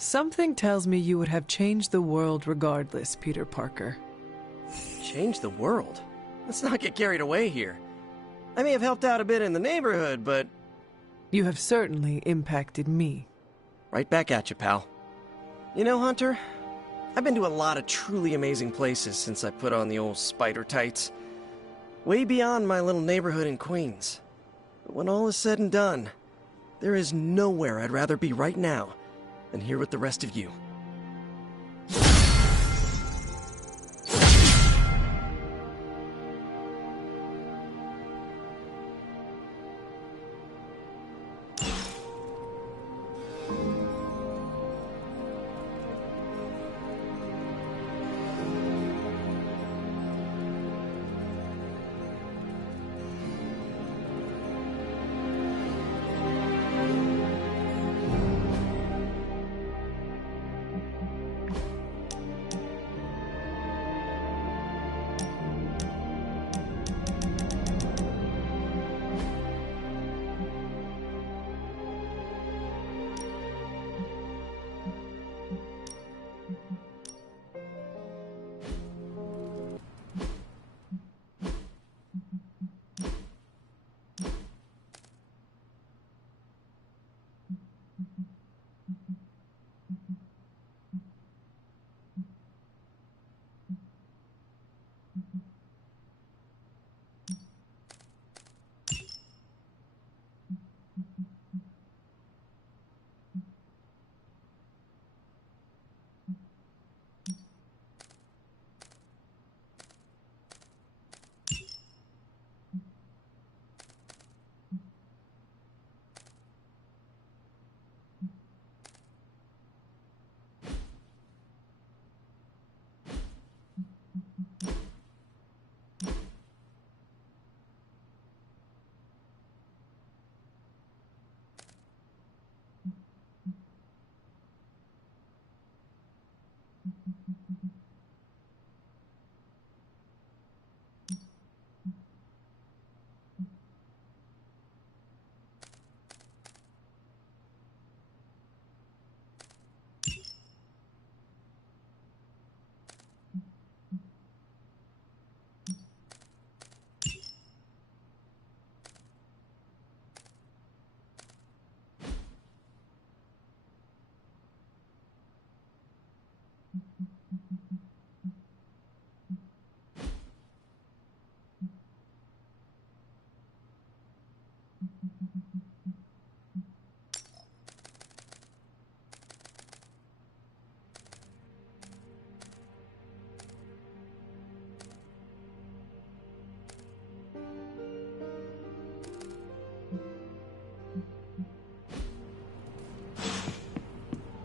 Something tells me you would have changed the world regardless, Peter Parker. Change the world? Let's not get carried away here. I may have helped out a bit in the neighborhood, but... You have certainly impacted me. Right back at you, pal. You know, Hunter, I've been to a lot of truly amazing places since I put on the old spider tights. Way beyond my little neighborhood in Queens. But when all is said and done, there is nowhere I'd rather be right now than here with the rest of you.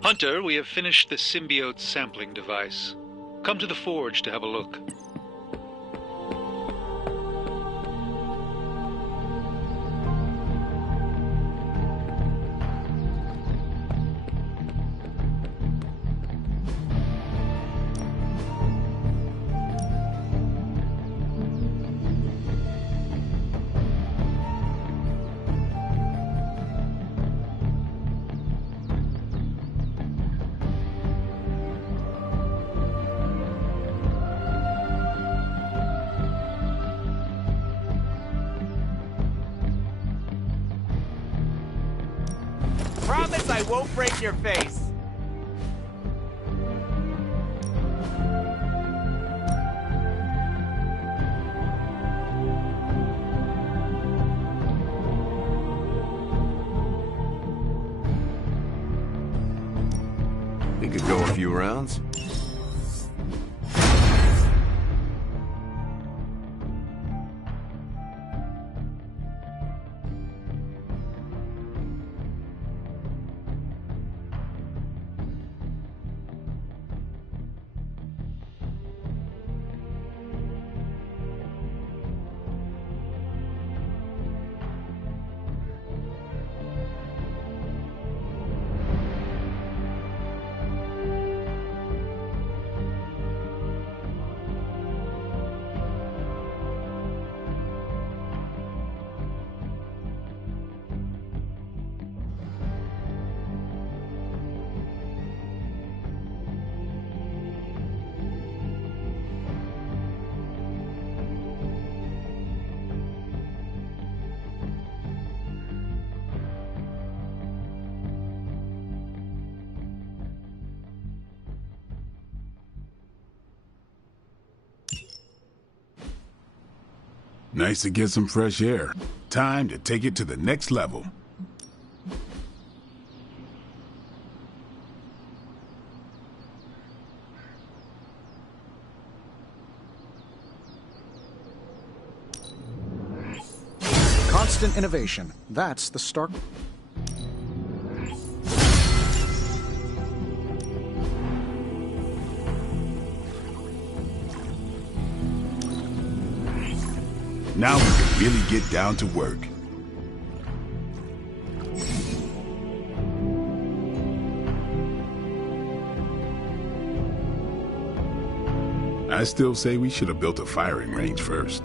Hunter, we have finished the symbiote sampling device. Come to the forge to have a look. Promise I won't break your face. We could go a few rounds. Nice to get some fresh air. Time to take it to the next level. Constant innovation. That's the Stark. Now we can really get down to work. I still say we should have built a firing range first.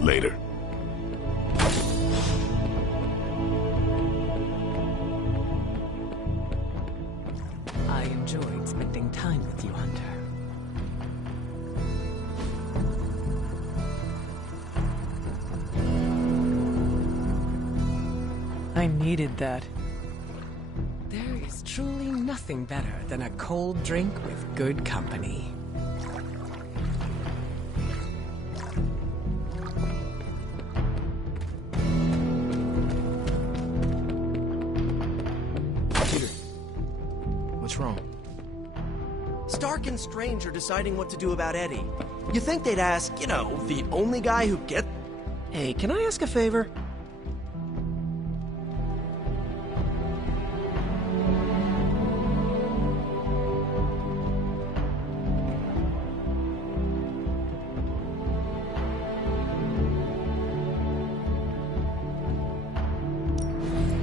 Later. I enjoyed spending time with you, Hunter. I needed that. There is truly nothing better than a cold drink with good company. What's wrong? Stark and Strange are deciding what to do about Eddie. You think they'd ask, you know, the only guy who get... Hey, can I ask a favor?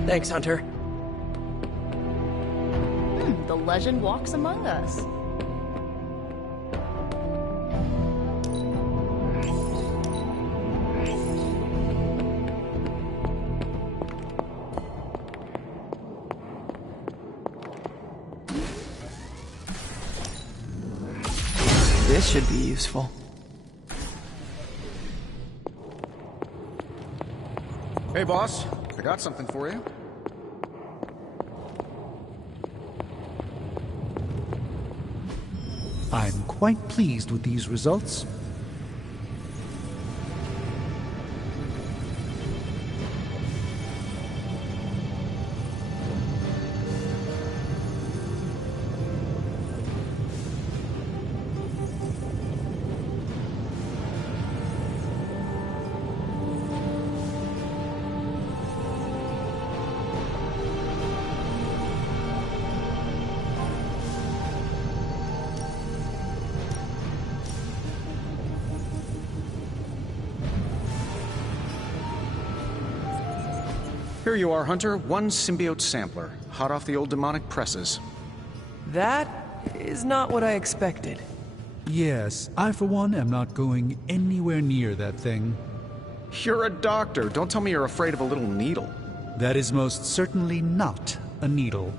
Thanks, Hunter. The legend walks among us. This should be useful. Hey, boss. I got something for you. I'm quite pleased with these results. Here you are, Hunter. One symbiote sampler, hot off the old demonic presses. That is not what I expected. Yes, I for one am not going anywhere near that thing. You're a doctor. Don't tell me you're afraid of a little needle. That is most certainly not a needle.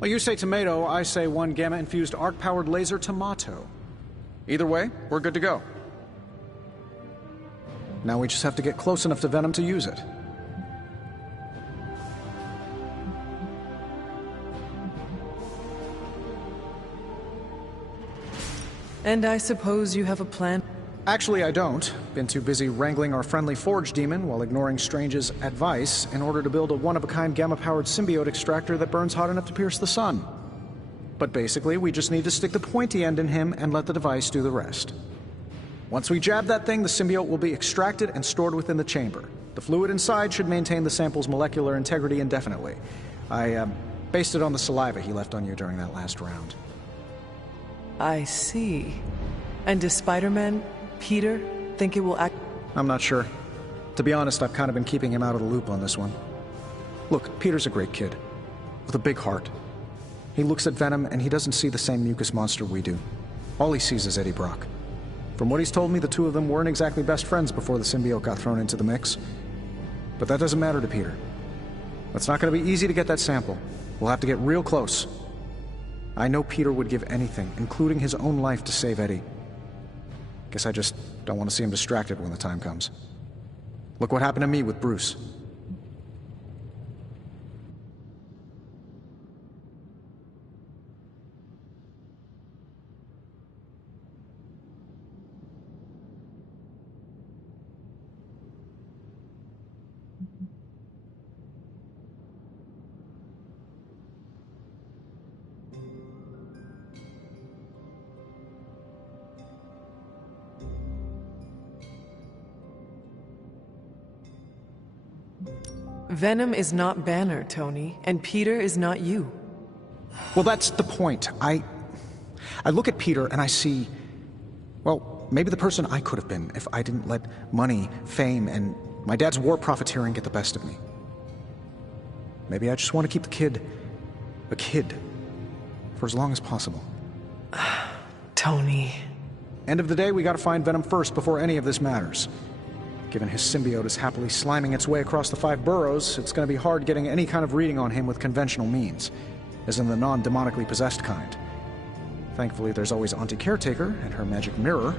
Well, you say tomato, I say one gamma-infused arc-powered laser tomato. Either way, we're good to go. Now we just have to get close enough to Venom to use it. And I suppose you have a plan? Actually, I don't. Been too busy wrangling our friendly Forge demon while ignoring Strange's advice in order to build a one-of-a-kind gamma-powered symbiote extractor that burns hot enough to pierce the sun. But basically, we just need to stick the pointy end in him and let the device do the rest. Once we jab that thing, the symbiote will be extracted and stored within the chamber. The fluid inside should maintain the sample's molecular integrity indefinitely. I based it on the saliva he left on you during that last round. I see. And does Spider-Man, Peter, think it will act? I'm not sure. To be honest, I've kind of been keeping him out of the loop on this one. Look, Peter's a great kid, with a big heart. He looks at Venom and he doesn't see the same mucus monster we do. All he sees is Eddie Brock. From what he's told me, the two of them weren't exactly best friends before the symbiote got thrown into the mix. But that doesn't matter to Peter. It's not going to be easy to get that sample. We'll have to get real close. I know Peter would give anything, including his own life, to save Eddie. Guess I just don't want to see him distracted when the time comes. Look what happened to me with Bruce. Venom is not Banner, Tony, and Peter is not you. Well, that's the point. I look at Peter and I see, well, maybe the person I could have been if I didn't let money, fame, and my dad's war profiteering get the best of me. Maybe I just want to keep the kid a kid for as long as possible. Tony. End of the day, we gotta find Venom first before any of this matters. Given his symbiote is happily sliming its way across the 5 boroughs, it's gonna be hard getting any kind of reading on him with conventional means, as in the non-demonically possessed kind. Thankfully, there's always Auntie Caretaker and her magic mirror.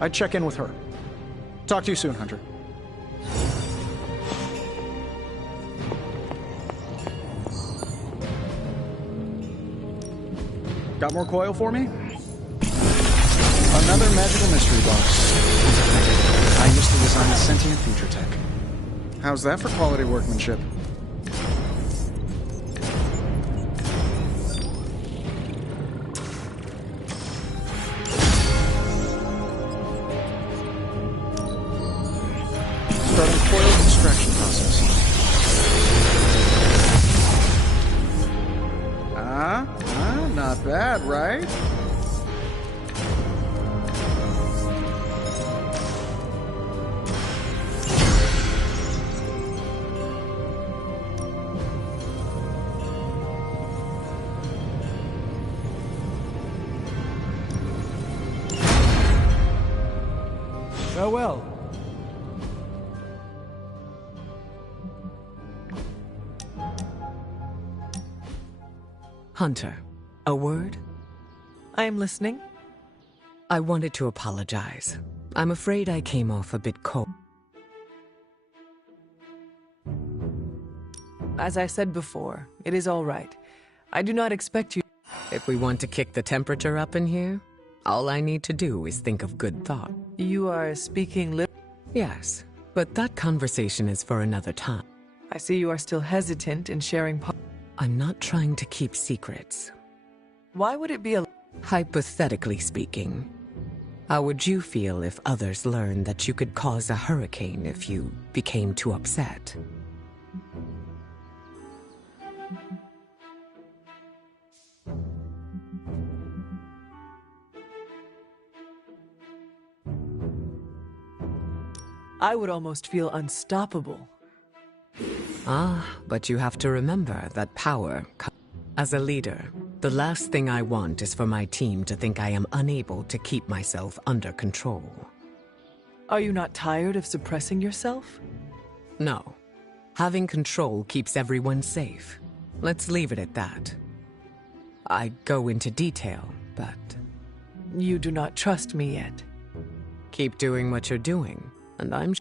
I'd check in with her. Talk to you soon, Hunter. Got more coil for me? Another magical mystery box. I used to design sentient future tech. How's that for quality workmanship? Starting coil extraction process. Not bad, right? Farewell. Hunter, a word? I am listening. I wanted to apologize. I'm afraid I came off a bit cold. As I said before, it is all right. I do not expect you... If we want to kick the temperature up in here, all I need to do is think of good thought. You are speaking Yes, but that conversation is for another time. I see you are still hesitant in sharing I'm not trying to keep secrets. Why would it be a... Hypothetically speaking, how would you feel if others learned that you could cause a hurricane if you became too upset? I would almost feel unstoppable. Ah, but you have to remember that power... As a leader, the last thing I want is for my team to think I am unable to keep myself under control. Are you not tired of suppressing yourself? No. Having control keeps everyone safe. Let's leave it at that. I go into detail, but... You do not trust me yet. Keep doing what you're doing, and I'm...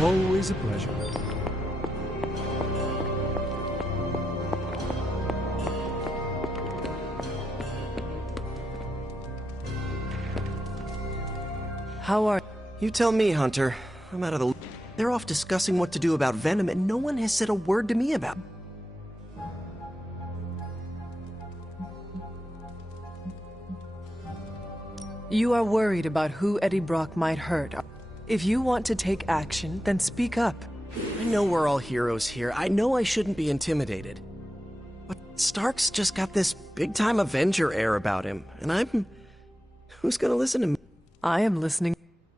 Always a pleasure. How are... You tell me, Hunter. I'm out of the... They're off discussing what to do about Venom, and no one has said a word to me about it. You are worried about who Eddie Brock might hurt. If you want to take action, then speak up. I know we're all heroes here. I know I shouldn't be intimidated. But Stark's just got this big-time Avenger air about him, and I'm... Who's gonna listen to me? I am listening.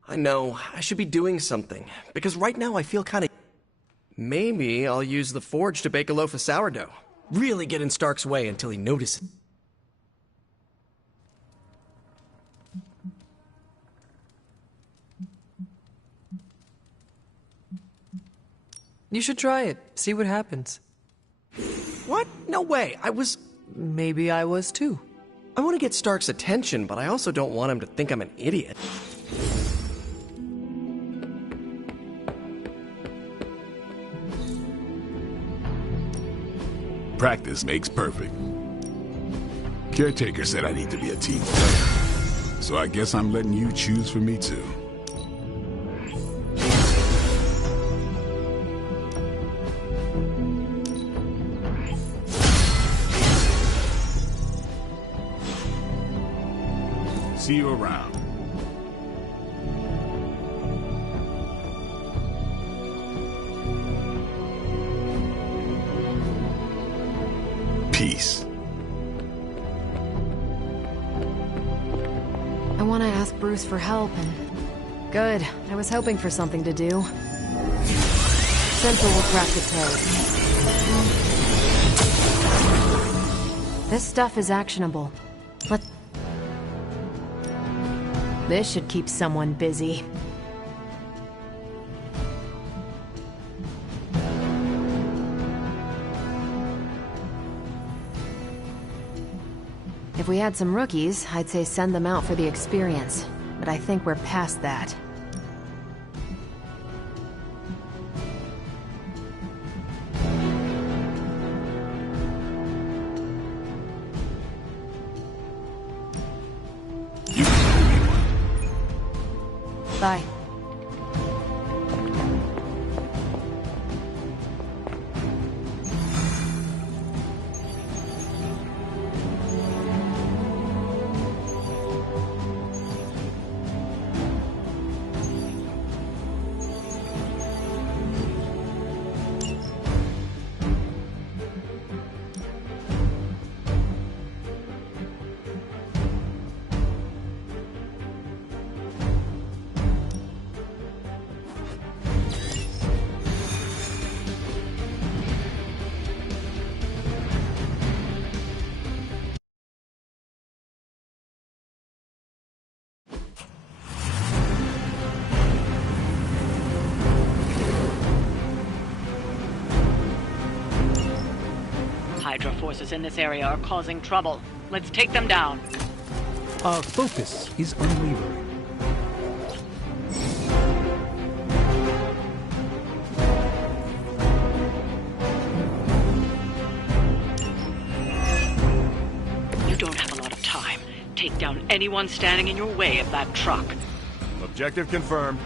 I know. I should be doing something. Because right now I feel kinda... Maybe I'll use the forge to bake a loaf of sourdough. Really get in Stark's way until he notices. You should try it. See what happens. What? No way. Maybe I was too. I want to get Stark's attention, but I also don't want him to think I'm an idiot. Practice makes perfect. Caretaker said I need to be a team player, so I guess I'm letting you choose for me too. See you around. Peace. I want to ask Bruce for help, and... Good. I was hoping for something to do. Central will crack the code. This stuff is actionable. This should keep someone busy. If we had some rookies, I'd say send them out for the experience. But I think we're past that. Bye. Hydra forces in this area are causing trouble. Let's take them down. Our focus is unwavering. You don't have a lot of time. Take down anyone standing in your way of that truck. Objective confirmed.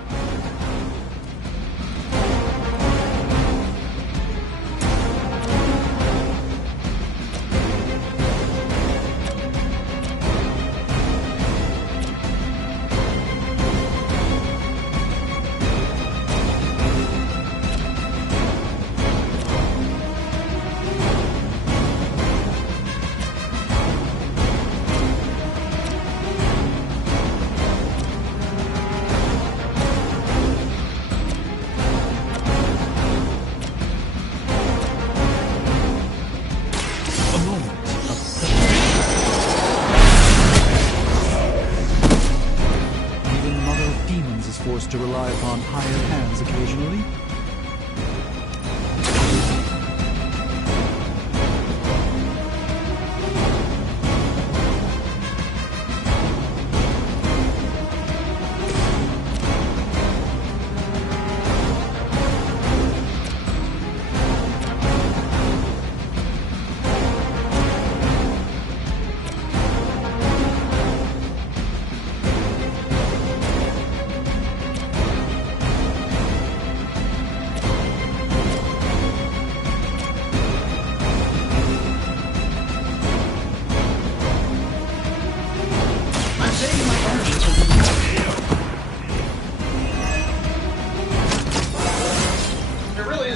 Forced to rely upon hired hands occasionally.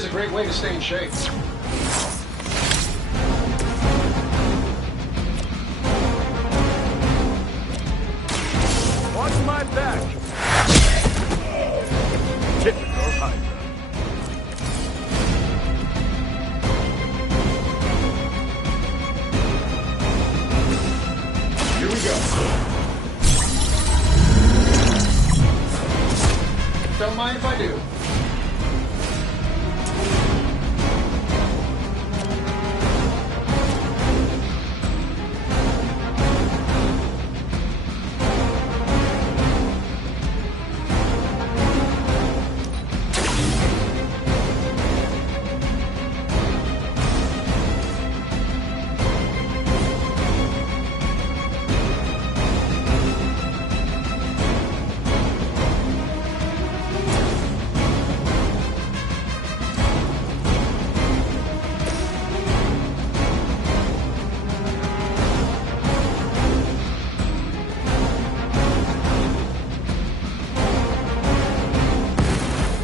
a great way to stay in shape. Watch my back. Typical Hydra. Here we go. Don't mind if I do.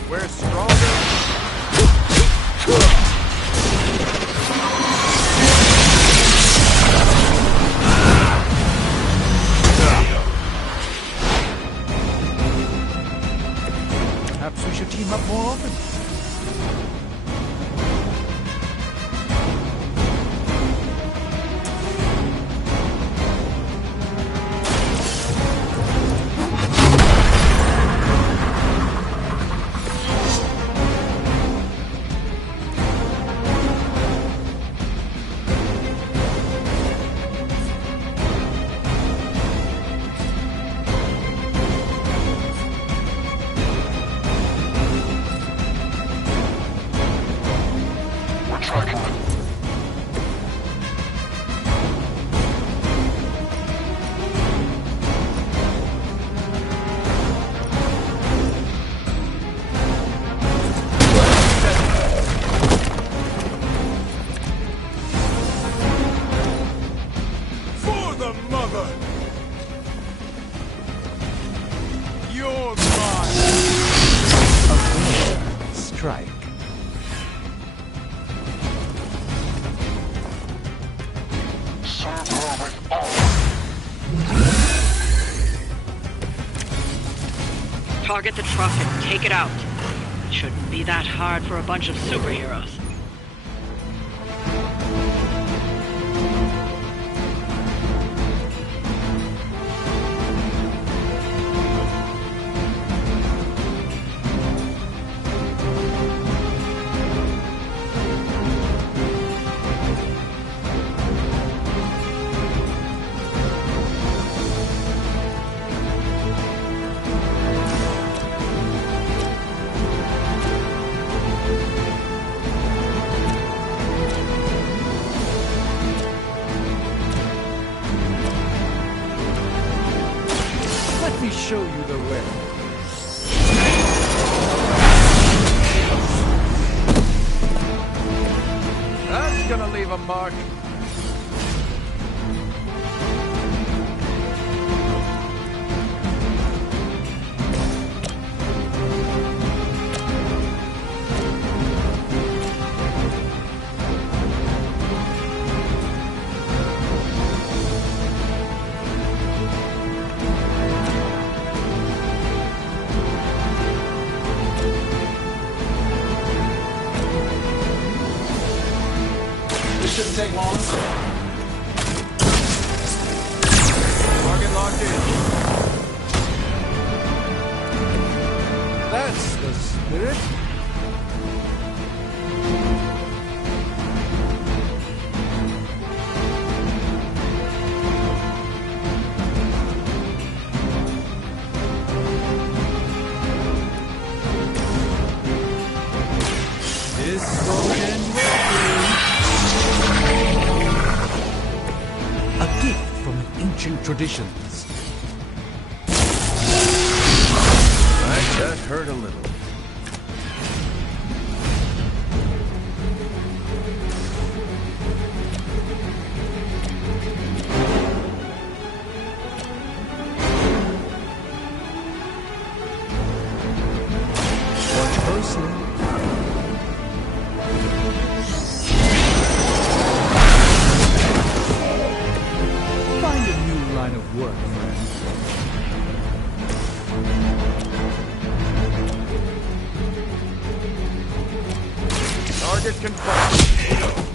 We're stronger. Perhaps we should team up more often. We're tracking them. For the mother! You're mine! Strike. Serve her with all. Target the truck and take it out. It shouldn't be that hard for a bunch of superheroes. Let me show you the way. That's gonna leave a mark. This shouldn't take long. Target locked in. That's the spirit. This will end well. A gift from ancient traditions. Right, that hurt a little. Watch closely. target confirmed.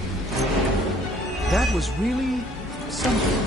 That was really something.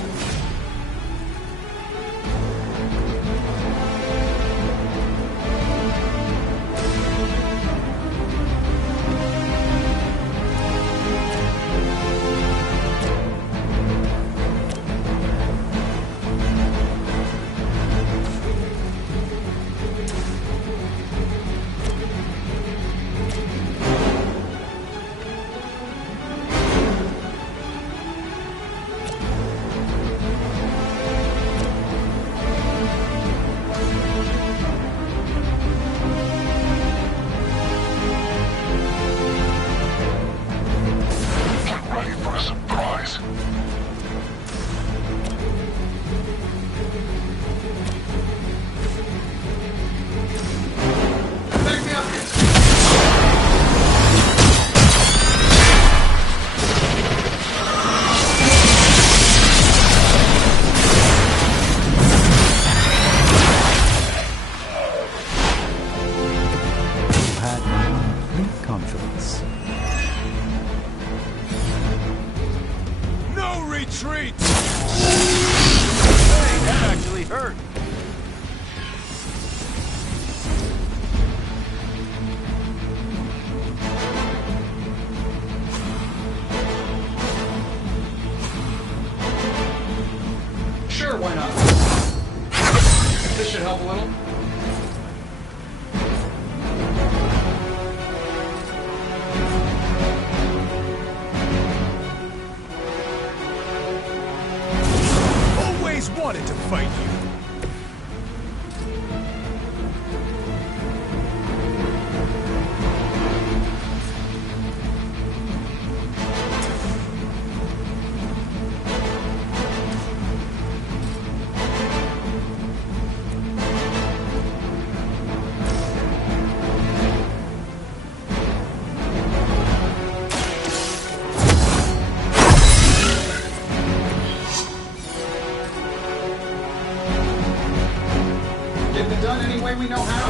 Retreat! Hey, that actually hurt. Sure, why not? This should help a little. Always wanted to fight you. Get it done any way we know how.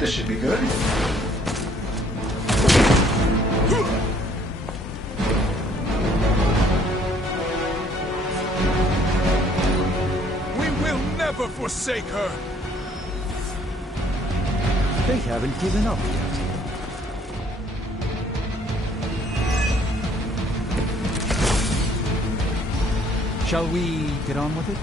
This should be good. We will never forsake her. They haven't given up yet. Shall we get on with it?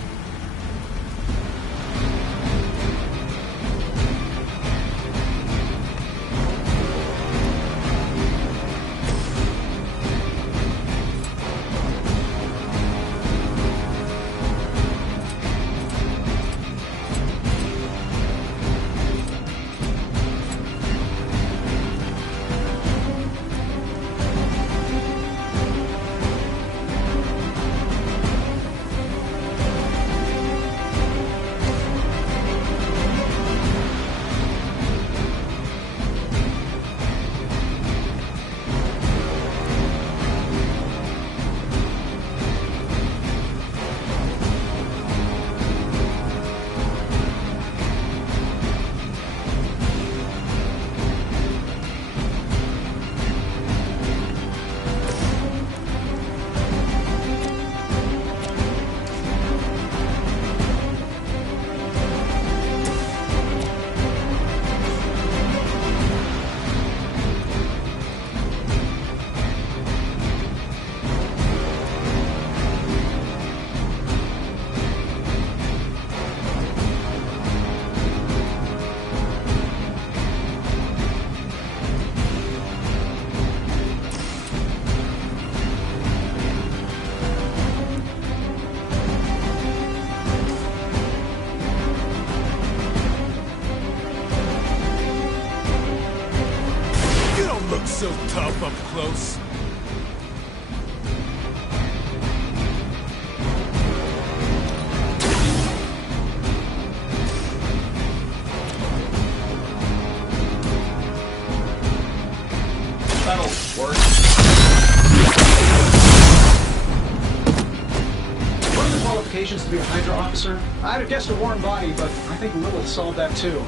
Look so tough up close. That'll work. allegations to be a Hydra officer? I'd have guessed a warm body, but I think Lilith solved that too.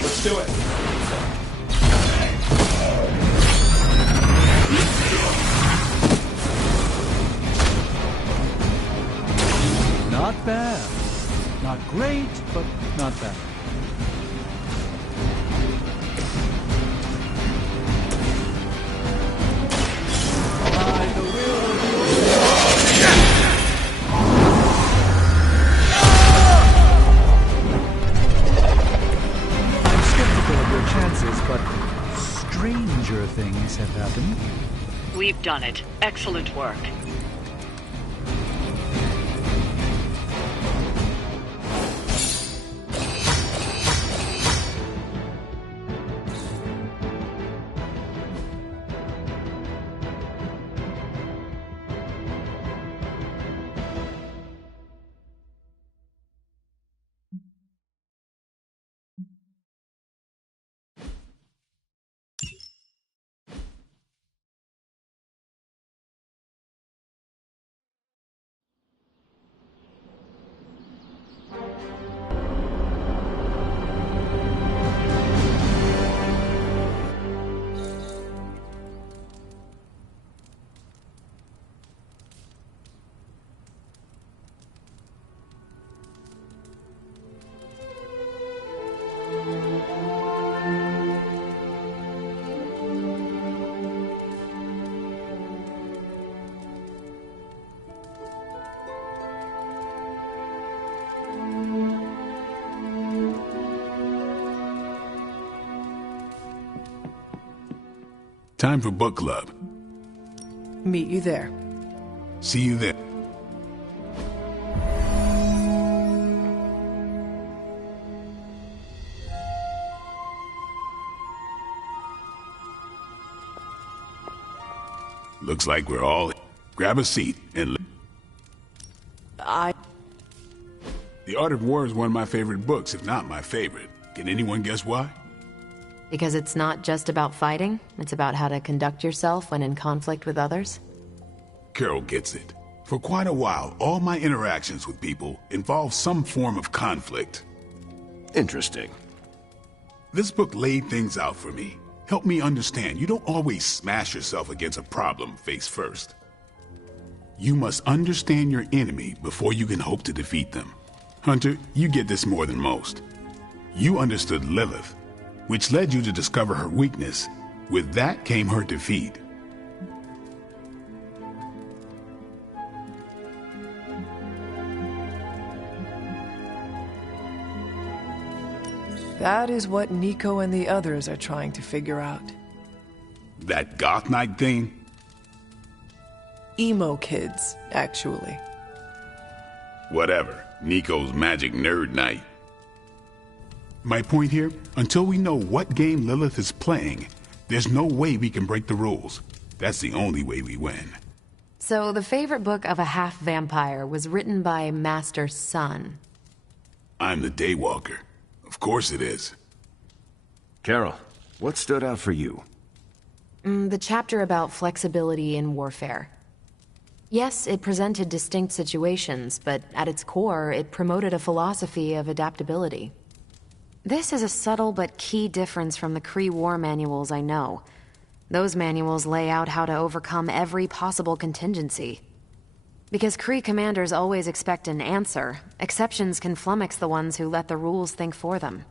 Let's do it. Not bad. Not great, but not bad. I'm skeptical of your chances, but stranger things have happened. We've done it. Excellent work. Time for book club. Meet you there. See you there. Looks like we're all... Grab a seat and... The Art of War is one of my favorite books, if not my favorite. Can anyone guess why? Because it's not just about fighting, it's about how to conduct yourself when in conflict with others? Carol gets it. For quite a while, all my interactions with people involve some form of conflict. Interesting. This book laid things out for me. Helped me understand you don't always smash yourself against a problem face first. You must understand your enemy before you can hope to defeat them. Hunter, you get this more than most. You understood Lilith, which led you to discover her weakness. With that came her defeat. That is what Nico and the others are trying to figure out. That goth night thing? Emo kids, actually. Whatever. Nico's magic nerd night. My point here, until we know what game Lilith is playing, there's no way we can break the rules. That's the only way we win. So the favorite book of a half-vampire was written by Master's son. I'm the Daywalker. Of course it is. Carol, what stood out for you? The chapter about flexibility in warfare. Yes, it presented distinct situations, but at its core, it promoted a philosophy of adaptability. This is a subtle but key difference from the Kree war manuals I know. Those manuals lay out how to overcome every possible contingency. Because Kree commanders always expect an answer, exceptions can flummox the ones who let the rules think for them.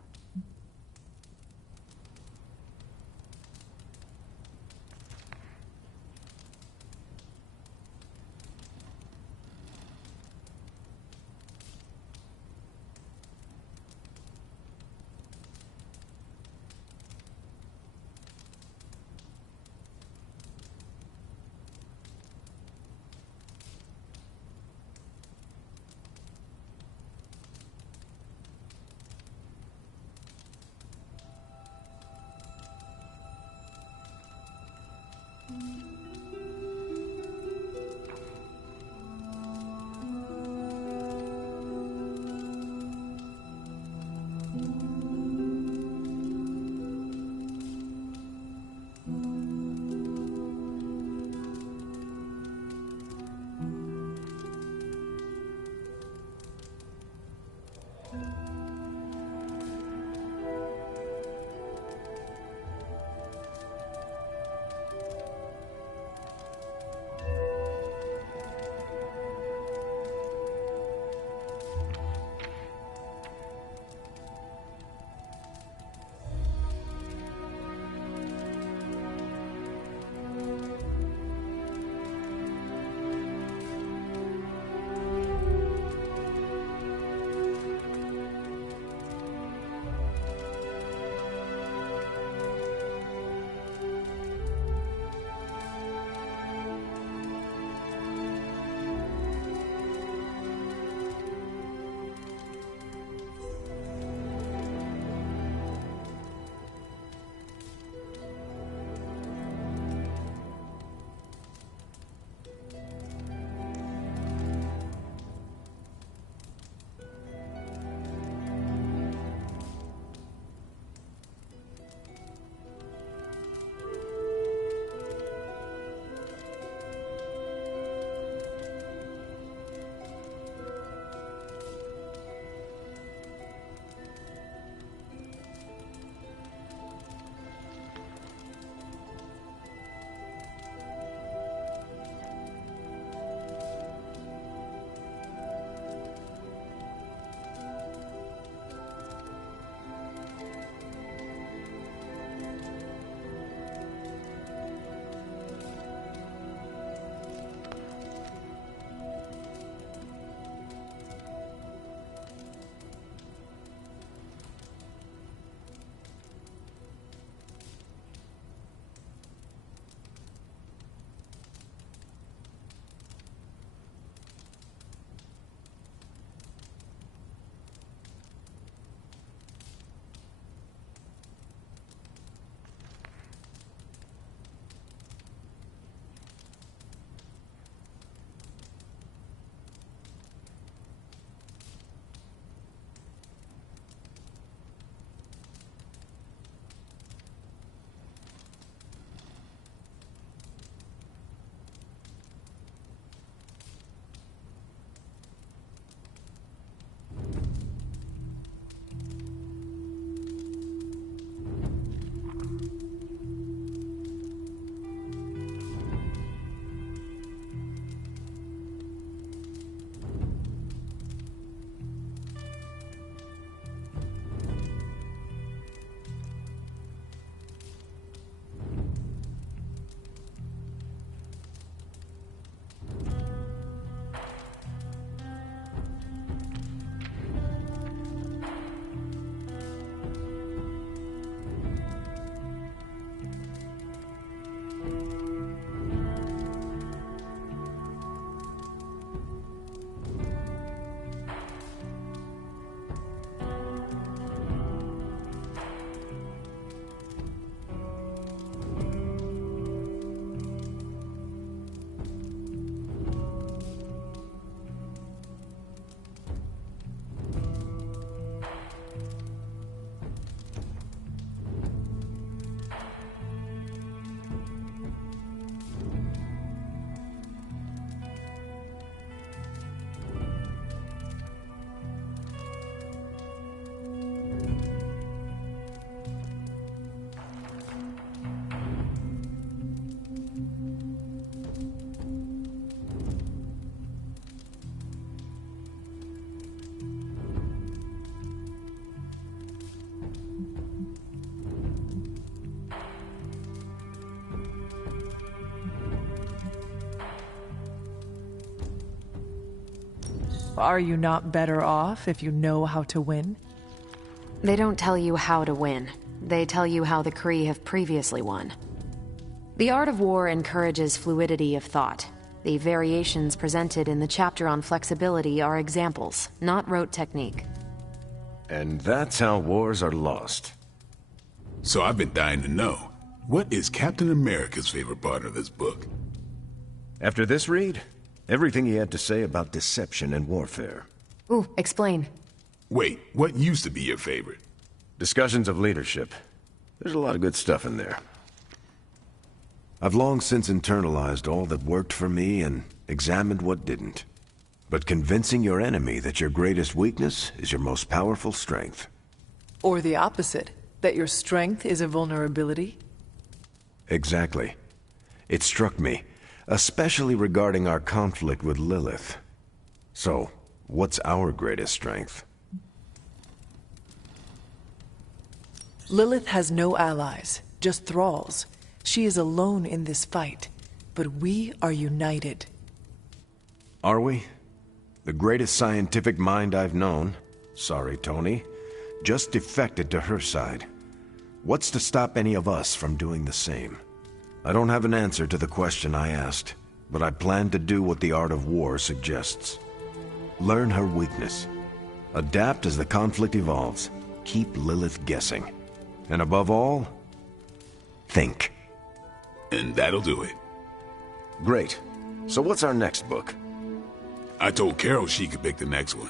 Are you not better off if you know how to win? They don't tell you how to win. They tell you how the Kree have previously won. The art of war encourages fluidity of thought. The variations presented in the chapter on flexibility are examples, not rote technique. And that's how wars are lost. So I've been dying to know, what is Captain America's favorite part of this book? After this read, everything he had to say about deception and warfare. Ooh, explain. Wait, what used to be your favorite? Discussions of leadership. There's a lot of good stuff in there. I've long since internalized all that worked for me and examined what didn't. But convincing your enemy that your greatest weakness is your most powerful strength. Or the opposite, that your strength is a vulnerability? Exactly. It struck me, especially regarding our conflict with Lilith. So, what's our greatest strength? Lilith has no allies, just thralls. She is alone in this fight, but we are united. Are we? The greatest scientific mind I've known, sorry Tony, just defected to her side. What's to stop any of us from doing the same? I don't have an answer to the question I asked, but I plan to do what the art of war suggests. Learn her weakness. Adapt as the conflict evolves. Keep Lilith guessing. And above all, think. And that'll do it. Great. So what's our next book? I told Carol she could pick the next one.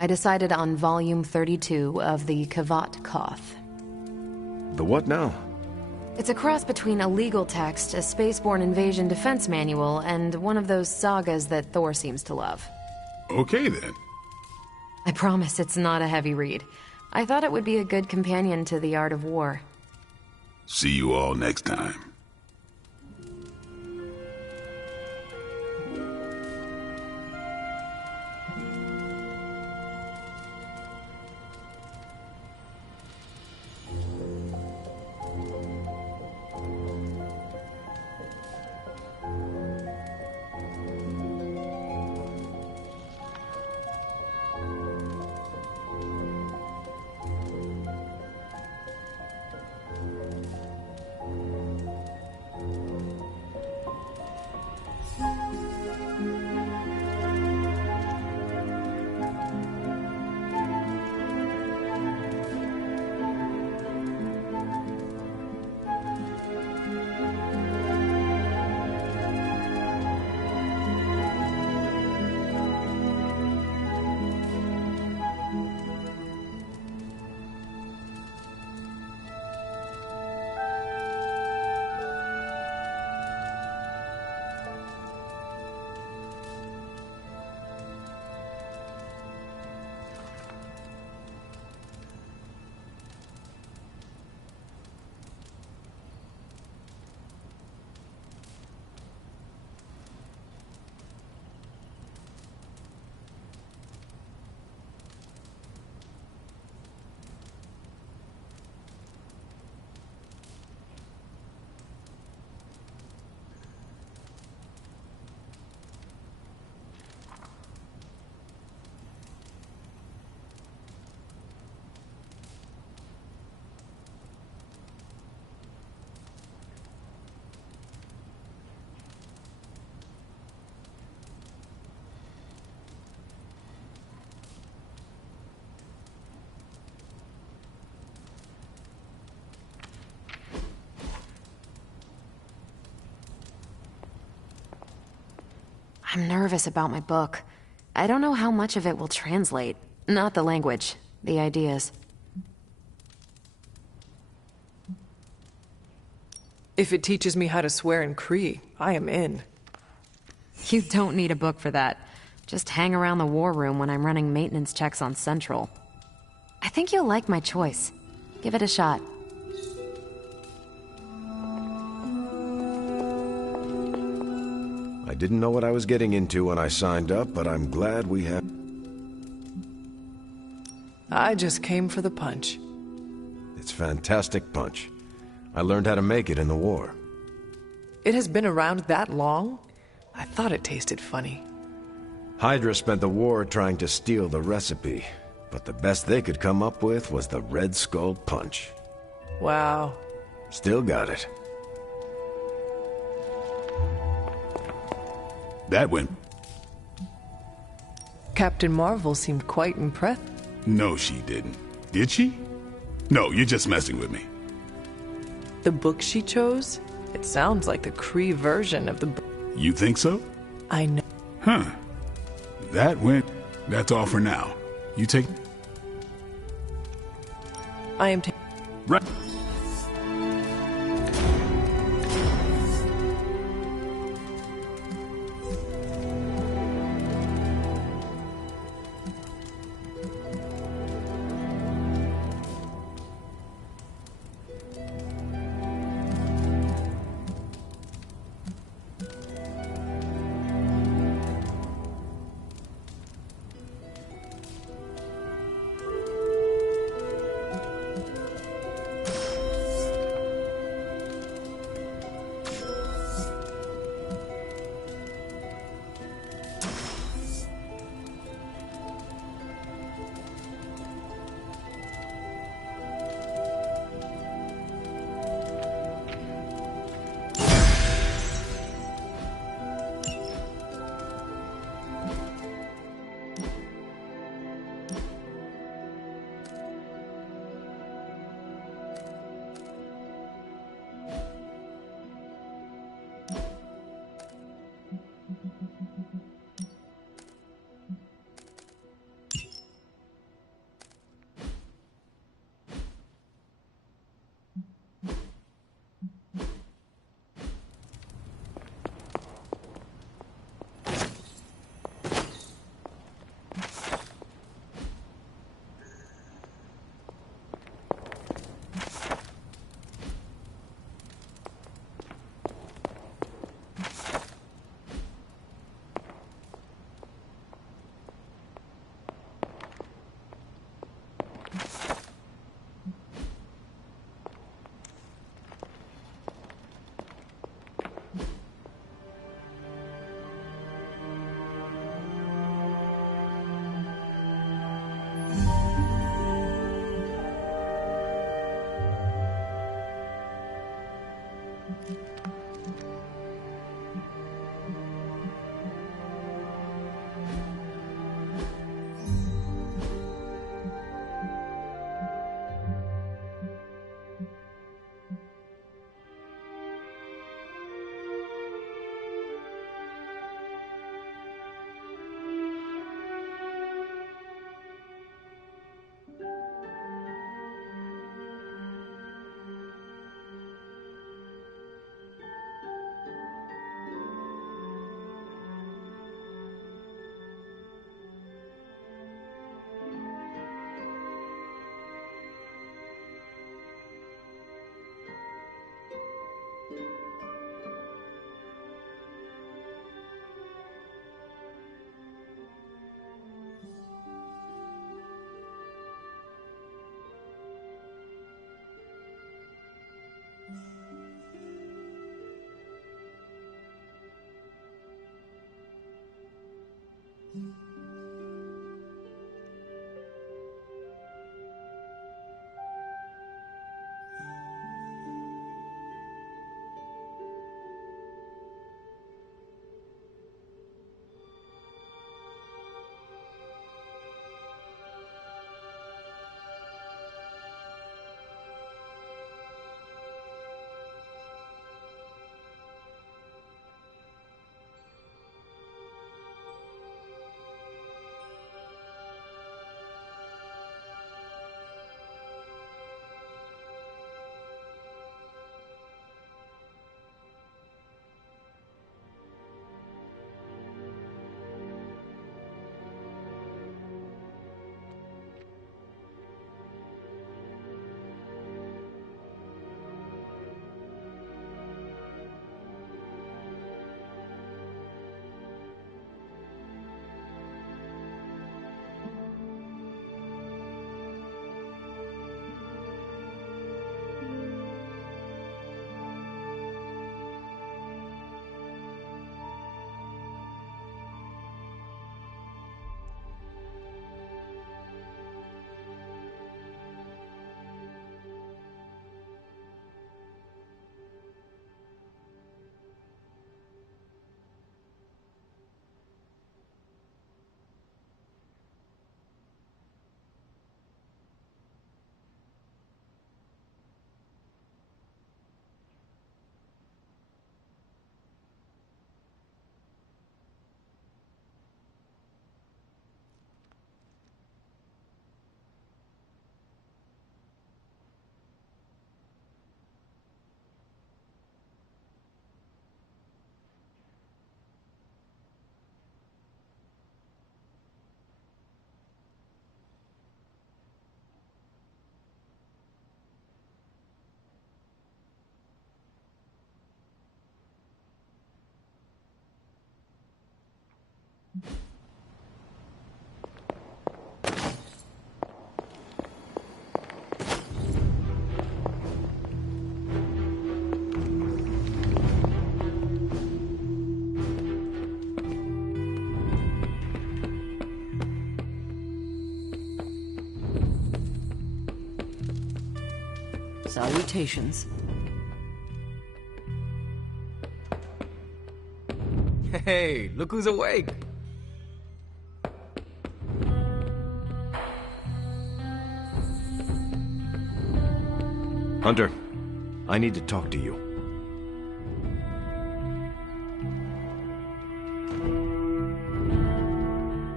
I decided on volume 32 of the Kavat Koth. The what now? It's a cross between a legal text, a spaceborne invasion defense manual, and one of those sagas that Thor seems to love. Okay then. I promise it's not a heavy read. I thought it would be a good companion to the art of war. See you all next time. I'm nervous about my book. I don't know how much of it will translate. Not the language, the ideas. If it teaches me how to swear in Kree, I am in. You don't need a book for that. Just hang around the war room when I'm running maintenance checks on Central. I think you'll like my choice. Give it a shot. I didn't know what I was getting into when I signed up, but I'm glad we have... I just came for the punch. It's fantastic punch. I learned how to make it in the war. It has been around that long? I thought it tasted funny. Hydra spent the war trying to steal the recipe, but the best they could come up with was the Red Skull Punch. Wow. Still got it. That went... Captain Marvel seemed quite impressed. No, she didn't. Did she? No, you're just messing with me. The book she chose? It sounds like the Kree version of the book. You think so? I know. Huh. That went... That's all for now. You take... I am taking... Right. Salutations. Hey, look who's awake! Hunter, I need to talk to you.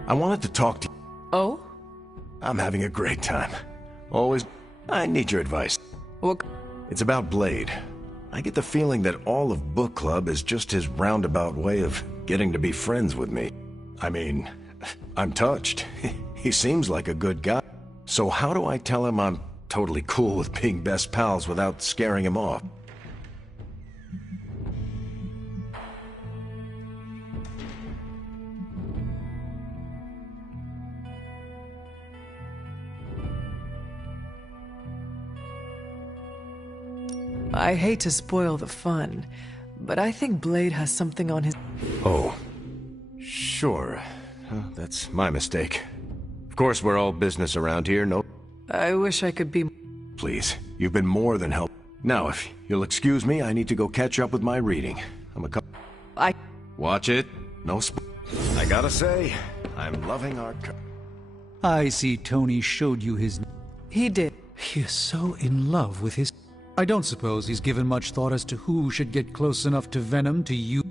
I wanted to talk to you. Oh? I'm having a great time. Always. I need your advice. What? It's about Blade. I get the feeling that all of Book Club is just his roundabout way of getting to be friends with me. I mean, I'm touched. He seems like a good guy. So how do I tell him I'm totally cool with being best pals without scaring him off? I hate to spoil the fun, but I think Blade has something on his... Oh, sure. That's my mistake. Of course, we're all business around here, no? I wish I could be... Please, you've been more than help. Now, if you'll excuse me, I need to go catch up with my reading. Watch it. No I gotta say, I'm loving our... I see Tony showed you his... He did. He is so in love with his... I don't suppose he's given much thought as to who should get close enough to Venom to you.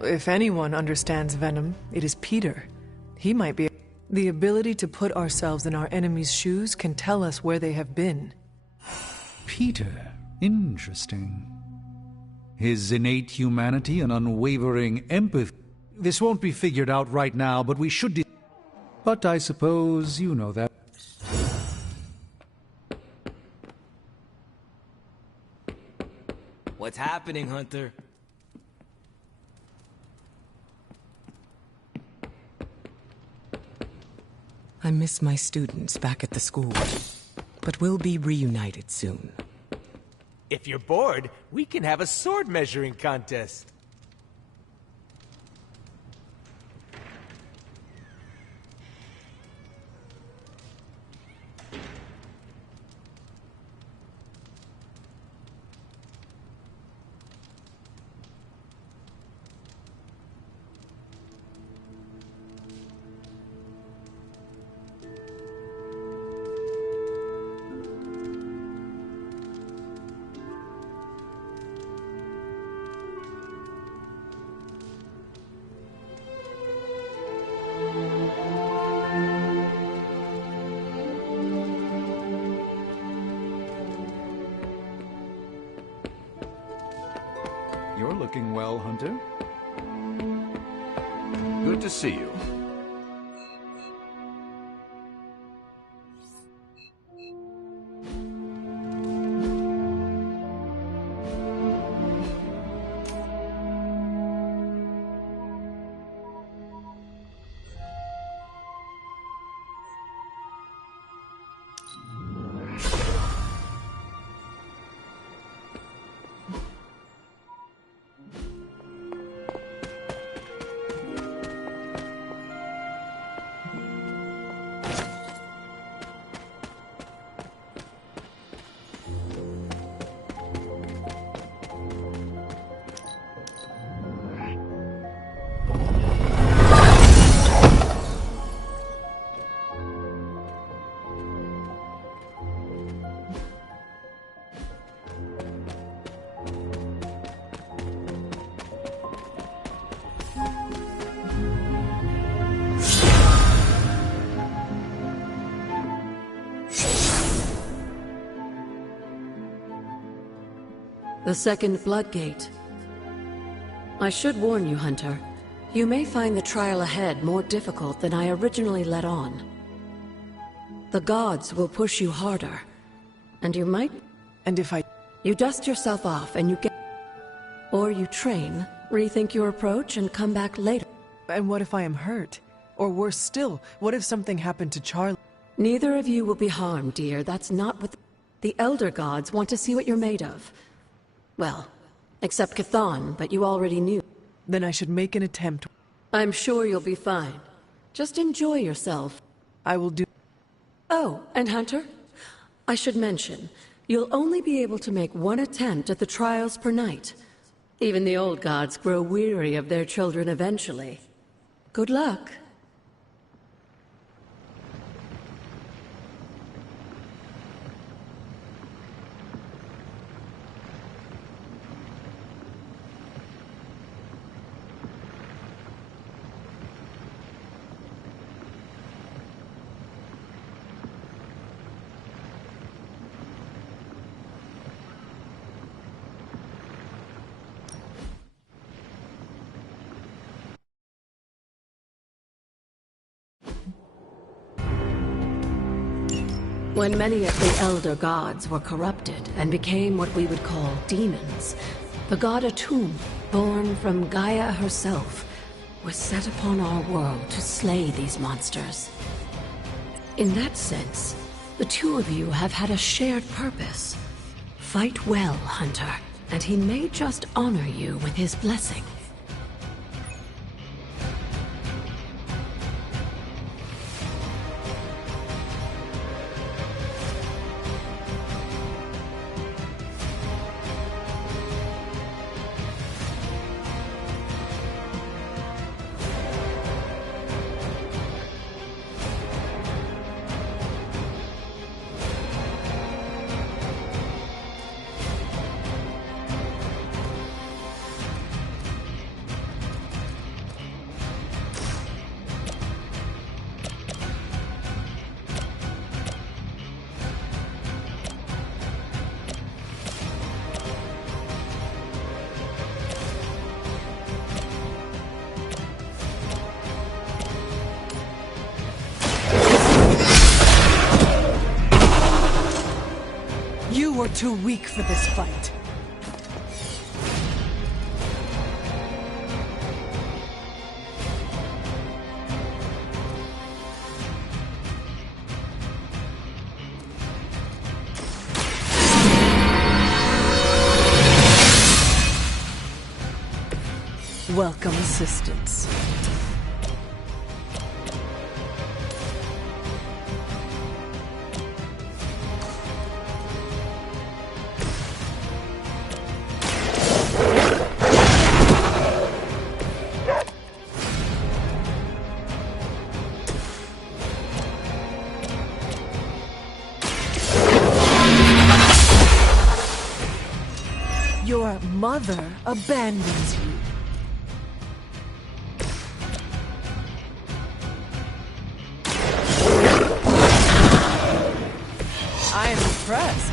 If anyone understands Venom, it is Peter. He might be... The ability to put ourselves in our enemies' shoes can tell us where they have been. Peter. Interesting. His innate humanity and unwavering empathy. This won't be figured out right now, but we should... But I suppose you know that. What's happening, Hunter? I miss my students back at the school, but we'll be reunited soon. If you're bored, we can have a sword measuring contest. You're looking well, Hunter. Good to see you. The second Bloodgate. I should warn you, Hunter. You may find the trial ahead more difficult than I originally let on. The gods will push you harder. And you might... And if I... You dust yourself off and you get... Or you train, rethink your approach, and come back later. And what if I am hurt? Or worse still, what if something happened to Charlie? Neither of you will be harmed, dear. That's not what... The Elder Gods want to see what you're made of. Well, except Chthon, but you already knew. Then I should make an attempt. I'm sure you'll be fine. Just enjoy yourself. I will do... Oh, and Hunter? I should mention, you'll only be able to make one attempt at the trials per night. Even the old gods grow weary of their children eventually. Good luck. When many of the elder gods were corrupted and became what we would call demons, the god Atum, born from Gaia herself, was set upon our world to slay these monsters. In that sense, the two of you have had a shared purpose. Fight well, Hunter, and he may just honor you with his blessing. You are too weak for this fight. Welcome assistance. Your mother abandons you. I am impressed.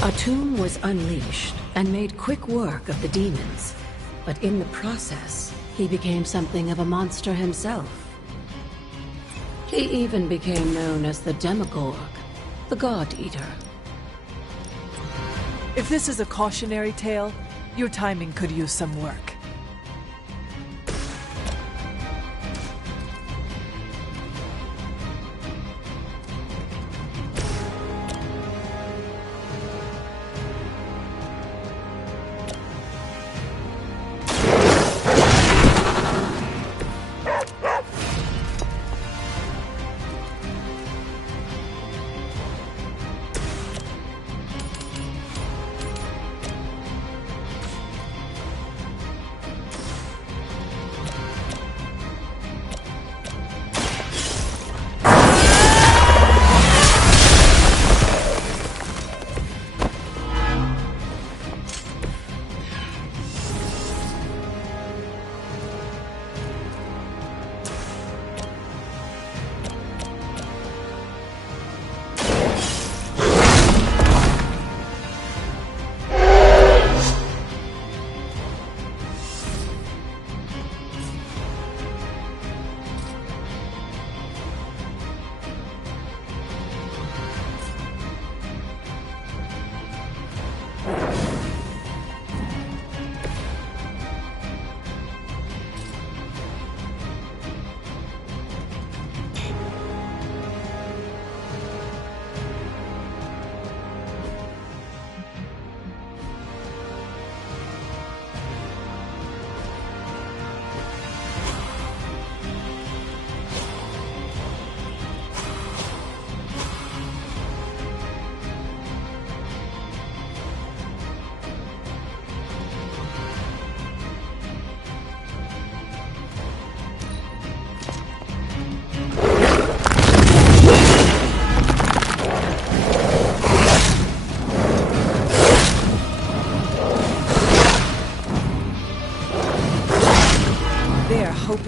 Atum was unleashed and made quick work of the demons, but in the process, he became something of a monster himself. He even became known as the Demogorg, the God Eater. If this is a cautionary tale, your timing could use some work.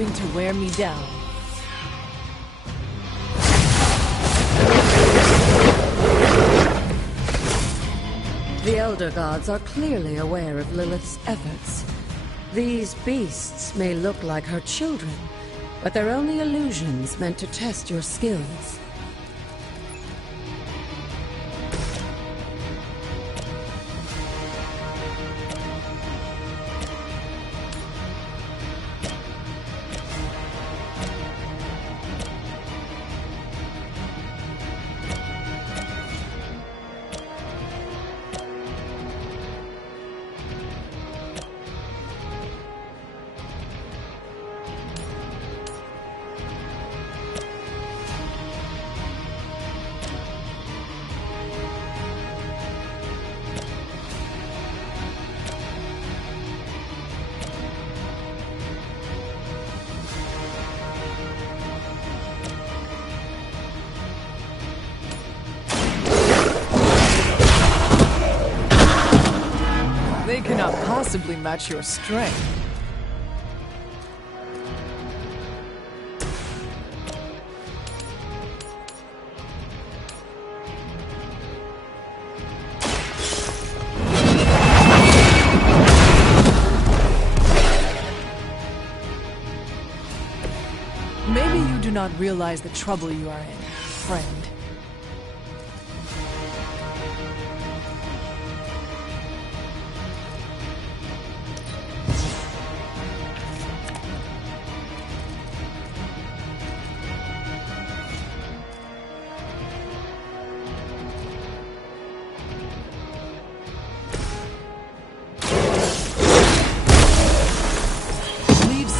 hoping to wear me down. The Elder Gods are clearly aware of Lilith's efforts. These beasts may look like her children, but they're only illusions meant to test your skills. They cannot possibly match your strength. Maybe you do not realize the trouble you are in, friend.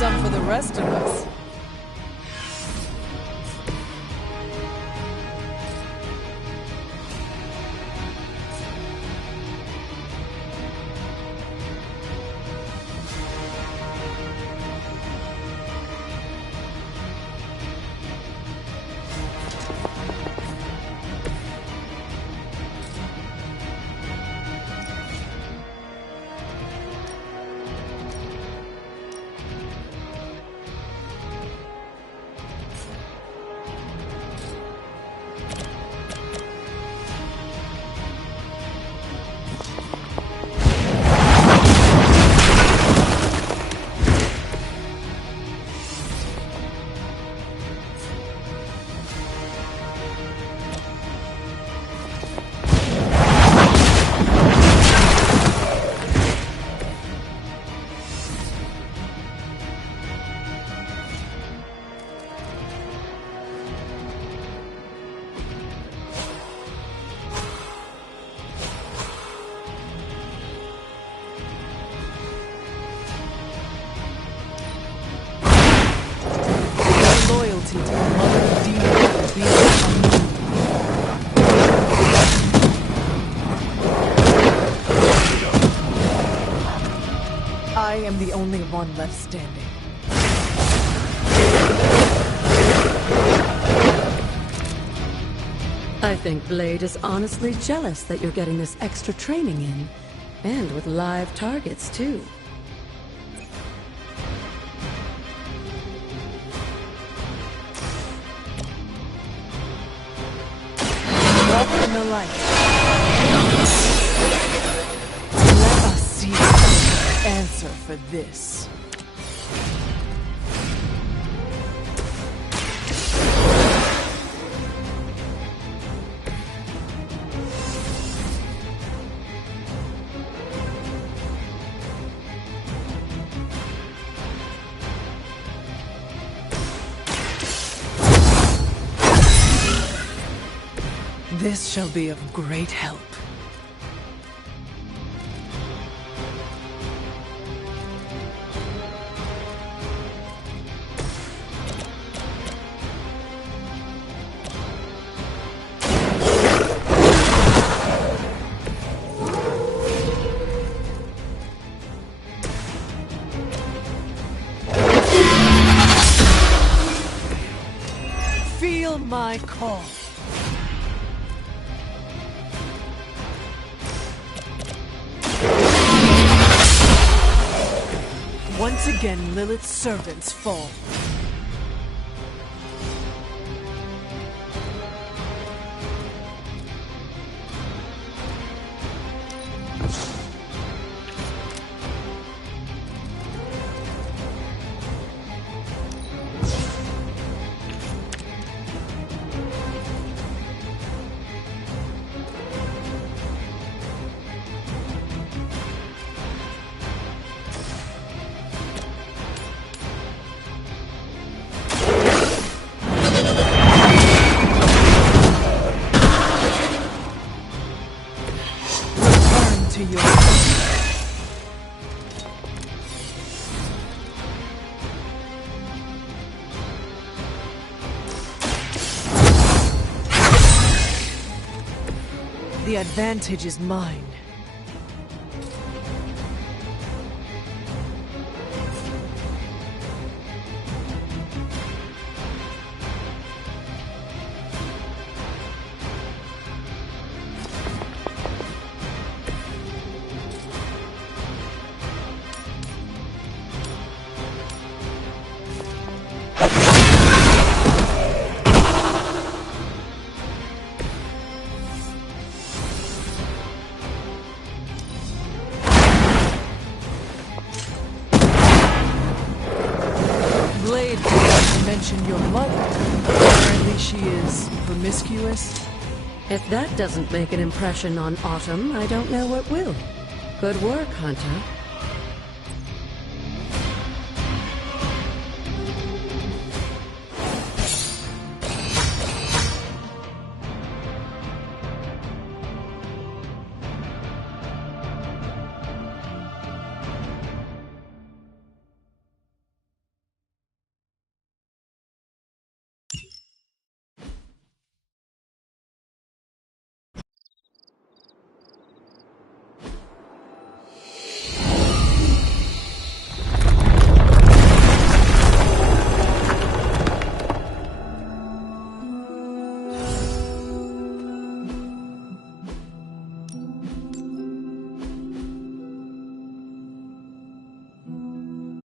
Some for the rest of us. Loyalty to the Mother Demon will be I am the only one left standing. I think Blade is honestly jealous that you're getting this extra training in. And with live targets, too. Walk in the light. Let us see the answer for this. This shall be of great help. Feel my call. Once again, Lilith's servants fall. To your The advantage is mine. Blade did not mention your mother. Apparently she is promiscuous. If that doesn't make an impression on Autumn, I don't know what will. Good work, Hunter.